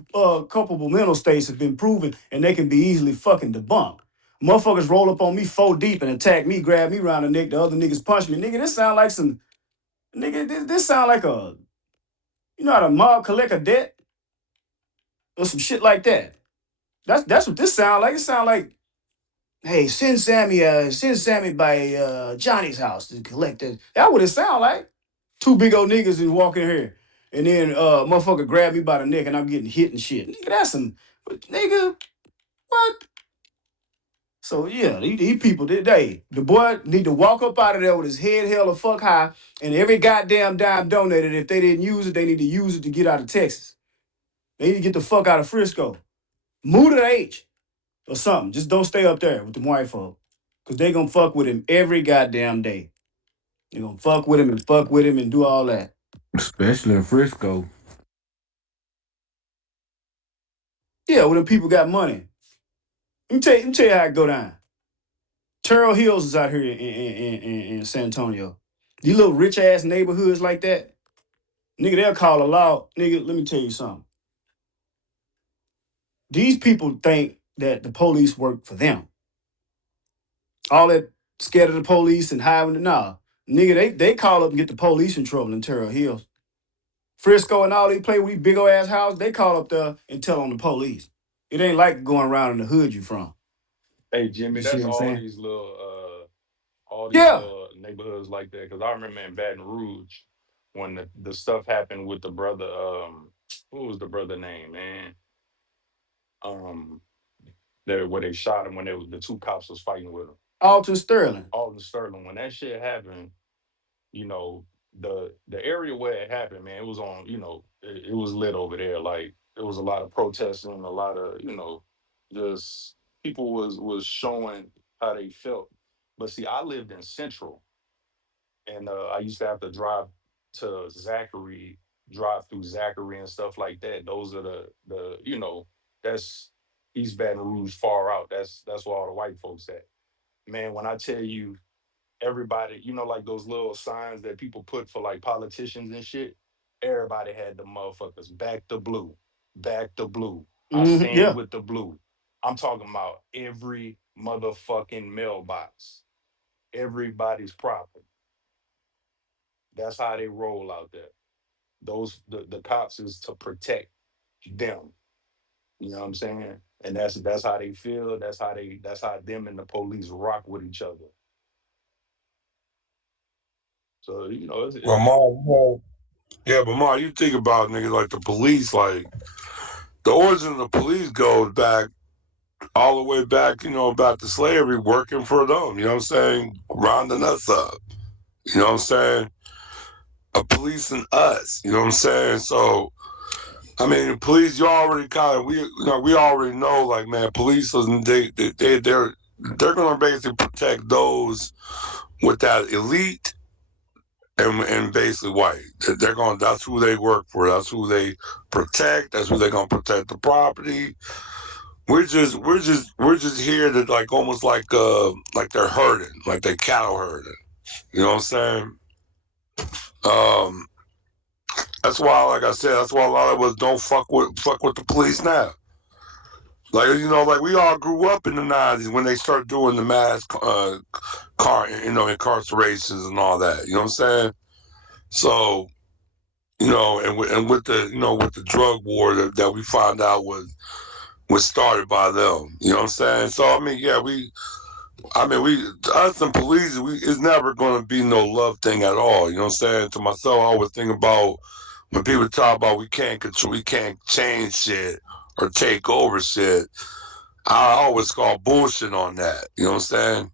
culpable mental states have been proven, and they can be easily fucking debunked. Motherfuckers roll up on me 4 deep and attack me, grab me around the neck. The other niggas punch me. Nigga, this sound like some. Nigga, this sound like a. You know how to mob collect a debt or some shit like that. That's what this sound like. It sound like, hey, send Sammy by Johnny's house to collect that. That what it sound like. Two big old niggas is walking here. And then motherfucker grab me by the neck and I'm getting hit and shit. Nigga, that's some nigga, what? So yeah, these people today, the boy need to walk up out of there with his head held the fuck high and every goddamn dime donated. If they didn't use it, they need to use it to get out of Texas. They need to get the fuck out of Frisco. Move to the H or something. Just don't stay up there with the white folk. Cause they gonna fuck with him every goddamn day. They gonna fuck with him and do all that. especially in Frisco. Yeah, when them people got money. Let me tell you how it go down. Terrell Hills is out here in San Antonio. These little rich ass neighborhoods like that, nigga, they'll call a law. Nigga, let me tell you something. These people think that the police work for them. All that scared of the police and hiding. Nah, nigga, they call up and get the police in trouble in Terrell Hills. Frisco and all these play with these big old ass houses, they call up there and tell on the police. It ain't like going around in the hood you from. Hey Jimmy, You see that's what I'm saying? all these Yeah. little neighborhoods like that. Cause I remember in Baton Rouge when the stuff happened with the brother. What was the brother name, man? Um, there where they shot him when they was the two cops was fighting with him. Alton Sterling. Alton Sterling. When that shit happened, you know, the area where it happened, man, it was on, it was lit over there. Like there was a lot of protesting, a lot of, just people was showing how they felt. But see, I lived in Central, and I used to have to drive to Zachary, drive through Zachary and stuff like that. Those are the that's East Baton Rouge far out. That's where all the white folks at. Man, when I tell you everybody, like those little signs that people put for like politicians and shit. Everybody had the motherfuckers back to blue, back to blue. I stand Yeah. with the blue. I'm talking about every motherfucking mailbox, everybody's property. That's how they roll out there. The cops is to protect them. You know what I'm saying? And that's how they feel. That's how them and the police rock with each other. So Well, Ma, yeah, but Ma, you think about niggas like the police, like the origin of the police goes back all the way back, back to slavery, working for them. You know what I'm saying? Rounding us up. You know what I'm saying? Policing us. You know what I'm saying? So, I mean, the police, you already kind of we already know, like, man, police they're gonna basically protect those with that elite and basically white. They're going. That's who they work for. That's who they protect. That's who they're gonna protect the property. We're just here to, like, almost like they're herding, like they cattle herding. You know what I'm saying? Um, that's why, like I said, that's why a lot of us don't fuck with the police now. Like, like we all grew up in the '90s when they started doing the mass incarcerations and all that. You know what I'm saying? So, and with the with the drug war that we found out was started by them. You know what I'm saying? So I mean, yeah, us and police, it's never going to be no love thing at all. You know what I'm saying? To myself, I always think about when people talk about we can't control, we can't change shit or take over shit. I always call bullshit on that. You know what I'm saying?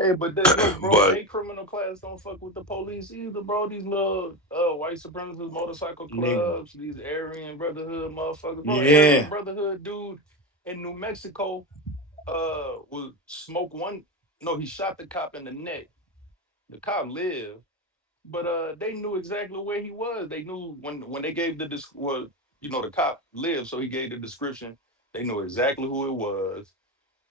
Hey, but they, look, bro, But they criminal class don't fuck with the police either, bro. These little white supremacist motorcycle Nigga. clubs, these Aryan Brotherhood motherfuckers, bro. Aryan Yeah. Brotherhood dude in New Mexico would smoke one. No, he shot the cop in the neck. The cop lived, but they knew exactly where he was. They knew when they gave well, the cop lived, so he gave the description. They knew exactly who it was.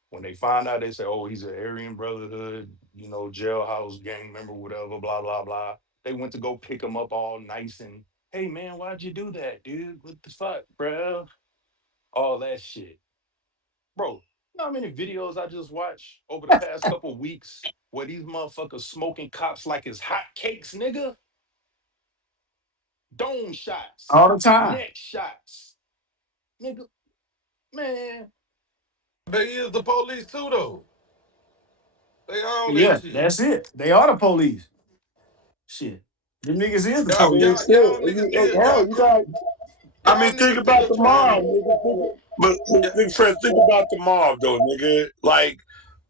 When they find out, they say, "Oh, he's an Aryan Brotherhood, jailhouse gang member, whatever, blah blah blah." They went to go pick him up all nice and, "Hey man, why'd you do that, dude? What the fuck, bro?" All that shit, bro. You know how many videos I just watched over the past couple weeks where these motherfuckers smoking cops like it's hot cakes, nigga? Dome shots, All the time. neck shots, nigga. Man, They is the police too, though. They all that Yeah, shit. that's it. They are the police. Shit. Them niggas is the I Y'all, mean, police. y'all, shit. y'all niggas did Hell, y'all you got. I y'all mean, think niggas about did the try mob, to. nigga. But Yeah, big friend, think about the mob though, nigga. Like,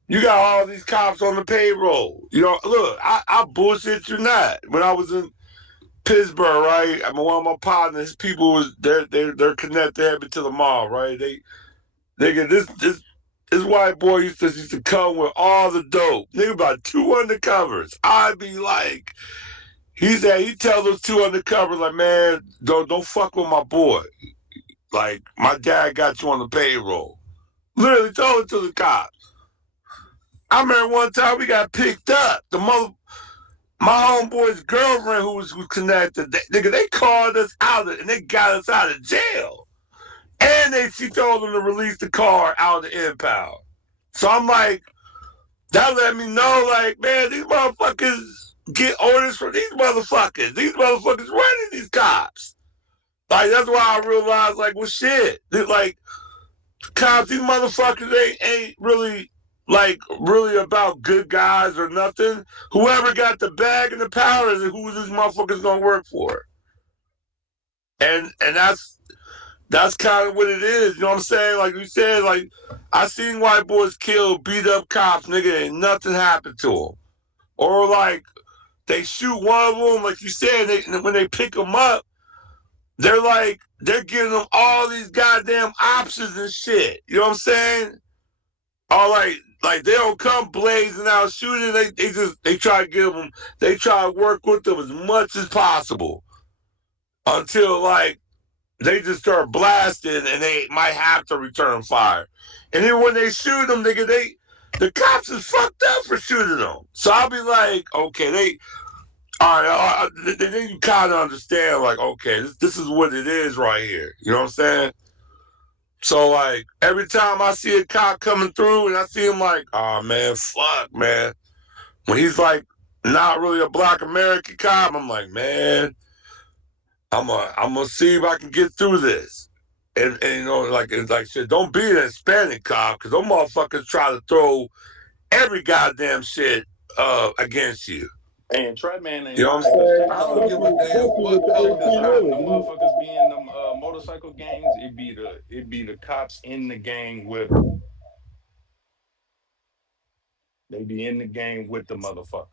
you got all these cops on the payroll. Look, I bullshit you not. When I was in Pittsburgh, right? I mean, one of my partners, people was they're connected to the mob, right? Nigga, this white boy used to come with all the dope. Nigga, about 2 undercovers. I'd be like, he tell those 2 undercovers, like, man, don't fuck with my boy. Like, my dad got you on the payroll. Literally told it to the cops. I remember one time we got picked up. My homeboy's girlfriend who was connected, they called us out and they got us out of jail. And she told them to release the car out of the impound. So I'm like, that let me know, like, man, these motherfuckers get orders from these motherfuckers. These motherfuckers running these cops. Like, that's why I realized, like, well, shit. Like, cops, these motherfuckers ain't really, like, really about good guys or nothing. Whoever got the bag and the power is who this motherfucker's gonna work for. And that's kind of what it is. You know what I'm saying? Like you said, like, I seen white boys kill, beat up cops, nigga, and nothing happened to them. Or, like, they shoot one of them, like you said, when they pick them up, they're giving them all these goddamn options and shit. You know what I'm saying? All like they don't come blazing out shooting. They try to give them. They try to work with them as much as possible until, like, they just start blasting and they might have to return fire. And then when they shoot them, the cops is fucked up for shooting them. So I'll be like, okay, all right, then you kind of understand, like, okay, this is what it is right here. You know what I'm saying? So, like, every time I see a cop coming through and I see him, like, oh man, fuck, man. When he's like not really a black American cop, I'm like, man, I'm gonna see if I can get through this. And like, it's like, shit, don't be an Hispanic cop, because those motherfuckers try to throw every goddamn shit against you. And Trap Man You ain't know what I'm lying, cause saying? cause I don't give um, a damn Especially what with the color the cause cop when the is. motherfuckers be in them motorcycle gangs, it be the cops in the gang with them. They be in the gang with the motherfucker.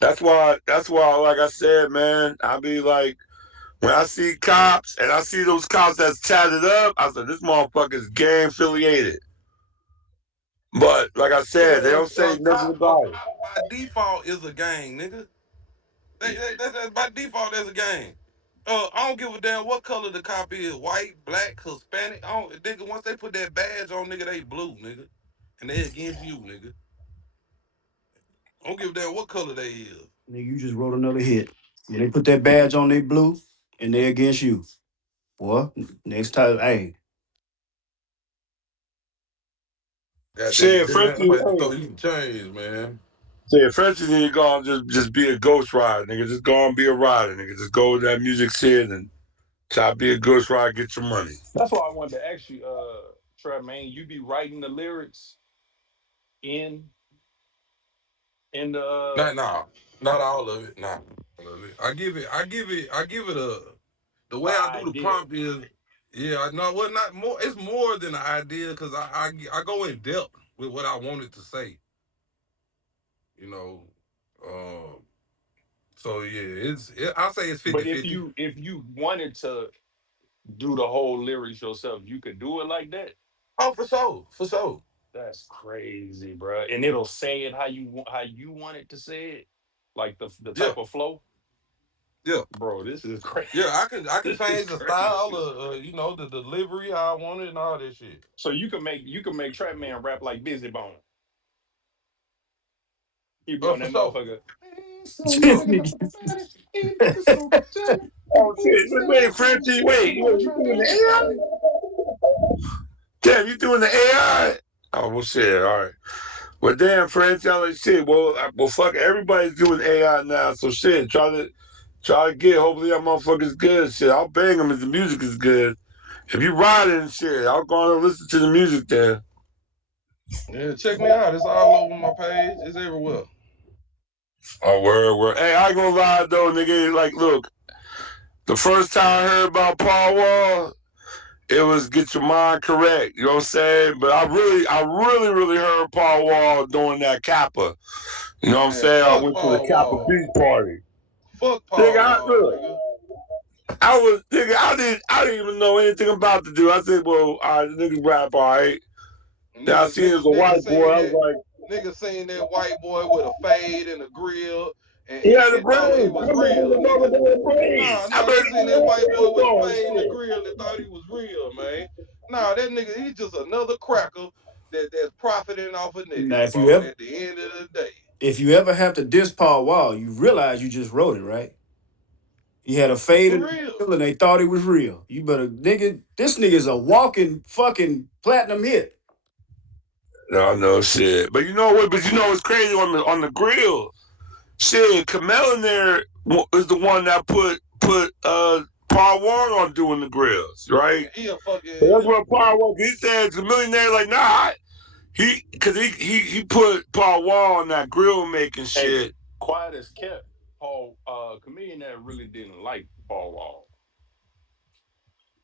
That's why, like I said, man, I be like, when I see cops and I see those cops that's tatted up, I said, this motherfucker's gang affiliated. But like I said, they Nigga, don't say nothing a about it. cop by default is a gang, nigga. That's by default that's a gang. I don't give a damn what color the cop is, white, black, Hispanic. I don't, nigga, once they put that badge on, nigga, they blue, nigga, and they against you, nigga. I don't give a damn what color they is. Nigga, you just wrote another hit. When they put that badge on, they blue, and they against you. Boy, next time, hey, God dang, Shit, didn't have Frenchie, nobody to throw hey, you some change, man. shit, Frenchie need to go and just be a ghost rider, nigga. Just go and be a rider, nigga. Just go with that music shit and try to be a ghost rider, get your money. that's why I wanted to ask you, Trap Man, you be writing the lyrics in in the Nah, not all of it. Nah, all of it. I give it a. The way I do the idea. prompt is, yeah, I know what not more. It's more than an idea because I go in depth with what I wanted to say. You know, um, so yeah, I say it's But 50-50. if you wanted to do the whole lyrics yourself, you could do it like that. Oh, for sure, for sure. That's crazy, bro. And it'll say it how you want it to say it, like the Yeah, type of flow, yeah, bro. This is crazy. yeah. I can This is change the style, crazy. the delivery how I want it and all that shit. So you can make Trap Man rap like Busy Bone. He be on For that sure. motherfucker. So this Yeah. thinking nigga. about it, ain't nothing so jealous. Oh People shit! say Wait, I'm Frenchie, wait, I'm gonna you try doing the to AI? Damn, you doing the AI? Oh well, shit. All right. Well, damn, Frenchie, I like shit. Well, fuck. Everybody's doing AI now, so shit. Try to get. Hopefully, that motherfucker's good. Shit, I'll bang him if the music is good. If you riding and shit, I'll go and listen to the music then. Yeah, check me out. It's all over my page. It's everywhere. Oh, word. Hey, I ain't gonna lie though, nigga. Like, look, the first time I heard about Paul Wall, it was Get Your Mind Correct. You know what I'm saying? But I really heard Paul Wall doing that Kappa. You know what I'm Man, saying? I fuck went to the Paul Kappa Wall. Beach party. Fuck Nigga, Paul Wall, nigga. I didn't even know anything about the dude. I said, well, all right, the nigga rap, all right. Then I seen it was a Nigga white boy. seen I that was like, nigga seen that white boy with a fade and a grill he had a and thought he brain. was I remember real, the mother nigga. damn brain. Nah, I they remember seen that white boy with a the fade and a shit. grill and thought he was real, man. Nah, that nigga, he's just another cracker that's profiting off of Now, niggas, bro, at the end of the day. if you ever have to diss Paul Wall, you realize you just wrote it, right? He had a fade For and real. and they thought it was real. You better, nigga. This nigga's a walking fucking platinum hit. No shit. But you know what? But you know what's crazy on the grill? Shit, Camel in there is the one that put Paul Wall on doing the grills, right? He a fucking So that's what Paul Wall. He said the millionaire like, nah, he put Paul Wall on that grill making Hey, shit. quiet as kept. Paul, comedian that really didn't like Paul Wall.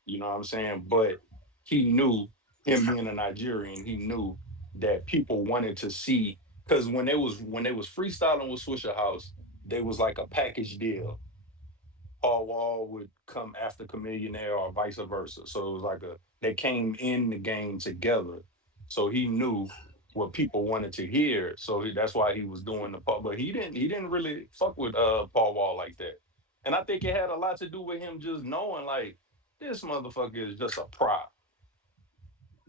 You know what I'm saying? But he knew, him being a Nigerian, he knew that people wanted to see, because when they was freestyling with Swisher House, they was like a package deal. Paul Wall would come after Chameleonaire or vice versa. So it was like they came in the game together. So he knew what people wanted to hear. So that's why he was doing the part. But he didn't really fuck with Paul Wall like that. And I think it had a lot to do with him just knowing like this motherfucker is just a prop.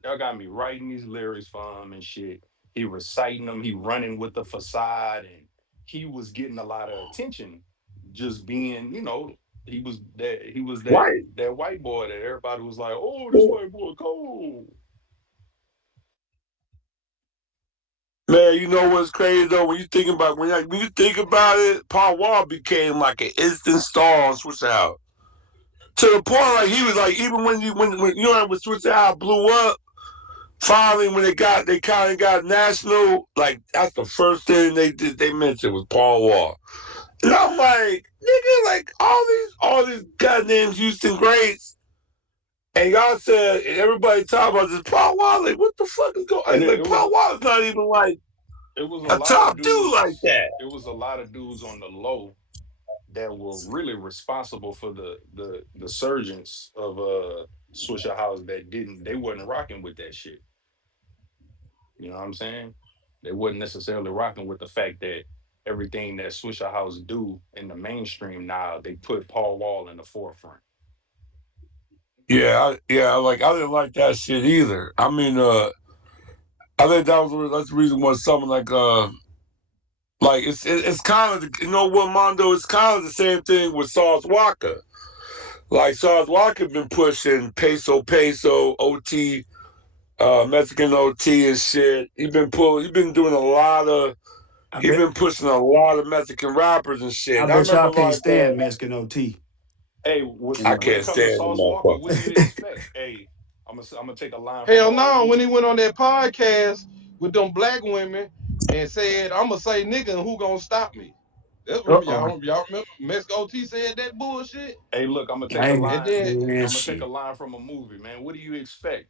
Y'all got me writing these lyrics for him and shit. He reciting them, he running with the facade, and he was getting a lot of attention just being, he was Right. that white boy that everybody was like, oh, this white boy cold. Man, you know what's crazy though? When you think about it, Paul Wall became like an instant star on Switch Out. To the point like he was like even when Switch Out blew up, finally when they kind of got national, like that's the first thing they mentioned was Paul Wall. And I'm like, nigga, like all these goddamn Houston greats, and y'all said and everybody talking about this Paul Wall. Like, what the fuck is And going? it Like, Paul Wall's not even like was a a lot of top dude like dudes. that. It was a lot of dudes on the low that were really responsible for the surgence of Swisher House that didn't they wasn't rocking with that shit. You know what I'm saying? They wasn't necessarily rocking with the fact that everything that Swisher House do in the mainstream now, they put Paul Wall in the forefront. Like I didn't like that shit either. I mean, I think that's the reason why someone like it's kind of you know what Mondo, it's kind of the same thing with Sauce Walker. Like Sauce Walker been pushing peso OT, Mexican OT and shit. He been doing a lot of I he bet been pushing a lot of Mexican rappers and shit. I And I bet y'all remember can't like stand Mexican OT. Hey, You I know. when it can't comes to stand the Sauce Walker, what do you motherfucker. expect? Hey, I'm gonna take a line from Hell an old no, when dude. he went on that podcast with them black women and said, I'ma say nigga and who gonna stop me? That's Uh what oh. y'all remember Mexico T said that bullshit? Hey, look, I'm gonna take I a ain't And line. then man I'm gonna take a shit. line from a movie, man. What do you expect?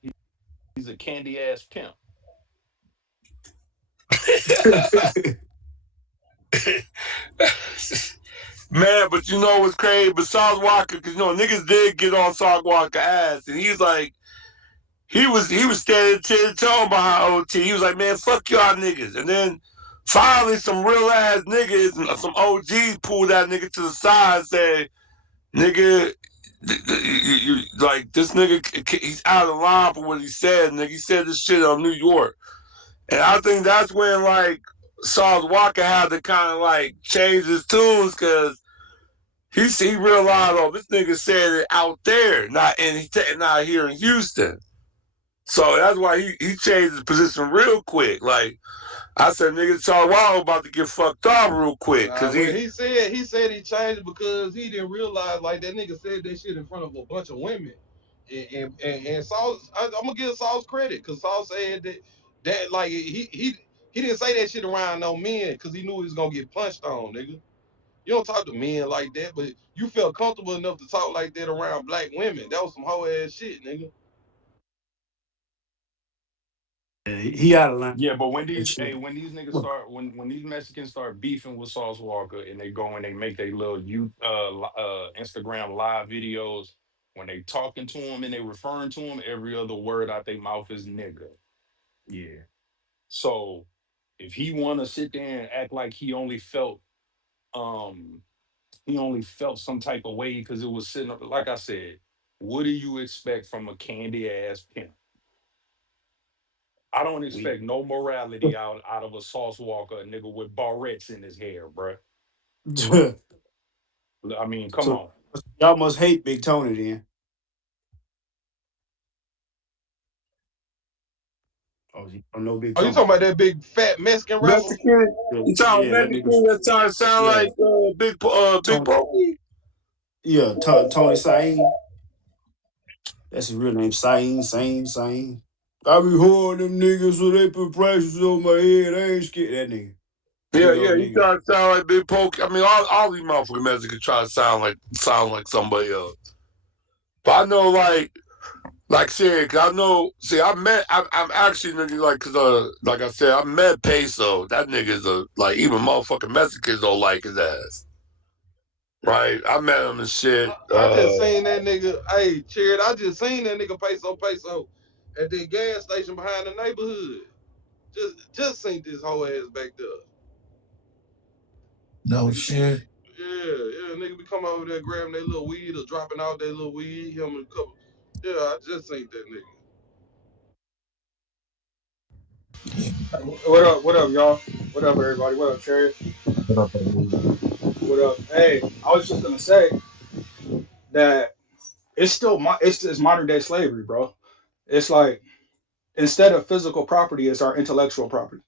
He's a candy ass pimp. Man, but you know what's crazy? But Sauce Walker, because you know niggas did get on Sauce Walker ass, and he's like, he was standing 10 toes behind OT. He was like, man, fuck y'all niggas. And then finally, some real ass niggas, some OGs pulled that nigga to the side and said, nigga, like this nigga, he's out of line for what he said. Nigga, he said this shit on New York, and I think that's when like Sauce Walker had to kind of like change his tunes because he realized, oh, this nigga said it out there, not here in Houston. So that's why he changed his position real quick. Like I said, nigga, Charles Wall about to get fucked off real quick because when he said he changed because he didn't realize like that nigga said that shit in front of a bunch of women. And Sauce, I'm gonna give Sauce credit because Sauce said that like he didn't say that shit around no men because he knew he was gonna get punched on, nigga. You don't talk to men like that, but you felt comfortable enough to talk like that around black women. That was some hoe ass shit, nigga. He out of line. Yeah, but That shit. when these niggas Well, start when these Mexicans start beefing with Sauce Walker and they go and they make their little Instagram live videos, when they talking to him and they referring to him, every other word out their mouth is nigga. yeah. So if he wanna sit there and act like um he only felt some type of way because it was sitting up, like I said, what do you expect from a candy ass pimp? I don't We expect no morality out of a Sauce Walker, a nigga with barrettes in his hair, bruh. so I mean, come on. y'all must hate Big Tony then. Oh, you don't know Big Oh, you Tony. talking about that big fat Mexican rapper? Mexican. You talking Yeah, that nigga. Mexican that trying to sound Yeah, like Big Tony. Pokey? Yeah, Tony Sain. That's his real name. Sain. I be holding them niggas so they put prices on my head. I ain't scared that nigga. Yeah, Big yeah, old he nigga. trying to sound like Big Pokey. I mean, all these motherfucking Mexicans try to sound like somebody else. But I know, like shit, 'cause I know. See, I'm actually nigga like I said, I met Peso. That nigga's like even motherfucking Mexicans don't like his ass. Right? I met him and shit. I just seen that nigga. Hey, Jared, I just seen that nigga peso at that gas station behind the neighborhood. Just seen this whole ass back there. No Nigga be, shit. nigga be coming over there grabbing their little weed or dropping out their little weed. Him and a couple. Yeah, I just seen that nigga. What up? What up, y'all? What up, everybody? What up, Cherry? What up, dude? What up? Hey, I was just gonna say that it's still it's modern day slavery, bro. It's like instead of physical property, it's our intellectual property.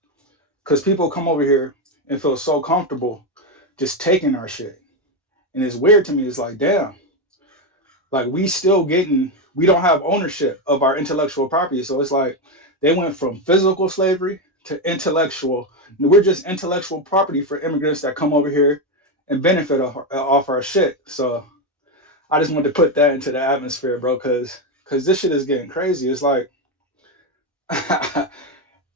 Because people come over here and feel so comfortable just taking our shit, and it's weird to me. It's like, damn, like we don't have ownership of our intellectual property. So it's like They went from physical slavery to intellectual. We're just intellectual property for immigrants that come over here and benefit off our shit. So I just wanted to put that into the atmosphere, bro, because this shit is getting crazy. It's like,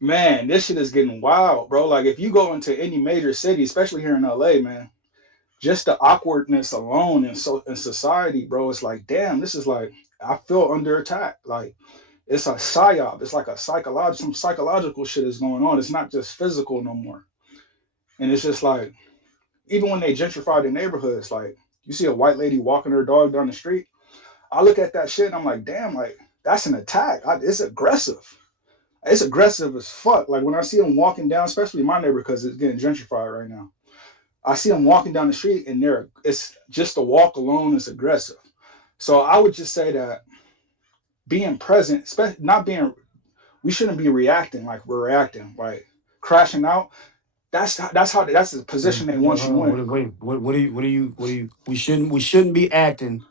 man, this shit is getting wild, bro. Like if you go into any major city, especially here in LA, man, just the awkwardness alone in society, bro, it's like, damn, this is like I feel under attack. Like it's a psyop. It's like a some psychological shit is going on. It's not just physical no more. And it's just like even when they gentrify the neighborhoods, like you see a white lady walking her dog down the street. I look at that shit and I'm like, damn, like that's an attack. It's aggressive. It's aggressive as fuck. Like when I see them walking down, especially in my neighborhood, because it's getting gentrified right now. I see them walking down the street and it's just the walk alone is aggressive. So I would just say that being present, not being, we shouldn't be reacting like we're reacting, like crashing out. That's the Wait, position they hold want you on, in. wait. What do you? We shouldn't be acting.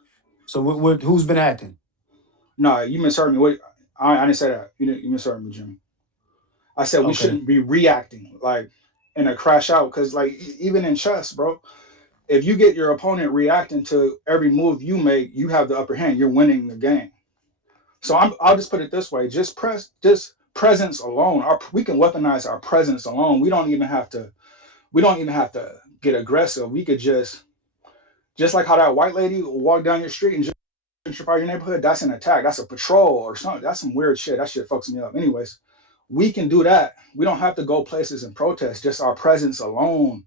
So who's been acting? No, you misheard me. I didn't say that. You misheard me, Jimmy. I said we Okay. shouldn't be reacting like in a crash out because like even in chess, bro, if you get your opponent reacting to every move you make, you have the upper hand. You're winning the game. So I'll just put it this way: just presence alone. We can weaponize our presence alone. We don't even have to. We don't even have to get aggressive. We could just like how that white lady walked down your street and just gentrify your neighborhood. That's an attack. That's a patrol or something. That's some weird shit. That shit fucks me up. Anyways, we can do that. We don't have to go places and protest. Just our presence alone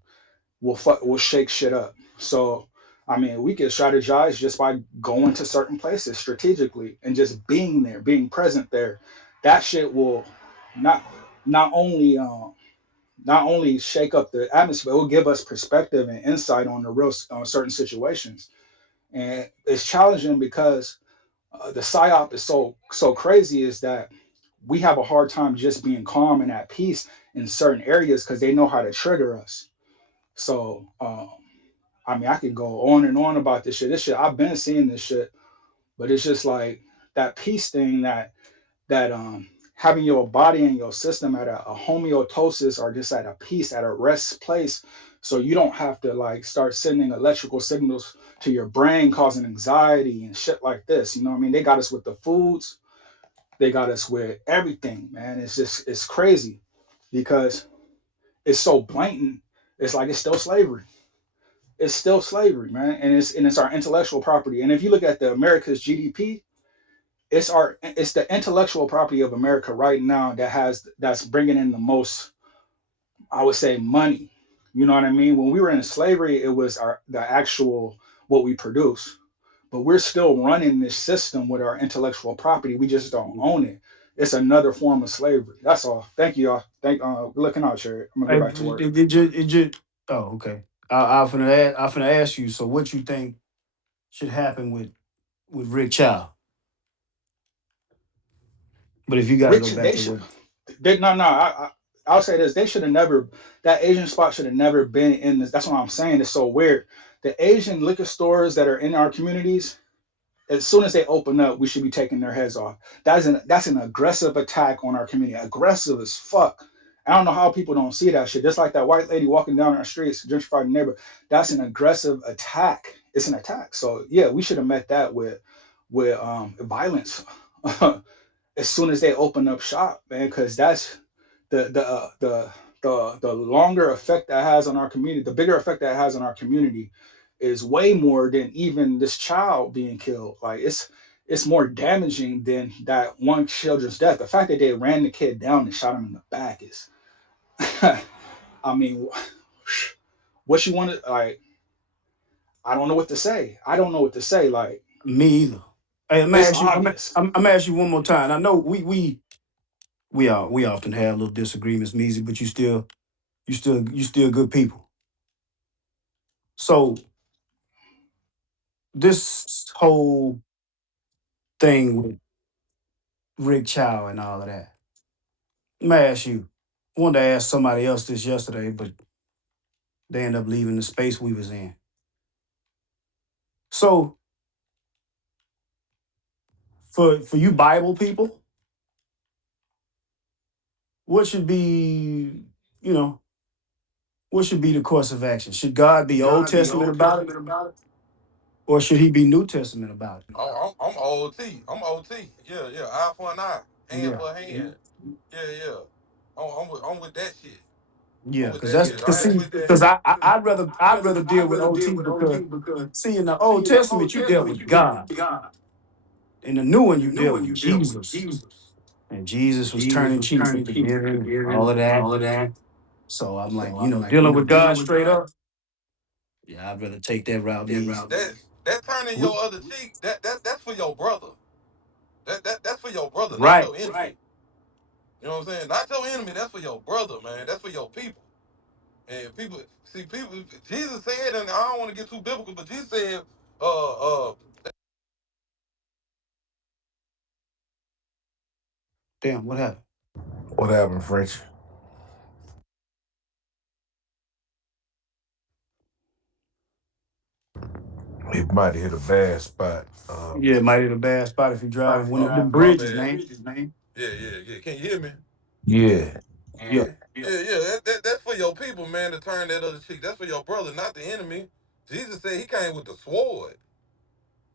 will shake shit up. So I mean, we could strategize just by going to certain places strategically and just being there, being present there. That shit will not not only not only shake up the atmosphere, it will give us perspective and insight on the real on certain situations. And it's challenging because the psyop is so crazy. Is that we have a hard time just being calm and at peace in certain areas because they know how to trigger us. So I mean, I could go on and on about this shit. This shit, I've been seeing this shit, but it's just like that peace thing that having your body and your system at a homeostasis or just at a peace, at a rest place, so you don't have to like start sending electrical signals to your brain causing anxiety and shit like this. You know what I mean? They got us with the foods, they got us with everything, man. It's crazy because it's so blatant. It's like it's still slavery. It's still slavery, man, and it's our intellectual property. And if you look at the America's GDP, it's the intellectual property of America right now that's bringing in the most, I would say, money. You know what I mean? When we were in slavery, it was the actual what we produce, but we're still running this system with our intellectual property. We just don't own it. It's another form of slavery. That's all. Thank you, y'all. Looking out, Sherry. I'm gonna get Hey, back to work. it just. Oh, okay. I finna ask you. So, what you think should happen with Rick Chow? But if you got to go Rich, back they to should. what No. I'll say this: they should have never. That Asian spot should have never been in this. That's what I'm saying. It's so weird. The Asian liquor stores that are in our communities, as soon as they open up, we should be taking their heads off. That's an aggressive attack on our community. Aggressive as fuck. I don't know how people don't see that shit. Just like that white lady walking down our streets, gentrifying the neighborhood. That's an aggressive attack. It's an attack. So yeah, we should have met that with violence. As soon as they open up shop, man, because that's the longer effect that has on our community, the bigger effect that has on our community is way more than even this child being killed. Like it's more damaging than that one children's death. The fact that they ran the kid down and shot him in the back is, I mean, what you want to like? I don't know what to say. I don't know what to say. Like me either. Hey, I'm gonna it's ask you. obvious. I'm gonna ask you one more time. I know we often have little disagreements, Measy, but you still good people. So this whole thing with Rick Chow and all of that. Let me ask you. I wanted to ask somebody else this yesterday, but they end up leaving the space we was in. So for you Bible people, what should be, you know, what should be the course of action? Should God be Old Testament about it, or should He be New Testament about it? I'm OT. I'm OT. Yeah, yeah. Eye for an eye, hand Yeah, for a hand. Yeah, yeah. I'm with that shit. I'm yeah, with because that that's shit. I ain't with that. because I'd rather deal with OT because see in the Old Testament you dealt with God, in the New one you dealt with Jesus, and Jesus was turning cheeks and forgiving all of that. So I'm like, dealing with God straight up. Yeah, I'd rather take that route easy. That turning Wh- your other cheek. That's for your brother. That's for your brother, not Right. your enemy. Right. You know what I'm saying? Not your enemy. That's for your brother, man. That's for your people. And people see people. Jesus said, and I don't want to get too biblical, but Jesus said, uh, uh, Damn, what happened? What happened, French? He might hit a bad spot. Yeah, might hit a bad spot if you're driving. When the my bridges, bad. man. Yeah, yeah, yeah. Can you hear me? Yeah. Yeah. Yeah, yeah. That's for your people, man. To turn that other cheek. That's for your brother, not the enemy. Jesus said he came with the sword.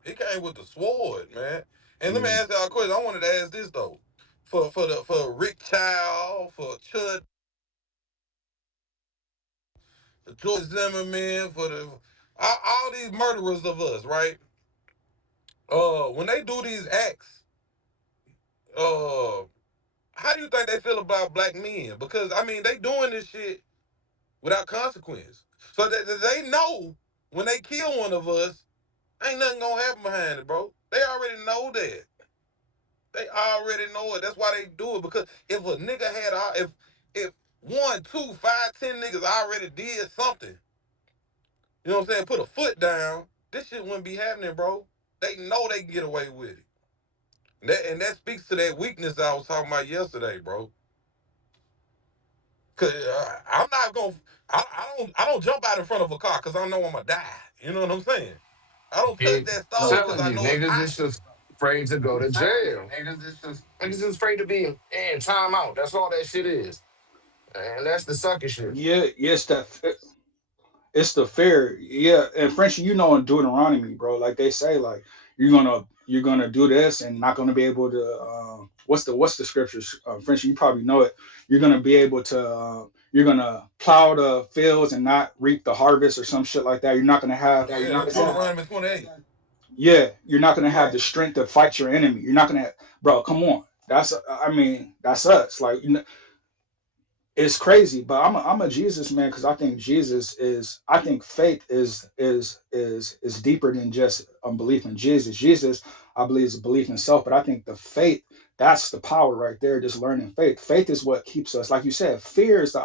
He came with the sword, man. And let me Yeah. ask y'all a question. I wanted to ask this though, for Rick Child, for Chud, for George Zimmerman, for the all these murderers of us, right? When they do these acts, uh, how do you think they feel about black men? Because I mean, they doing this shit without consequence. So they know when they kill one of us, ain't nothing gonna happen behind it, bro. They already know that. They already know it. That's why they do it. Because if a nigga had, if one, two, five, 10 niggas already did something, you know what I'm saying, put a foot down, this shit wouldn't be happening, bro. They know they can get away with it. And that speaks to that weakness I was talking about yesterday, bro. Cause I'm not gonna, I don't jump out in front of a car because I know I'm gonna die. You know what I'm saying? I don't touch Yeah, that stove because telling I you, know it's niggas hot. is just afraid to go to jail. Niggas is afraid to be in time out. That's all that shit is. And that's the sucker shit. Yeah, yes, that. It's the fear, yeah. And French, in Deuteronomy, bro, like they say, like you're gonna do this and not gonna be able to. What's the scriptures? French, you probably know it. You're gonna be able to. You're gonna plow the fields and not reap the harvest or some shit like that. You're not gonna have. Yeah, that's It's in, Deuteronomy 28. yeah, you're not gonna have the strength to fight your enemy. You're not gonna, bro. Come on, I mean, that's us. Like, it's crazy, but I'm a Jesus man because I think I think faith is deeper than just unbelief in Jesus. Jesus, I believe, is a belief in self, but I think the faith, that's the power right there. Just learning faith. Faith is what keeps us, like you said. Fear is the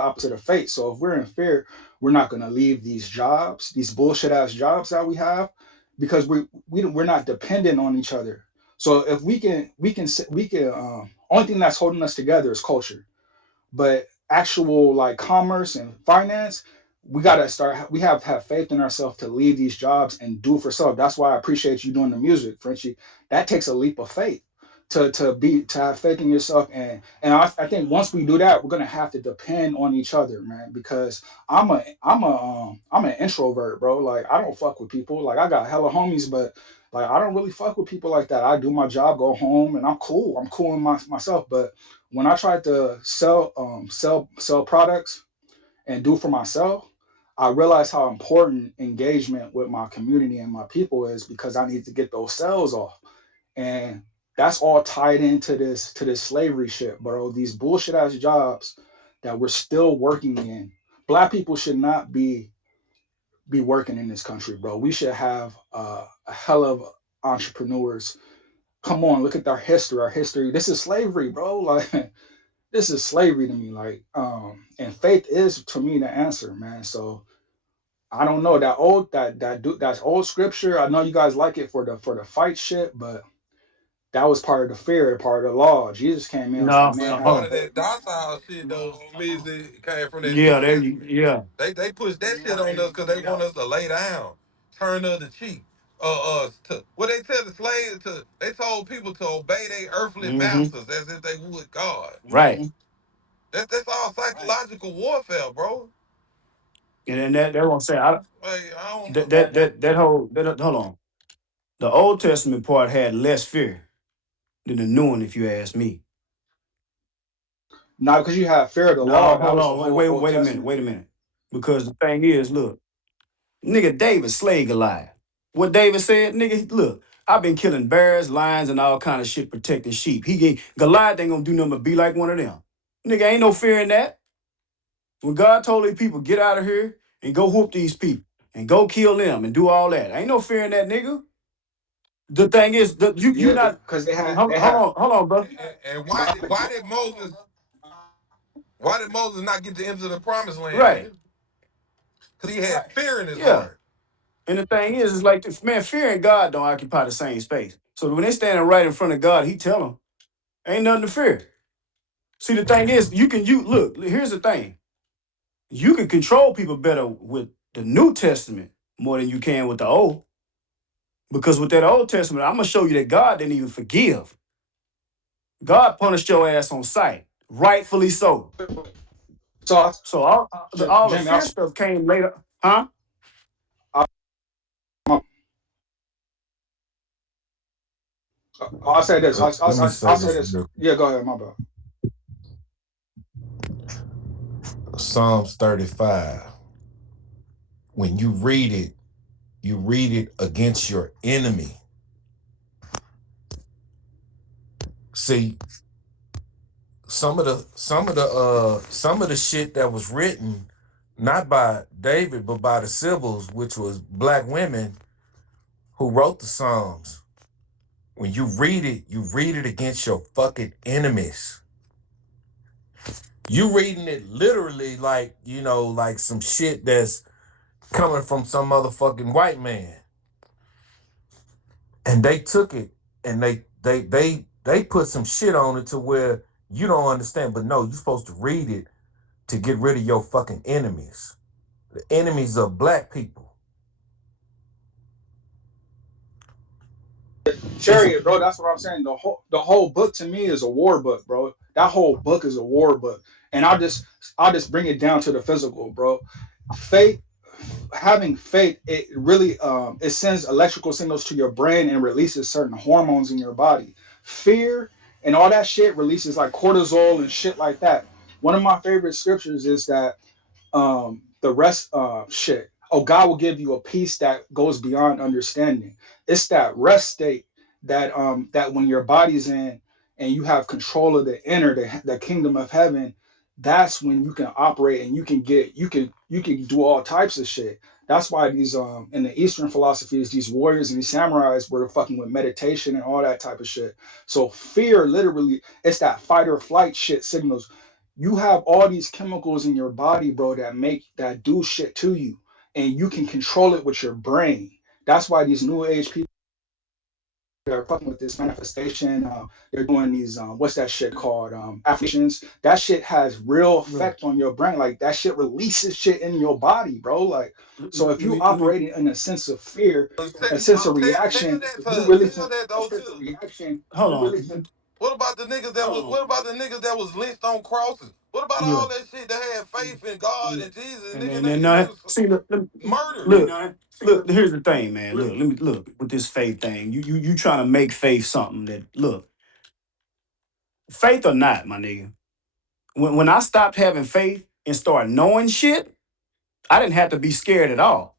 opposite of faith. So if we're in fear, we're not gonna leave these jobs, these bullshit ass jobs that we have, because we're not dependent on each other. So if we can only thing that's holding us together is culture, but actual like commerce and finance, we have faith in ourselves to leave these jobs and do for self. That's why I appreciate you doing the music, Frenchie. That takes a leap of faith to have faith in yourself. And I think once we do that, we're gonna have to depend on each other, man, because I'm an introvert, bro. Like, I don't fuck with people. Like, I got hella homies, but like, I don't really fuck with people like that. I do my job, go home, and I'm cool in myself. But when I tried to sell products and do for myself, I realized how important engagement with my community and my people is, because I need to get those sales off. And that's all tied into this slavery shit, bro. These bullshit ass jobs that we're still working in. Black people should not be working in this country, bro. We should have a hell of entrepreneurs. Come on, look at our history. Our history. This is slavery, bro. Like, this is slavery to me. Like, and faith is, to me, the answer, man. So I don't know that's old scripture. I know you guys like it for the fight shit, but that was part of the fear, part of the law. Jesus came in and was like, No. man, Well, have part Oh, of that docile shit though, Measy, came from that yeah. New There you. Testament. Yeah. They push that shit on us because they want us to lay down, turn the other cheek. what they tell the slaves to, they told people to obey their earthly Mm-hmm. masters as if they would God. Right. That's all psychological warfare, bro. And then that won't say I Like, I don't. that hold on. The Old Testament part had less fear than the new one, if you ask me. Not because you have fear of the No, law. That hold was the on, whole Old Testament. wait a minute. Because the thing is, look, nigga David slayed Goliath. What David said, nigga, look, I've been killing bears, lions, and all kind of shit protecting sheep. Goliath ain't gonna do nothing but be like one of them. Nigga, ain't no fear in that. When God told these people, get out of here and go whoop these people and go kill them and do all that. Ain't no fear in that, nigga. The thing is, you Yeah, not because they had hold on, bro. And why did Moses not get to enter the promised land, Right. nigga? Because he had fear in his Yeah. heart. And the thing is, it's like, man, fear and God don't occupy the same space. So when they standing right in front of God, he tell them, ain't nothing to fear. See, the thing is, look, here's the thing. You can control people better with the New Testament more than you can with the Old. Because with that Old Testament, I'm gonna show you that God didn't even forgive. God punished your ass on sight, rightfully so. so So all the Jamie. fear stuff came later, huh? I, I'll say this. Let me say I'll say this this. real Yeah, go ahead. My bad. quick. Psalms 35. When you read it against your enemy. See, some of the shit that was written not by David but by the Sibyls, which was black women who wrote the Psalms. When you read it against your fucking enemies. You reading it literally like, like some shit that's coming from some motherfucking white man. And they took it and they put some shit on it to where you don't understand. But no, you're supposed to read it to get rid of your fucking enemies. The enemies of black people. It's Chariot, bro. That's what I'm saying. The whole book to me is a war book, bro. That whole book is a war book, and I'll just bring it down to the physical, bro. Faith, having faith, it really it sends electrical signals to your brain and releases certain hormones in your body. Fear and all that shit releases like cortisol and shit like that. One of my favorite scriptures is that the rest shit, oh, God will give you a peace that goes beyond understanding. It's that rest state that when your body's in and you have control of the inner, the kingdom of heaven, that's when you can operate and you can do all types of shit. That's why these in the Eastern philosophies, these warriors and these samurais were fucking with meditation and all that type of shit. So fear literally, it's that fight or flight shit signals. You have all these chemicals in your body, bro, that do shit to you, and you can control it with your brain. That's why these new age people are fucking with this manifestation. They're doing these what's that shit called? Affirmations. That shit has real Look, effect on your brain. Like that shit releases shit in your body, bro. Like so, if you let me operating in a sense of fear, a sense of Tell reaction, that you really tell that though too. hold on. What about the niggas that was lynched on crosses? What about Yeah. all that shit that had faith in God and Jesus and And nigga then they I was see murdered? look, here's the thing, man. Look, let me look with this faith thing. You trying to make faith something that look, faith or not, my nigga. When I stopped having faith and started knowing shit, I didn't have to be scared at all.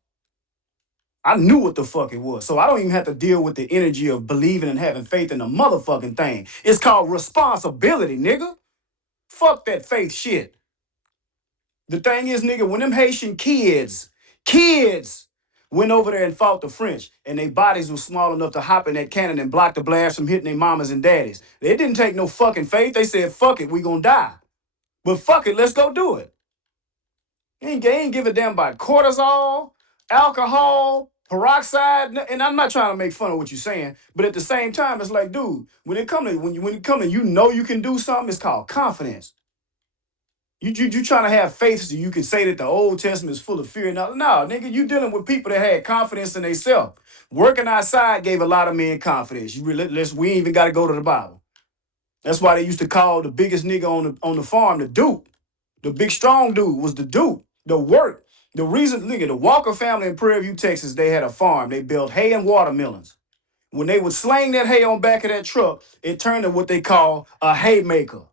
I knew what the fuck it was. So I don't even have to deal with the energy of believing and having faith in the motherfucking thing. It's called responsibility, nigga. Fuck that faith shit. The thing is, nigga, when them Haitian kids went over there and fought the French, and their bodies were small enough to hop in that cannon and block the blast from hitting their mamas and daddies. They didn't take no fucking faith. They said, fuck it, we gonna die. But fuck it, let's go do it. They ain't give a damn about cortisol, alcohol, peroxide, and I'm not trying to make fun of what you're saying, but at the same time, it's like, dude, when it come to you know you can do something, it's called confidence. You trying to have faith so you can say that the Old Testament is full of fear. No, nigga, you dealing with people that had confidence in themselves. Working outside gave a lot of men confidence. We ain't even got to go to the Bible. That's why they used to call the biggest nigga on the farm the Duke. The big strong dude was the Duke. The work. The reason, nigga, the Walker family in Prairie View, Texas, they had a farm. They built hay and watermelons. When they would sling that hay on back of that truck, it turned to what they call a haymaker.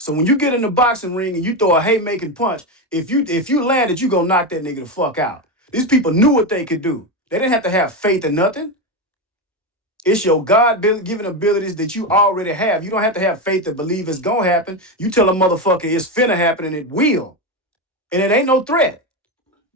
So when you get in the boxing ring and you throw a haymaking punch, if you land it, you gonna knock that nigga the fuck out. These people knew what they could do. They didn't have to have faith in nothing. It's your God-given abilities that you already have. You don't have to have faith to believe it's gonna happen. You tell a motherfucker it's finna happen and it will. And it ain't no threat.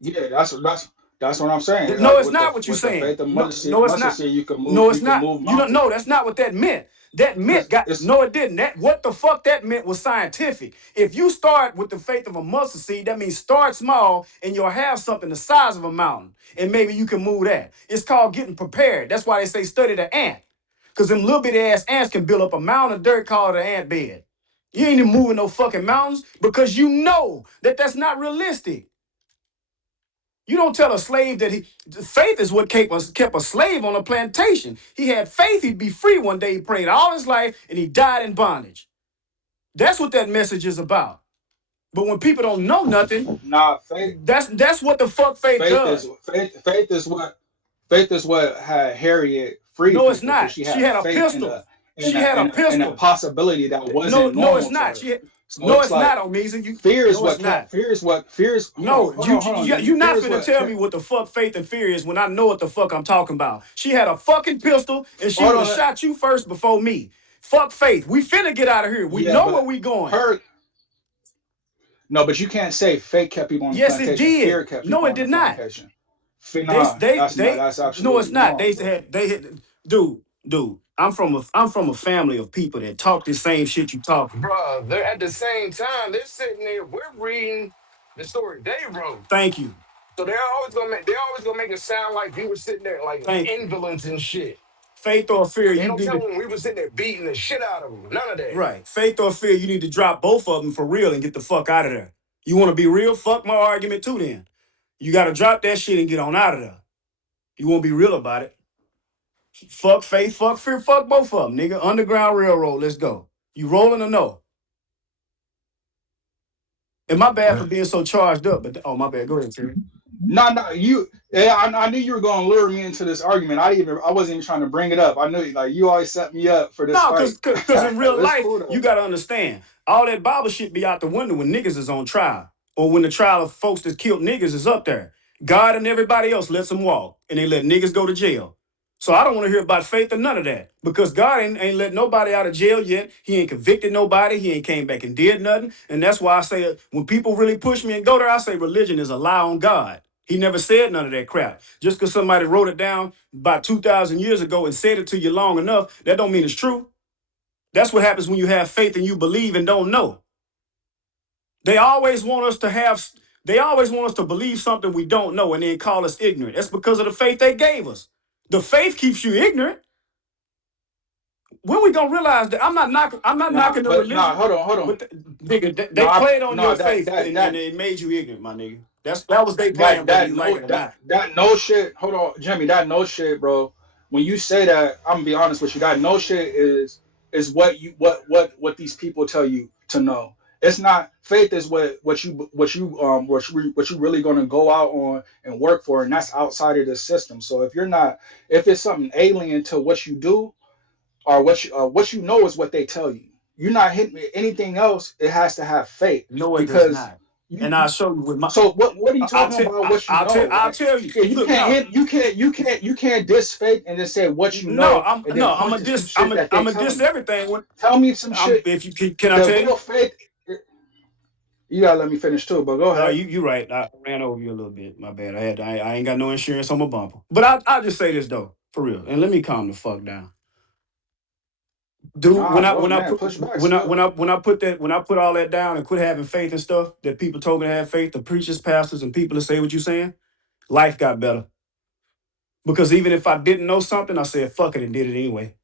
Yeah, that's what I'm saying. No, Like it's not what you're with the saying. faith of No, no, it's mustard not. seed, No, you it's can not. move You don't mountains. know. That's not what that meant. That meant Cause got it's no, it didn't. That what the fuck that meant was scientific. If you start with the faith of a mustard seed, that means start small and you'll have something the size of a mountain, and maybe you can move that. It's called getting prepared. That's why they say study the ant, because them little bitty ass ants can build up a mountain of dirt called an ant bed. You ain't even moving no fucking mountains because you know that that's not realistic. You don't tell a slave that faith is what kept a slave on a plantation. He had faith he'd be free one day. He prayed all his life and he died in bondage. That's what that message is about. But when people don't know nothing, not that's what the fuck faith does. faith is what had Harriet free No, it's people because not. she She had had a faith in pistol. a She had a in a pistol. possibility that No, wasn't no, it's normal to not. her. So No, it's it's not like on me. You, fear is no, it's what kept not. fear is No, hold on, Jimmy. you're Fear not is finna what tell me kept what the fuck faith and fear is when I know what the fuck I'm talking about. She had a fucking pistol and she hold would have on. shot you first before me. Fuck faith. We finna get out of here. We Yeah, know where but we going. her no, but you can't say fake kept people on the Yes, it plantation. did. Fear kept No, people it on the did not. plantation. Nah, that's not that's No, it's absolutely not. wrong, bro. Dude. I'm from a family of people that talk the same shit you talking. Bruh, they're at the same time, they're sitting there, we're reading the story they wrote. Thank you. So they're always gonna make it sound like we were sitting there like Thank you. invalids and shit. Faith or fear, They you don't need tell to them we were sitting there beating the shit out of them. None of that. right. Faith or fear, you need to drop both of them for real and get the fuck out of there. You want to be real? Fuck my argument too then. You got to drop that shit and get on out of there. You won't be real about it. Fuck faith, fuck fear, fuck both of them, nigga. Underground Railroad, let's go. You rolling or no? And my bad for being so charged up, but oh my bad. Go ahead, Terry. No, no, you. Yeah, I knew you were going to lure me into this argument. I wasn't even trying to bring it up. I knew, like, you always set me up for this No, fight. cause in real It's life, cool you though. gotta understand, all that Bible shit be out the window when niggas is on trial. Or when the trial of folks that killed niggas is up there. God and everybody else lets them walk. And they let niggas go to jail. So I don't want to hear about faith or none of that. Because God ain't let nobody out of jail yet. He ain't convicted nobody. He ain't came back and did nothing. And that's why I say when people really push me and go there, I say religion is a lie on God. He never said none of that crap. Just because somebody wrote it down about 2,000 years ago and said it to you long enough, that don't mean it's true. That's what happens when you have faith and you believe and don't know. They always want us to have, they always want us to believe something we don't know and then call us ignorant. That's because of the faith they gave us. The faith keeps you ignorant. When we gonna realize that I'm not Nah, knocking the but nah, religion, hold on. but nigga, No, they played on no, your faith and it made you ignorant, my nigga. That was they plan, whether you like it or not. that no shit. Hold on, Jimmy. That no shit, bro. When you say that, I'm gonna be honest with you. That no shit is what these people tell you to know. It's not faith. Is what you really gonna go out on and work for, and that's outside of the system. So if it's something alien to what you do or what you know is what they tell you. You're not hitting anything else. It has to have faith No, it does because not. you. And I'll show you with my So what are you talking about? What you know? I'll Like tell you. yeah, you Look, can't no, hit. You can't diss faith and then say what you know and then I'm point a to some diss shit that they I'm a telling diss you. everything when Tell me some I'm shit. if you can I The tell you? real faith. You gotta let me finish too, but go ahead. You right. I ran over you a little bit. My bad. I ain't got no insurance on my bumper. But I'll just say this though, for real. And let me calm the fuck down. Dude, Nah, go man. Push back still. when I put all that down and quit having faith and stuff that people told me to have faith, the preachers, pastors, and people that say what you saying, life got better. Because even if I didn't know something, I said fuck it and did it anyway.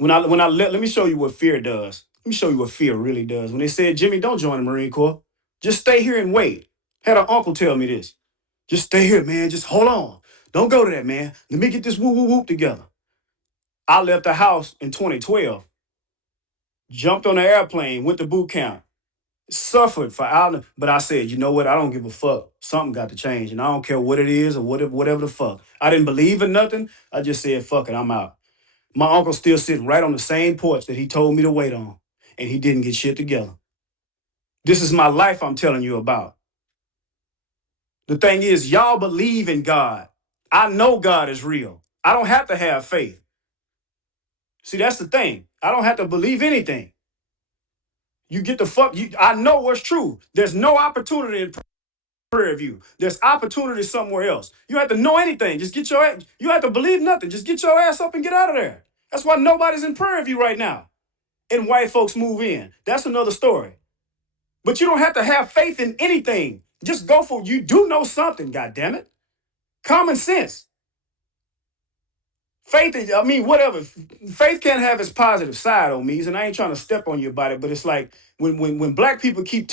Let me show you what fear does. Let me show you what fear really does. When they said, Jimmy, don't join the Marine Corps. Just stay here and wait. Had an uncle tell me this. Just stay here, man. Just hold on. Don't go to that, man. Let me get this whoop, whoop, whoop together. I left the house in 2012, jumped on the airplane, went to boot camp, suffered for hours. But I said, you know what? I don't give a fuck. Something got to change. And I don't care what it is or whatever the fuck. I didn't believe in nothing. I just said, fuck it, I'm out. My uncle's still sitting right on the same porch that he told me to wait on. And he didn't get shit together. This is my life I'm telling you about. The thing is, y'all believe in God. I know God is real. I don't have to have faith. See, that's the thing. I don't have to believe anything. You get the fuck. I know what's true. There's no opportunity in prayer view. There's opportunity somewhere else. You have to know anything. Just get your ass. You have to believe nothing. Just get your ass up and get out of there. That's why nobody's in prayer view right now. And white folks move in. That's another story. But you don't have to have faith in anything. Just go for you. Do know something. God damn it. Common sense. Faith is, I mean, whatever. Faith can have its positive side on me, and I ain't trying to step on you about it, but it's like when black people keep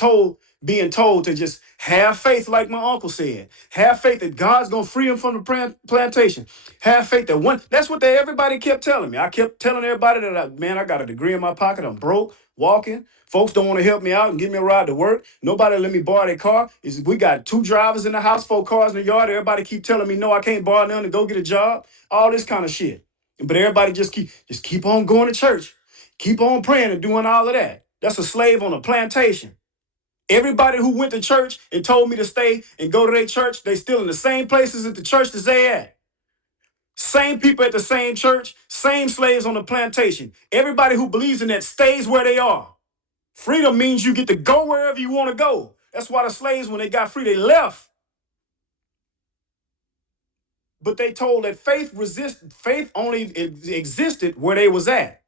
being told to just have faith, like my uncle said, have faith that God's gonna free them from the plantation. Have faith that that's what everybody kept telling me. I kept telling everybody that I got a degree in my pocket, I'm broke, walking. Folks don't want to help me out and give me a ride to work. Nobody let me borrow their car. We got 2 drivers in the house, 4 cars in the yard. Everybody keep telling me no, I can't borrow none to go get a job. All this kind of shit. But everybody just keep on going to church, keep on praying and doing all of that. That's a slave on a plantation. Everybody who went to church and told me to stay and go to their church, they still in the same places at the church that they at. Same people at the same church, same slaves on the plantation. Everybody who believes in that stays where they are. Freedom means you get to go wherever you want to go. That's why the slaves, when they got free, they left. But they told that faith only existed where they was at.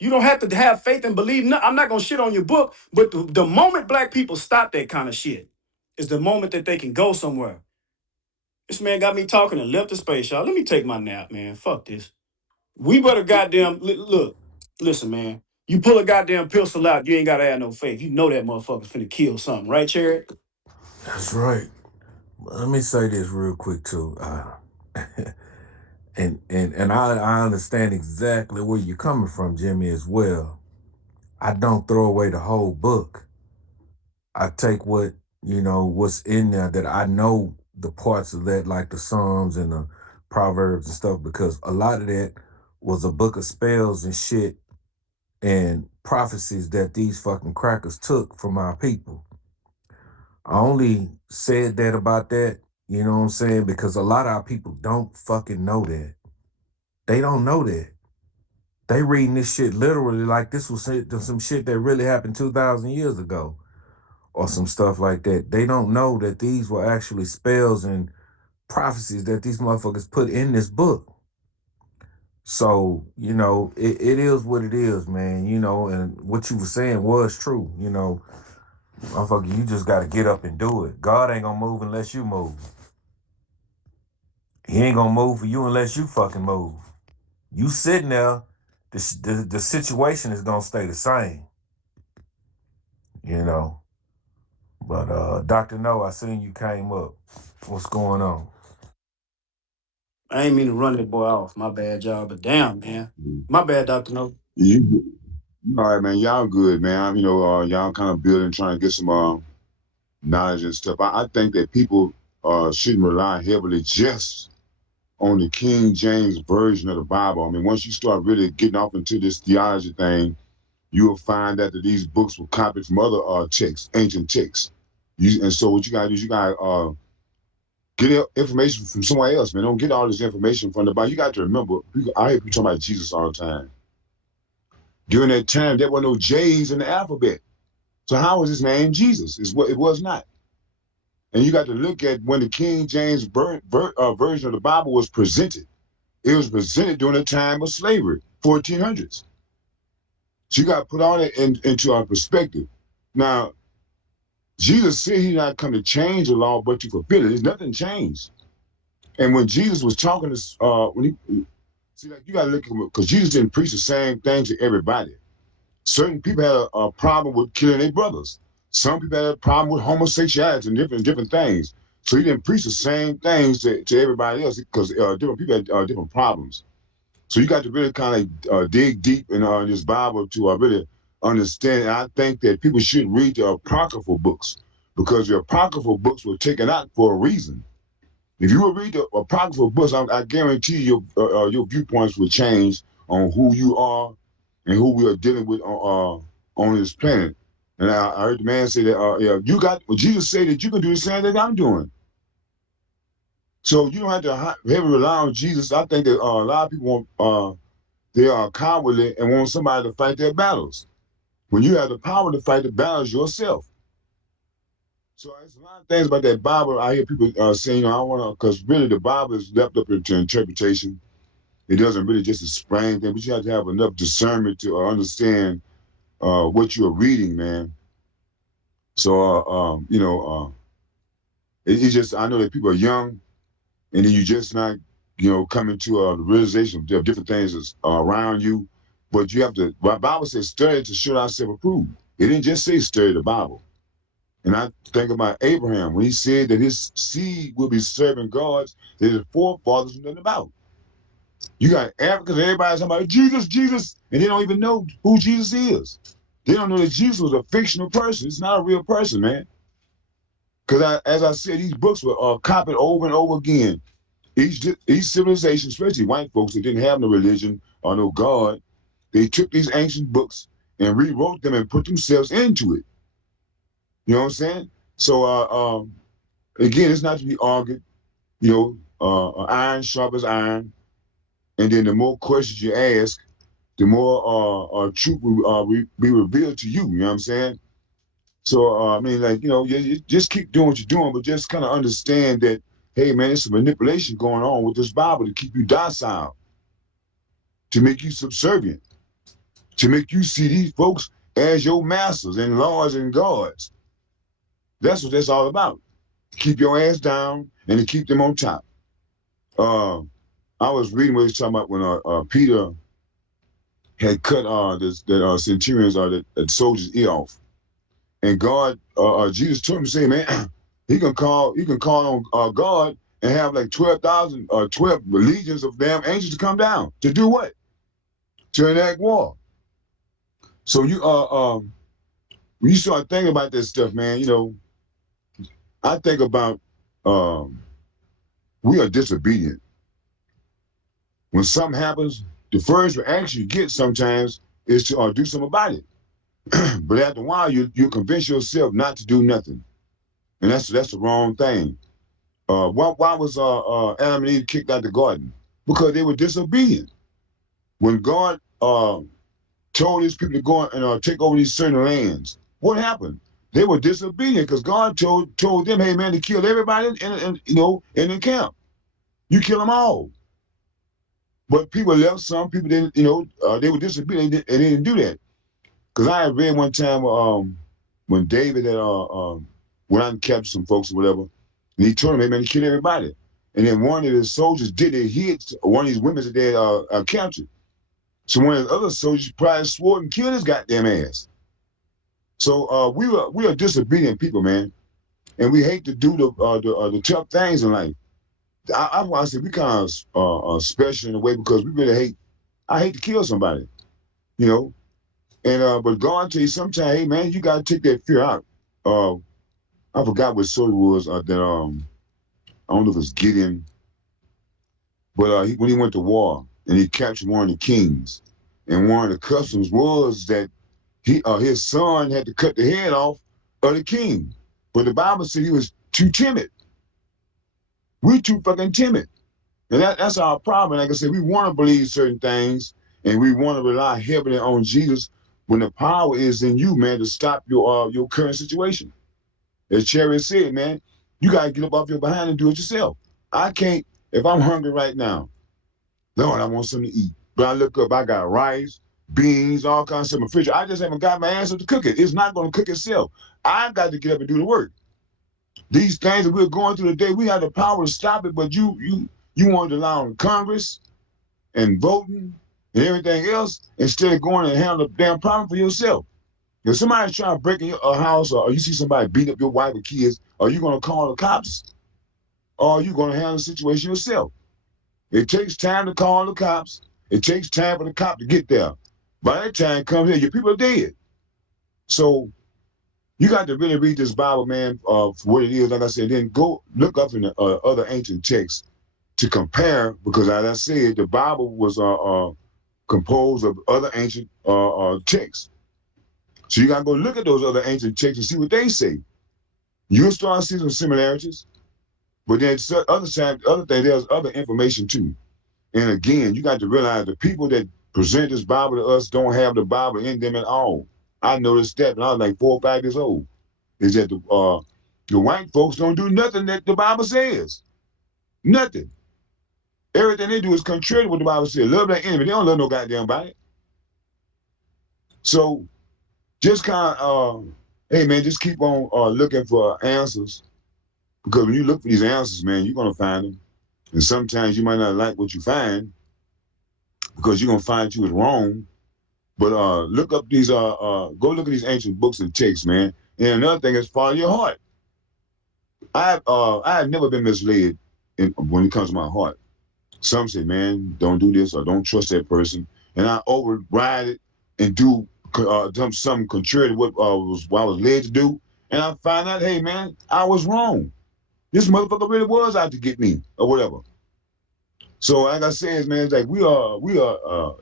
You don't have to have faith and believe. No, I'm not gonna shit on your book, but the moment black people stop that kind of shit is the moment that they can go somewhere. This man got me talking and left the space, y'all. Let me take my nap, man. Fuck this. We better goddamn look. Listen, man. You pull a goddamn pistol out, you ain't gotta have no faith. You know that motherfucker's finna kill something, right, Cherry? That's right. Let me say this real quick too. And I understand exactly where you're coming from, Jimmy, as well. I don't throw away the whole book. I take what's in there that I know the parts of that, like the Psalms and the Proverbs and stuff, because a lot of that was a book of spells and shit and prophecies that these fucking crackers took from our people. I only said that about that, you know what I'm saying? Because a lot of our people don't fucking know that. They don't know that. They reading this shit literally like this was some shit that really happened 2,000 years ago or some stuff like that. They don't know that these were actually spells and prophecies that these motherfuckers put in this book. So, it is what it is, man, and what you were saying was true, motherfucker, you just got to get up and do it. God ain't gonna move unless you move. He ain't gonna move for you unless you fucking move. You sitting there, the situation is gonna stay the same, you know. But Dr. No, I seen you came up. What's going on? I ain't mean to run that boy off. My bad, y'all. But damn, man. My bad, Dr. No. You all right, man? Y'all good, man. Y'all kind of building, trying to get some knowledge and stuff. I think that people shouldn't rely heavily just on the King James version of the Bible. I mean, once you start really getting off into this theology thing, you will find that these books were copied from other texts, ancient texts. And so what you gotta do is you gotta get information from somewhere else, man. Don't get all this information from the Bible. You got to remember, I hear people talking about Jesus all the time. During that time, there were no J's in the alphabet. So how was his name Jesus? It was not. And you got to look at when the King James version of the Bible was presented. It was presented during the time of slavery, 1400s. So you got to put all that into our perspective. Now, Jesus said he not come to change the law, but to fulfill it. There's nothing changed. And when Jesus was talking to, See, like you gotta look at because Jesus didn't preach the same thing to everybody. Certain people had a problem with killing their brothers. Some people had a problem with homosexuality and different things. So he didn't preach the same things to everybody else because different people had different problems. So you got to really kind of dig deep in this Bible to really understand. And I think that people should read the apocryphal books because the apocryphal books were taken out for a reason. If you will read the apocryphal books, I guarantee your viewpoints will change on who you are and who we are dealing with on this planet. And I heard the man say that yeah, you got well, Jesus said that you can do the same thing I'm doing. So you don't have to heavily rely on Jesus. I think that a lot of people want they are cowardly and want somebody to fight their battles. When you have the power to fight the battles yourself. So there's a lot of things about that Bible. I hear people saying, I don't want to, because really the Bible is left up to interpretation. It doesn't really just explain things, but you have to have enough discernment to understand what you're reading, man. So, it's just, I know that people are young, and then you just not, coming to the realization of different things that's around you. But you have to, the Bible says, study to show thyself approved. It didn't just say study the Bible. And I think about Abraham when he said that his seed will be serving gods that his forefathers knew nothing about. You got Africans, everybody's talking about Jesus, Jesus, and they don't even know who Jesus is. They don't know that Jesus was a fictional person. It's not a real person, man. Because as I said, these books were copied over and over again. Each civilization, especially white folks that didn't have no religion or no God, they took these ancient books and rewrote them and put themselves into it. You know what I'm saying? So again, it's not to be argued. Iron sharpens iron, and then the more questions you ask, the more truth will be revealed to you. You know what I'm saying? So I mean, like you just keep doing what you're doing, but just kind of understand that, hey, man, there's some manipulation going on with this Bible to keep you docile, to make you subservient, to make you see these folks as your masters and lords and gods. That's what that's all about. Keep your ass down and to keep them on top. Uh, I was reading what he was talking about when Peter had cut the centurions or the soldiers' ear off, and God, Jesus told him to say, man, he can call on God and have like 12,000 or 12 legions of damn angels to come down to do what? To enact war. So when you start thinking about this stuff, man, I think about um, we are disobedient. When something happens, the first reaction you get sometimes is to do something about it. But after a while, you convince yourself not to do nothing, and that's the wrong thing. Why was Adam and Eve kicked out the garden? Because they were disobedient. When God told his people to go and take over these certain lands, what happened? They were disobedient because God told them, hey man, to kill everybody in the camp. You kill them all. But people left. Some people didn't. They were disobedient and they didn't do that. Because I had read one time when David had went out and captured some folks or whatever, and he told him, hey man, he killed everybody. And then one of the soldiers did it, hit one of these women that they captured. So one of the other soldiers probably swore and killed his goddamn ass. So we are disobedient people, man, and we hate to do the tough things in life. I want to say we kind of special in a way because we really hate. I hate to kill somebody, you know. And but God tell you sometimes, hey man, you gotta take that fear out. Uh, I forgot what soldier was that I don't know if it's Gideon, but when he went to war and he captured one of the kings, and one of the customs was that his son had to cut the head off of the king, but the Bible said he was too timid. We're too fucking timid, and that's our problem. Like I said, we want to believe certain things, and we want to rely heavily on Jesus when the power is in you, man, to stop your current situation. As Cherry said, man, you gotta get up off your behind and do it yourself. I can't. If I'm hungry right now, Lord, I want something to eat. But I look up, I got rice, beans, all kinds of stuff in the fridge. I just haven't got my ass up to cook it. It's not going to cook itself. I've got to get up and do the work. These things that we're going through today, we have the power to stop it, but you want to rely on Congress and voting and everything else instead of going and handle the damn problem for yourself. If somebody's trying to break in a house or you see somebody beat up your wife or kids, are you going to call the cops or are you going to handle the situation yourself? It takes time to call the cops. It takes time for the cop to get there. By that time comes here, your people are dead. So you got to really read this Bible, man, for what it is. Like I said, then go look up in the other ancient texts to compare, because as I said, the Bible was composed of other ancient texts. So you got to go look at those other ancient texts and see what they say. You'll start seeing some similarities, but then other thing, there's other information too. And again, you got to realize the people that present this Bible to us don't have the Bible in them at all. I noticed that when I was like 4 or 5 years old. Is that the white folks don't do nothing that the Bible says. Nothing. Everything they do is contrary to what the Bible says. Love their enemy. They don't love no goddamn body. So just kind of, hey man, just keep on looking for answers, because when you look for these answers, man, you're gonna find them. And sometimes you might not like what you find because you're gonna find you was wrong. But look up these go look at these ancient books and texts, man. And another thing is follow your heart. I have never been misled when it comes to my heart. Some say, man, don't do this or don't trust that person, and I override it and do something contrary to what I was led to do, and I find out, hey man, I was wrong. This motherfucker really was out to get me or whatever. So like I said, man, it's like we are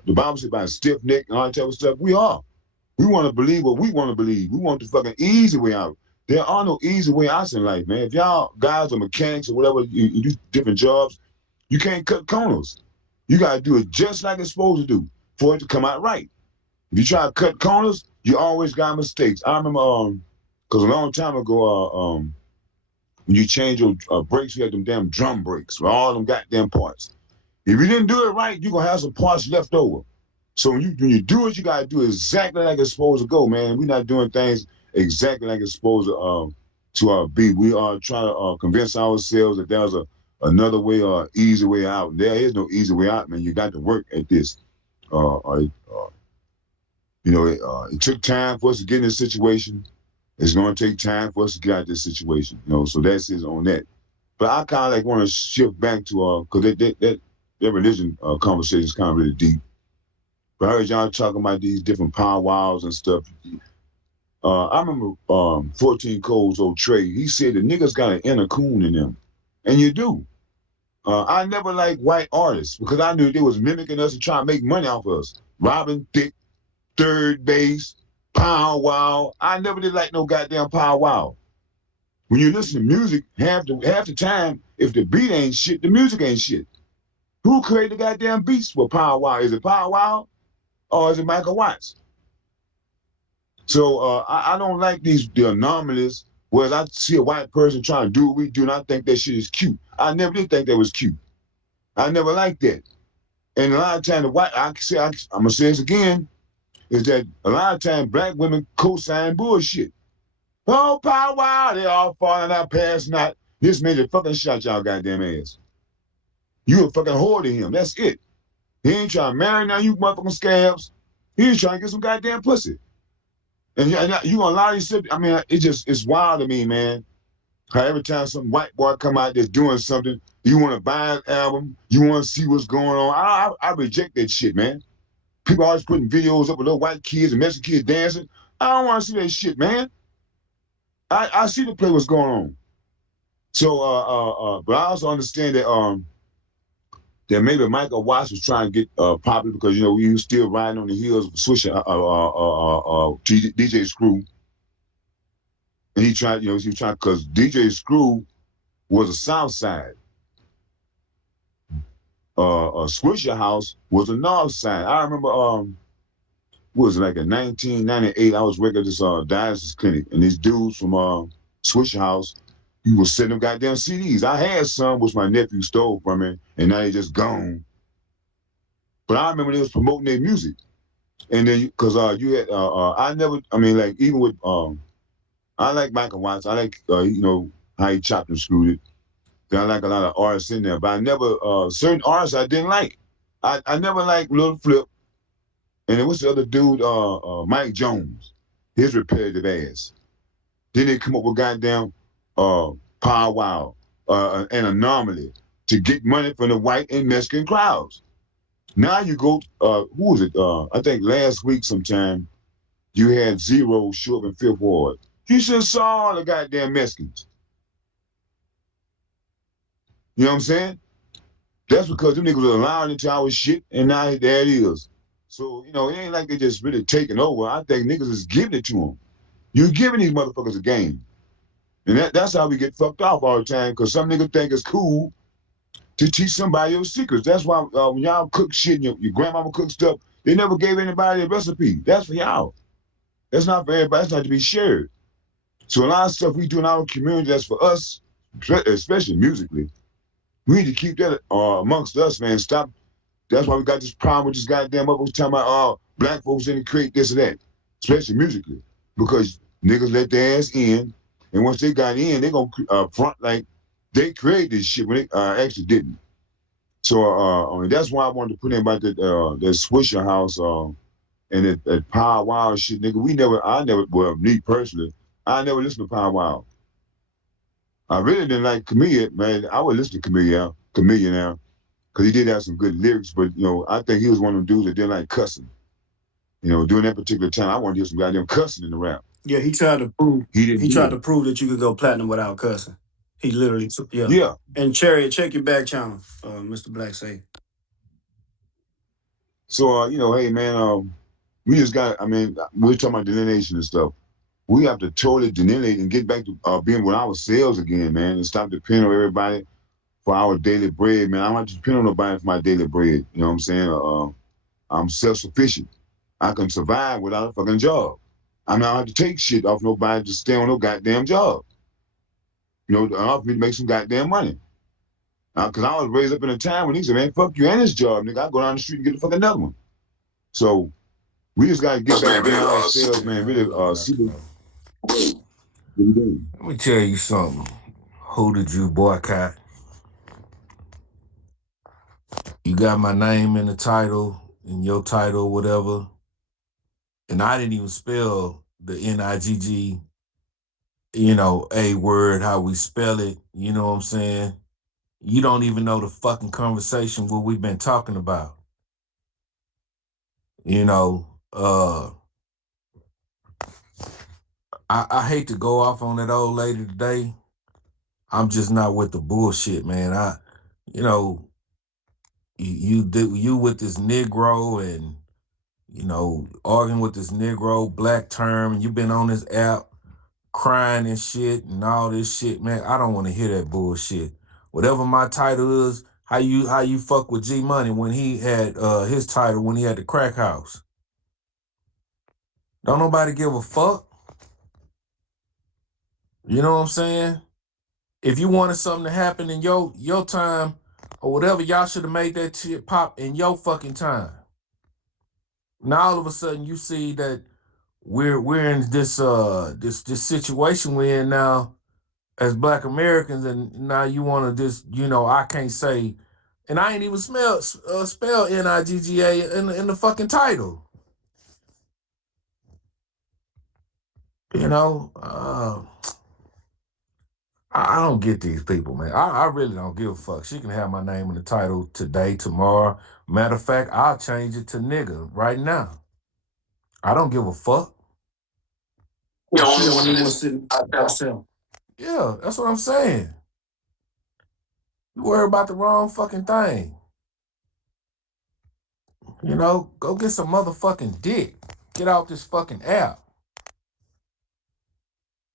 the Bible says about stiff neck and all that type of stuff. We are. We want to believe what we want to believe. We want the fucking easy way out. There are no easy way outs in life, man. If y'all guys are mechanics or whatever, you do different jobs, you can't cut corners. You got to do it just like it's supposed to do for it to come out right. If you try to cut corners, you always got mistakes. I remember, because a long time ago, when you change your brakes, you had them damn drum brakes with all them goddamn parts. If you didn't do it right, you're going to have some parts left over. So when you do it, you gotta do it exactly like it's supposed to go, man. We're not doing things exactly like it's supposed to be. We are trying to convince ourselves that there's another way or easy way out. There is no easy way out, man. You got to work at this. It took time for us to get in this situation. It's going to take time for us to get out of this situation. So that's it on that. But I kind of like want to shift back to because that religion conversation is kind of really deep. But I heard y'all talking about these different power wows and stuff. I remember 14 Cole's old Trey. He said the niggas got an inner coon in them. And you do. I never liked white artists because I knew they was mimicking us and trying to make money off of us. Robin Thicke, Third Base, Power Wow. I never did like no goddamn Power Wow. When you listen to music, half the time, if the beat ain't shit, the music ain't shit. Who created the goddamn beats for Power Wow? Is it Power Wow or is it Michael Watts? So I don't like the anomalies. Whereas I see a white person trying to do what we do, and I think that shit is cute. I never did think that was cute. I never liked that. And a lot of times, I'm gonna say this again, is that a lot of times black women co-sign bullshit. Oh, pow wow, they all falling out, passing out. This man just fucking shot y'all goddamn ass. You a fucking whore to him. That's it. He ain't trying to marry now, you motherfucking scabs. He's trying to get some goddamn pussy. And you gonna allow yourself, I mean, it's wild to me, man. How every time some white boy come out that's doing something, you want to buy an album, you want to see what's going on. I reject that shit, man. People always putting videos up with little white kids and Mexican kids dancing. I don't want to see that shit, man. I see the play what's going on. So, but I also understand that maybe Michael Watts was trying to get popular because he was still riding on the heels of Swisher, DJ Screw, and he tried, he was trying because DJ Screw was a South Side. Swisher House was a North Side. I remember, was it like in 1998? I was working at this dialysis clinic, and these dudes from Swisher House, he was sending them goddamn CDs. I had some, which my nephew stole from me, and now they just gone. But I remember they was promoting their music, and then because you had, I never, I mean, like even with, I like Michael Watts. I like, how he chopped and screwed it. I like a lot of artists in there, but I never certain artists I didn't like. I never liked Lil Flip. And then what's the other dude? Mike Jones. His repetitive ass. Then they come up with goddamn uh, Pow Wow, an anomaly to get money from the white and Mexican crowds. Now you go, who was it? I think last week sometime you had Zero show up in Fifth Ward. You should have saw all the goddamn Mexicans. You know what I'm saying? That's because them niggas was allowing into our shit, and now there it is. So, you know, it ain't like they just really taking over. I think niggas is giving it to them. You're giving these motherfuckers a game. And that's how we get fucked off all the time, because some niggas think it's cool to teach somebody your secrets. That's why when y'all cook shit and your grandmama cook stuff, they never gave anybody a recipe. That's for y'all. That's not for everybody. That's not to be shared. So a lot of stuff we do in our community that's for us, especially musically, we need to keep that amongst us, man. Stop. That's why we got this problem with this goddamn up. We're talking about black folks didn't create this or that, especially musically, because niggas let their ass in, and once they got in, they gonna front like they created this shit when they actually didn't. So I mean, that's why I wanted to put in about that Swisher House and that Power Wow shit, nigga. I never, well, me personally, I never listened to Power Wow. I really didn't like Chameleon, man. I would listen to Chameleon now, because he did have some good lyrics, but you know, I think he was one of them dudes that didn't like cussing. You know, during that particular time, I wanted to hear some goddamn cussing in the rap. Yeah, he tried to prove He didn't do it. that you could go platinum without cussing. He literally took, yeah. Yeah. And Cherry, check your back channel, Mr. Black say. So you know, hey man, we just got. I mean, we're talking about delineation and stuff. We have to totally delineate and get back to being with ourselves again, man, and stop depending on everybody for our daily bread, man. I don't have to depend on nobody for my daily bread. You know what I'm saying? I'm self-sufficient. I can survive without a fucking job. I mean, I don't have to take shit off nobody to stay on no goddamn job. You know, enough for me to make some goddamn money. Because I was raised up in a time when he said, man, fuck you and this job, nigga. I go down the street and get the fucking another one. So we just got to get back to being ourselves, man. Really Hello, see Dr. what Mo. we're doing. Let me tell you something. Who did you boycott? You got my name in the title, in your title, whatever. And I didn't even spell the Nigg, a word, how we spell it. You know what I'm saying? You don't even know the fucking conversation what we've been talking about. You know, I hate to go off on that old lady today. I'm just not with the bullshit, man. You know, you with this Negro and, arguing with this Negro black term, and you've been on this app crying and shit and all this shit, man. I don't want to hear that bullshit. Whatever my title is, how you fuck with G Money when he had his title when he had the crack house. Don't nobody give a fuck. You know what I'm saying? If you wanted something to happen in your time or whatever, y'all should have made that shit pop in your fucking time. Now all of a sudden you see that we're in this situation we're in now as Black Americans, and now you want to just, I can't say, and I ain't even spell Nigga in the fucking title. You know, I don't get these people, man. I really don't give a fuck. She can have my name in the title today, tomorrow. Matter of fact, I'll change it to nigga right now. I don't give a fuck. Yeah, she the only one sitting by herself. Yeah, that's what I'm saying. You worry about the wrong fucking thing. Go get some motherfucking dick. Get out this fucking app.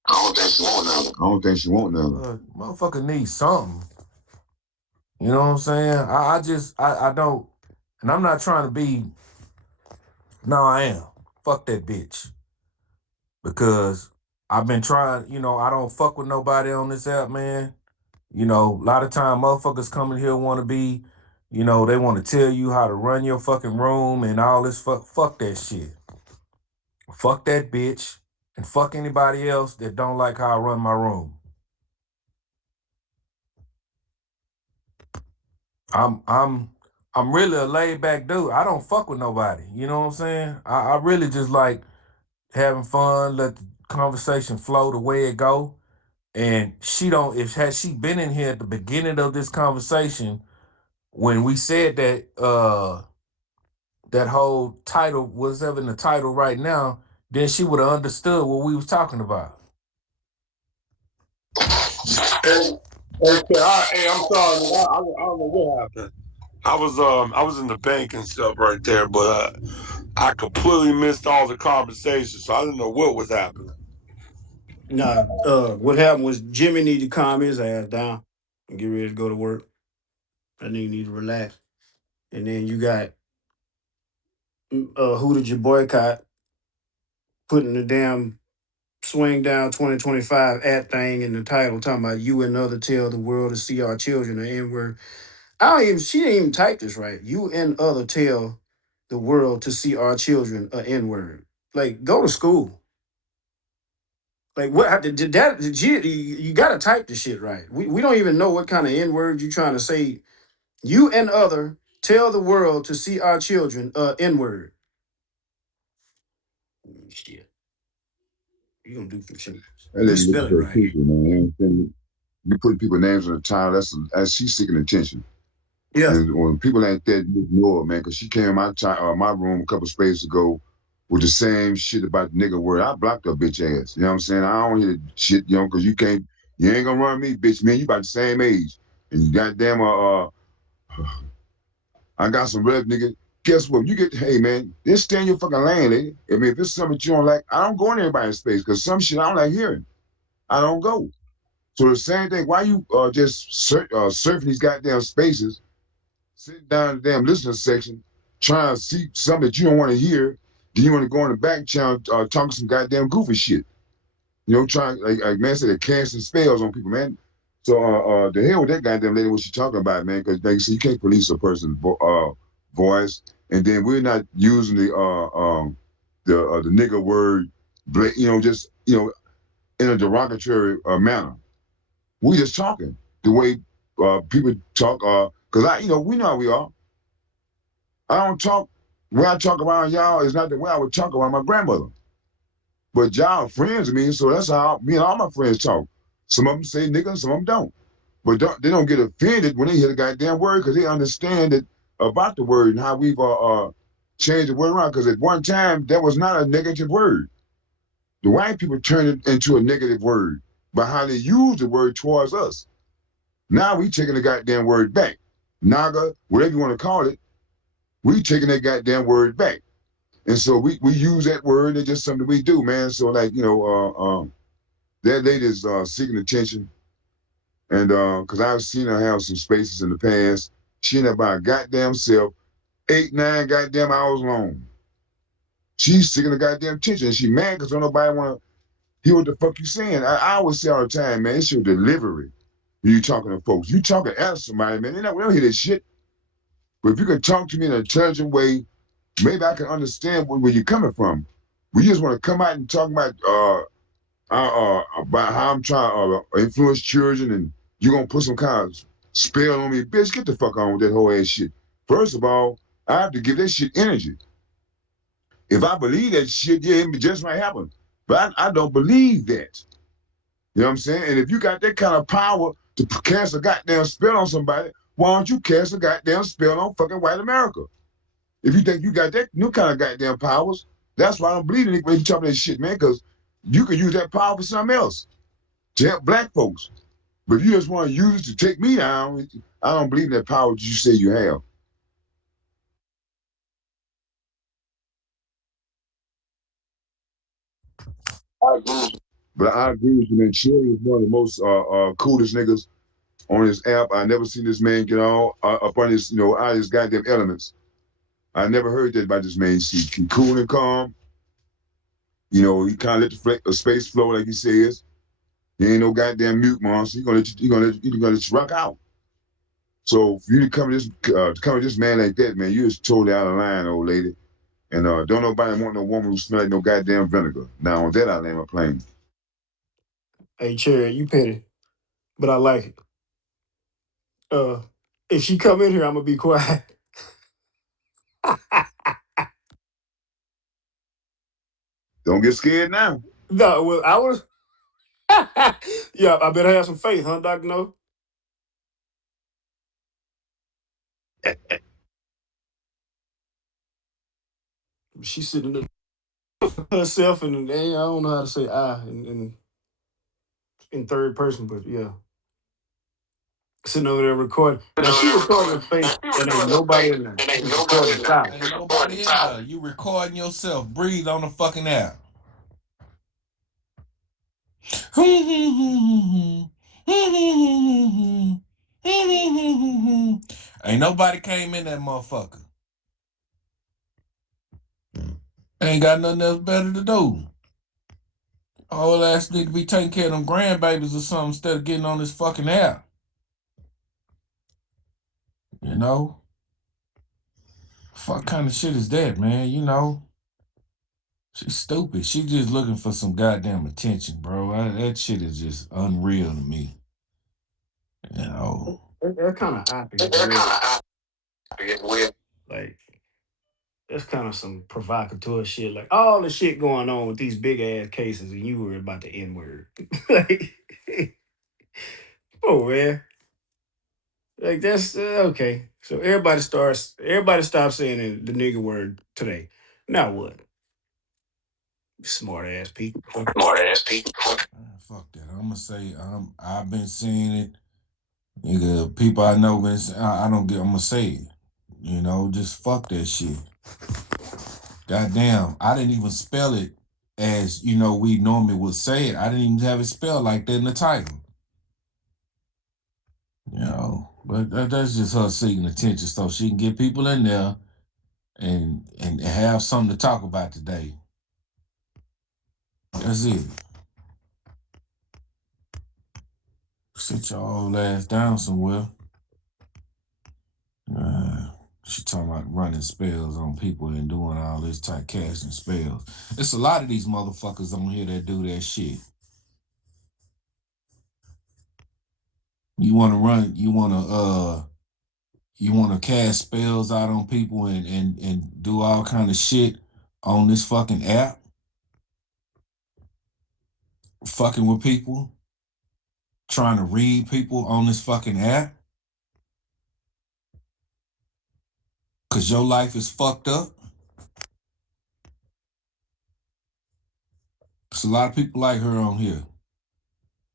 I don't think she want none. I don't think she want none. Motherfucker needs something. You know what I'm saying? I don't, and I'm not trying to be, no, I am. Fuck that bitch. Because I've been trying, I don't fuck with nobody on this app, man. A lot of time motherfuckers come in here want to be, they want to tell you how to run your fucking room and all this fuck that shit. Fuck that bitch and fuck anybody else that don't like how I run my room. I'm I'm really a laid back dude. I don't fuck with nobody. You know what I'm saying? I really just like having fun, let the conversation flow the way it go. And she don't if had she been in here at the beginning of this conversation when we said that that whole title was ever in the title right now, then she would have understood what we was talking about. Hey, hey, I'm sorry, man. I don't know what happened. I was in the bank and stuff right there, but I completely missed all the conversation, so I didn't know what was happening. Nah, what happened was Jimmy needed to calm his ass down and get ready to go to work. That nigga need to relax. And then you got who did you boycott putting the damn swing down 2025 at thing in the title talking about you and other tell the world to see our children the N word. I don't even she didn't even type this right. You and other tell the world to see our children a N word. Like go to school. Like what did that you gotta type the shit right. We don't even know what kind of N word you trying to say. You and other tell the world to see our children N word. Shit. You gonna do some shit. That Just ain't spell looking it for right. attention, man. You know what I'm saying? You putting people names on the title, that's she's seeking attention. Yeah. And when people like that, you ignore, man, because she came in my room a couple spaces ago with the same shit about the nigga word. I blocked her bitch ass. You know what I'm saying? I don't hear the shit, because you ain't gonna run me, bitch. Man, you about the same age. And you goddamn, I got some red nigga. Guess what? Hey, man, just stay in your fucking lane, lady. I mean, if it's something that you don't like, I don't go in everybody's space because some shit I don't like hearing. I don't go. So the same thing, why you just surfing these goddamn spaces, sitting down in the damn listener section, trying to see something that you don't want to hear, then you want to go on the back channel talking some goddamn goofy shit. Trying like man said, casting spells on people, man. So the hell with that goddamn lady, what she talking about, man? Because like you said, you can't police a person's voice, and then we're not using the nigga word, just in a derogatory manner. We just talking the way people talk. Cause we know how we are. I don't talk. When I talk around y'all is not the way I would talk around my grandmother. But y'all friends with me, so that's how me and all my friends talk. Some of them say nigga, and some of them don't. But they don't get offended when they hear the goddamn word because they understand it about the word and how we've changed the word around. Because at one time that was not a negative word. The white people turned it into a negative word by how they use the word towards us. Now we taking the goddamn word back. Naga, whatever you want to call it, we taking that goddamn word back. And so we use that word. It's just something we do, man. So like, that lady's seeking attention. And because I've seen her have some spaces in the past. She ended up by her goddamn self, 8, 9 goddamn hours long. She's seeking the goddamn attention. And she mad because don't nobody want to hear what the fuck you saying. I always say all the time, man, it's your delivery when you talking to folks. You talking at somebody, man. We don't hear that shit. But if you can talk to me in an intelligent way, maybe I can understand where you're coming from. We just want to come out and talk about how I'm trying to influence children, and you're gonna put some kind of spell on me, bitch. Get the fuck on with that whole ass shit. First of all, I have to give that shit energy. If I believe that shit, yeah, it just might happen. But I don't believe that. You know what I'm saying? And if you got that kind of power to cast a goddamn spell on somebody, why don't you cast a goddamn spell on fucking white America? If you think you got that new kind of goddamn powers, that's why I don't believe in it when you talking that shit, man, because you can use that power for something else to help black folks. But if you just want to use it to take me down, I don't believe in that power that you say you have. I agree. But I agree with you, man. Cherry is one of the most coolest niggas on this app. I never seen this man get all up on his, out of his goddamn elements. I never heard that about this man. He cool and calm. He kind of let the space flow like he says. He ain't no goddamn mute monster. He gonna let you rock out. So for you to come to this man like that, man, you just totally out of line, old lady. And don't nobody want no woman who smell like no goddamn vinegar. Now on that I land my plane. Hey Cherry, you petty, but I like it. If she come in here, I'm gonna be quiet. Don't get scared now. No, well, I was. Yeah, I better have some faith, huh, Doctor No? She's sitting there herself, and I don't know how to say I in third person, but yeah, sitting over there recording. Now she recording her face, and ain't nobody in there. She's recording silent. Ain't nobody in there. You recording yourself. Breathe on the fucking app. Ain't nobody came in that motherfucker. Ain't got nothing else better to do. Old ass nigga be taking care of them grandbabies or something instead of getting on this fucking app. You know? Fuck kind of shit is that, man? You know? She's stupid. She just looking for some goddamn attention, bro. That shit is just unreal to me. You know? That's kind of odd to get weird. Like that's kind of some provocateur shit. Like all the shit going on with these big ass cases, and you were about the N word. Like, oh man, like that's okay. So everybody stops saying the nigga word today. Now what? Smart ass people. Fuck that. I'm gonna say I've been seeing it. Nigga, people I know been. I don't get. I'm gonna say it. You know, just fuck that shit. Goddamn, I didn't even spell it as you know we normally would say it. I didn't even have it spelled like that in the title. You know, but that's just her seeking attention so she can get people in there and have something to talk about today. That's it. Sit your old ass down somewhere. Uh, she talking about running spells on people and doing all this type casting spells. It's a lot of these motherfuckers on here that do that shit. You wanna run, you wanna cast spells out on people and do all kind of shit on this fucking app, fucking with people, trying to read people on this fucking app, cause your life is fucked up. There's a lot of people like her on here.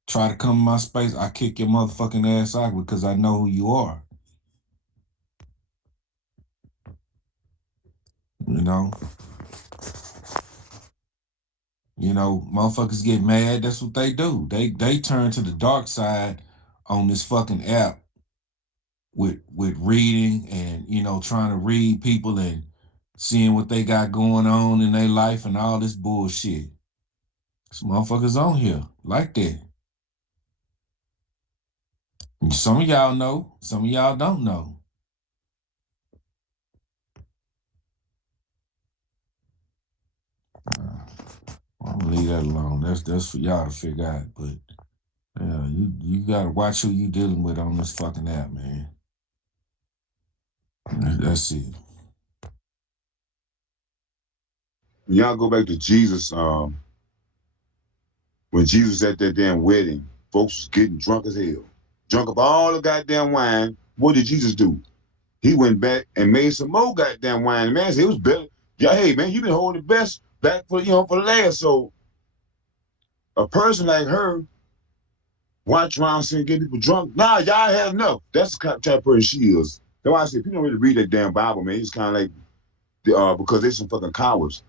Try to come in my space, I kick your motherfucking ass out because I know who you are. You know? You know, motherfuckers get mad, that's what they do. They turn to the dark side on this fucking app with reading and, you know, trying to read people and seeing what they got going on in their life and all this bullshit. Some motherfuckers on here like that. And some of y'all know, some of y'all don't know. I'm gonna leave that alone. That's for y'all to figure out. But yeah, you gotta watch who you dealing with on this fucking app, man. That's it. When y'all go back to Jesus, when Jesus was at that damn wedding, folks was getting drunk as hell. Drunk up all the goddamn wine. What did Jesus do? He went back and made some more goddamn wine. Man, it was better. Yeah, hey man, you been holding the best back for for the last. So a person like her watch around saying get people drunk. Nah, y'all had enough. That's the type of person she is. That's why I say people don't really read that damn Bible, man. It's kind of like because they some fucking cowards.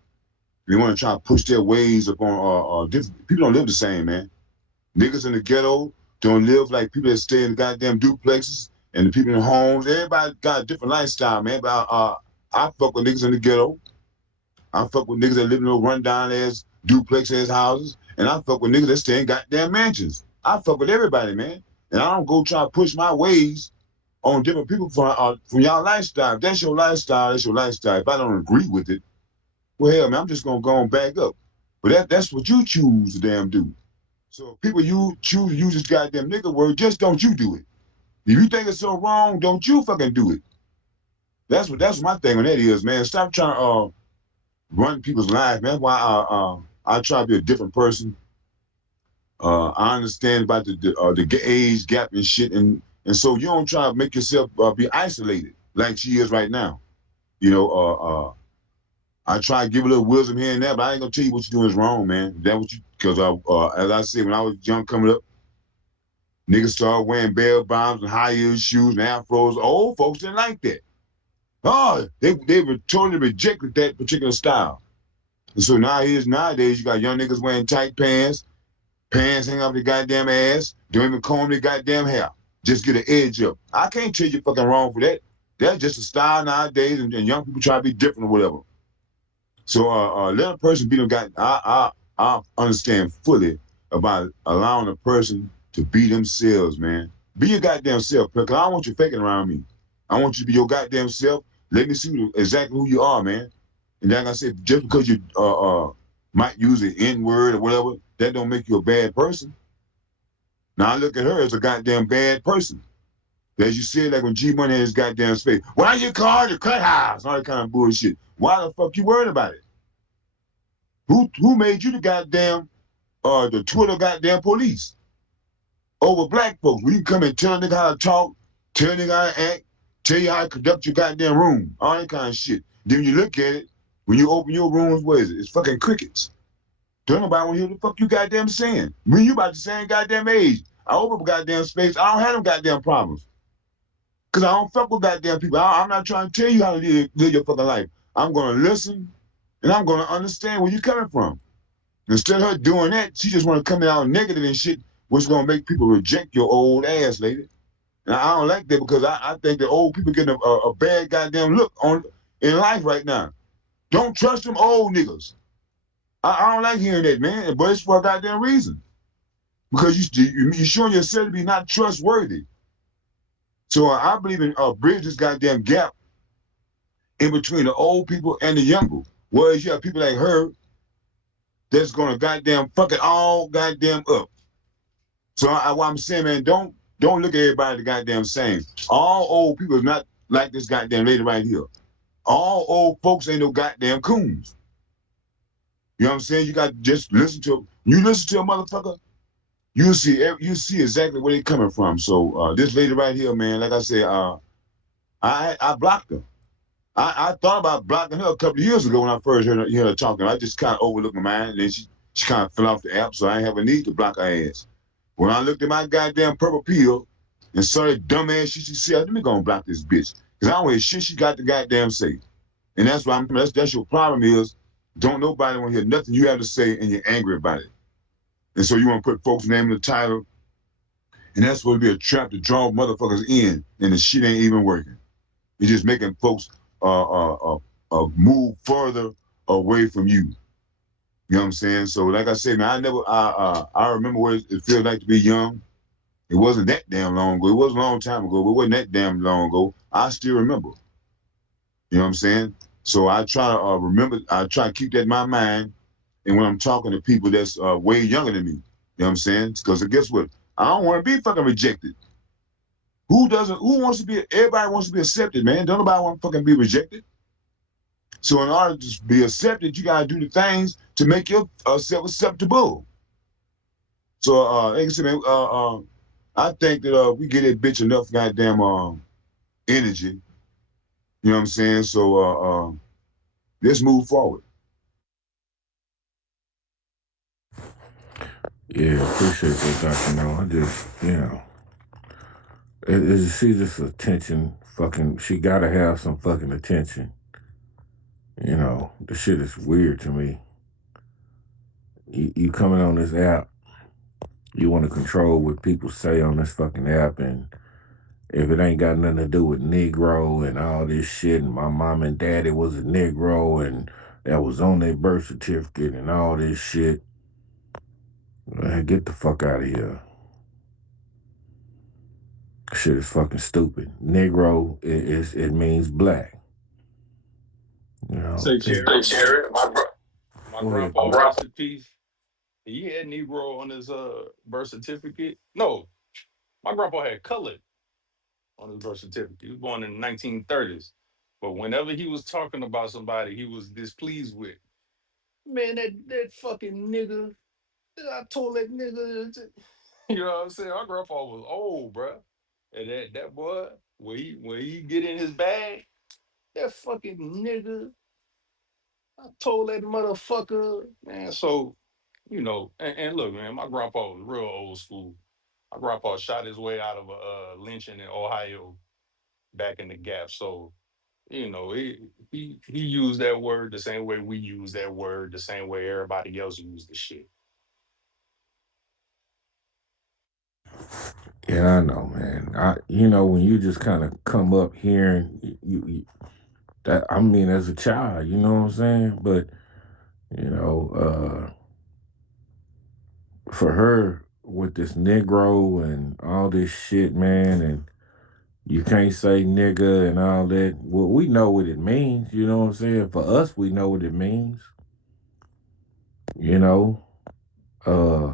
They want to try to push their ways upon different people. Don't live the same, man. Niggas in the ghetto don't live like people that stay in goddamn duplexes and the people in homes. Everybody got a different lifestyle, man. But I fuck with niggas in the ghetto. I fuck with niggas that live in those rundown ass duplex ass houses, and I fuck with niggas that stay in goddamn mansions. I fuck with everybody, man. And I don't go try to push my ways on different people from y'all lifestyle. If that's your lifestyle, that's your lifestyle. If I don't agree with it, well, hell, man, I'm just gonna go and back up. But that's what you choose to damn do. So if people you choose to use this goddamn nigga word, just don't you do it. If you think it's so wrong, don't you fucking do it. That's what my thing on that is, man. Stop trying to run people's lives, man. Why I try to be a different person. I understand about the age gap and shit, and so you don't try to make yourself be isolated like she is right now. You know, I try to give a little wisdom here and there, but I ain't gonna tell you what you're doing is wrong, man. That what you because as I said when I was young coming up, niggas started wearing bell bottoms and high heel shoes and afros. Old folks didn't like that. Oh, they were totally rejected that particular style. And so nowadays you got young niggas wearing tight pants, pants hang up the goddamn ass, don't even comb their goddamn hair. Just get an edge up. I can't tell you fucking wrong for that. That's just a style nowadays, and young people try to be different or whatever. So let a person be the guy. I understand fully about allowing a person to be themselves, man. Be your goddamn self, because I don't want you faking around me. I want you to be your goddamn self. Let me see exactly who you are, man. And like I said, just because you might use the N word or whatever, that don't make you a bad person. Now I look at her as a goddamn bad person. As you said, like when G Money had his goddamn space. Why you call the cut house? All that kind of bullshit. Why the fuck you worried about it? Who made you the goddamn the Twitter goddamn police over black folks? We can come and tell a nigga how to talk, tell a nigga how to act, tell you how to conduct your goddamn room, all that kind of shit. Then when you look at it, when you open your rooms, what is it? It's fucking crickets. Don't nobody want to hear the fuck you goddamn saying. When you about the same goddamn age. I open up a goddamn space. I don't have them goddamn problems. Cause I don't fuck with goddamn people. I'm not trying to tell you how to live your fucking life. I'm gonna listen and I'm gonna understand where you're coming from. Instead of her doing that, she just want to come out negative and shit, which is gonna make people reject your old ass, lady. And I don't like that because I think that old people getting a bad goddamn look on in life right now. Don't trust them old niggas. I don't like hearing that, man. But it's for a goddamn reason. Because you're showing yourself to be not trustworthy. So I believe in bridge this goddamn gap in between the old people and the younger. Whereas you have people like her that's gonna goddamn fuck it all goddamn up. So what I'm saying, man, don't look at everybody the goddamn same. All old people is not like this goddamn lady right here. All old folks ain't no goddamn coons. You know what I'm saying? You got to just listen to you listen to a motherfucker, you see exactly where they coming from. So this lady right here, man, like I said, I blocked her. I thought about blocking her a couple of years ago when I first heard her talking. I just kind of overlooked my mind, and then she kind of fell off the app, so I didn't have a need to block her ass. When I looked at my goddamn purple pill and saw that dumbass shit she said, let me go and block this bitch. Because I don't hear shit she got to goddamn say. And that's why that's your problem is, don't nobody want to hear nothing you have to say and you're angry about it. And so you want to put folks' name in the title, and that's supposed to be a trap to draw motherfuckers in, and the shit ain't even working. You're just making folks move further away from you. You know what I'm saying? So like I said, man, I remember what it feels like to be young. It wasn't that damn long ago. It was a long time ago, but it wasn't that damn long ago. I still remember. You know what I'm saying? So I try to remember. I try to keep that in my mind, and when I'm talking to people that's way younger than me, you know what I'm saying? Because guess what? I don't want to be fucking rejected. Who doesn't? Who wants to be? Everybody wants to be accepted, man. Don't nobody want to fucking be rejected. So in order to be accepted, you gotta do the things to make yourself acceptable. So like I said, man, I think that we get that bitch enough goddamn energy. You know what I'm saying? So let's move forward. Yeah, appreciate that, Dr. No. I just, she's just attention fucking, she gotta have some fucking attention. The shit is weird to me. You coming on this app, you want to control what people say on this fucking app, and if it ain't got nothing to do with Negro and all this shit, and my mom and daddy was a Negro, and that was on their birth certificate and all this shit, get the fuck out of here. Shit is fucking stupid. Negro it means black. Say, Think, Jared, my go ahead, grandpa, bro. rest in peace. He had Negro on his birth certificate. No, my grandpa had colored on his birth certificate. He was born in the 1930s. But whenever he was talking about somebody he was displeased with, Man, that fucking nigga. I told that nigga. You know what I'm saying? Our grandpa was old, bro. And that boy, when he get in his bag, that fucking nigga. I told that motherfucker, man. So and look, man, my grandpa was real old school. My grandpa shot his way out of a lynching in Ohio back in the Gap. So he used that word the same way we use that word, the same way everybody else used the shit. Yeah, I know, man. When you just kind of come up hearing that, I mean, as a child, you know what I'm saying? But you know, for her with this Negro and all this shit, man, and you can't say nigga and all that. Well, we know what it means, you know what I'm saying? For us, we know what it means. You know, uh,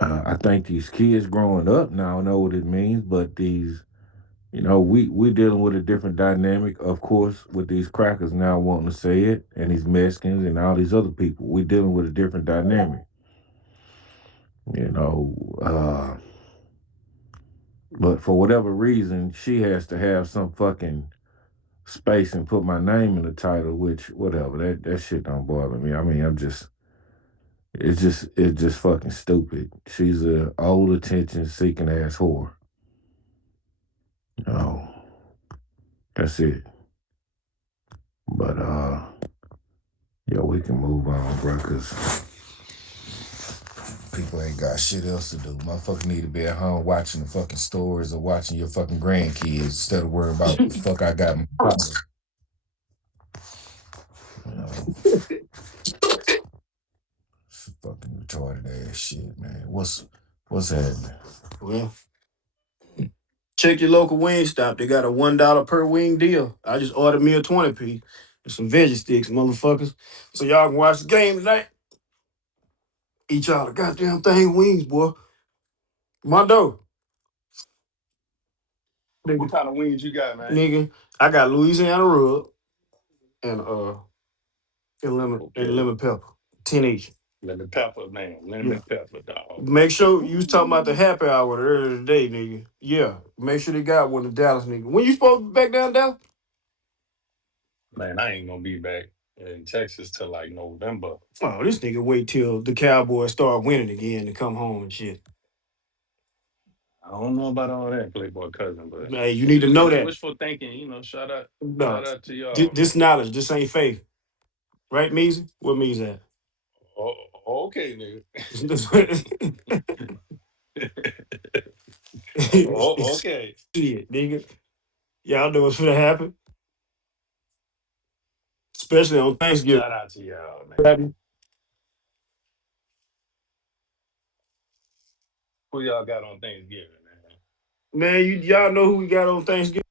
I think these kids growing up now know what it means, but we dealing with a different dynamic, of course, with these crackers now wanting to say it, and these Mexicans and all these other people. We dealing with a different dynamic, you know. But for whatever reason, she has to have some fucking space and put my name in the title, which whatever, that shit don't bother me. I mean, it's just fucking stupid. She's a old attention seeking ass whore. Oh, that's it. But yeah, we can move on, bro, cause people ain't got shit else to do. Motherfucker need to be at home watching the fucking stories or watching your fucking grandkids instead of worrying about what the fuck I got in my pocket. You know, it's fucking retarded ass shit, man. What's happening? Well, check your local wing stop. They got a $1 per wing deal. I just ordered me a 20 piece and some veggie sticks, motherfuckers. So y'all can watch the game tonight. Eat y'all the goddamn thing wings, boy. Mondo. What Nigga, kind of wings you got, man? nigga, I got Louisiana rub and Okay. lemon pepper. 10 each. Lemon pepper, man. Yeah. Lemon pepper, dog. Make sure you was talking about the happy hour earlier today, nigga. Yeah. Make sure they got one in Dallas, nigga. When you supposed to be back down Dallas? Man, I ain't gonna be back in Texas till like November. Oh, this nigga wait till the Cowboys start winning again to come home and shit. I don't know about all that, Playboy cousin, but Hey, you need to know it's that. wishful thinking. No, Shout out to y'all, this man. knowledge, this ain't faith. Right, Measy? What Measy at? Oh, okay, nigga. Oh, okay. Shit, nigga. Y'all know what's gonna happen, especially on Thanksgiving. Shout out to y'all, man. Who y'all got on Thanksgiving, man? Man, y'all know who we got on Thanksgiving.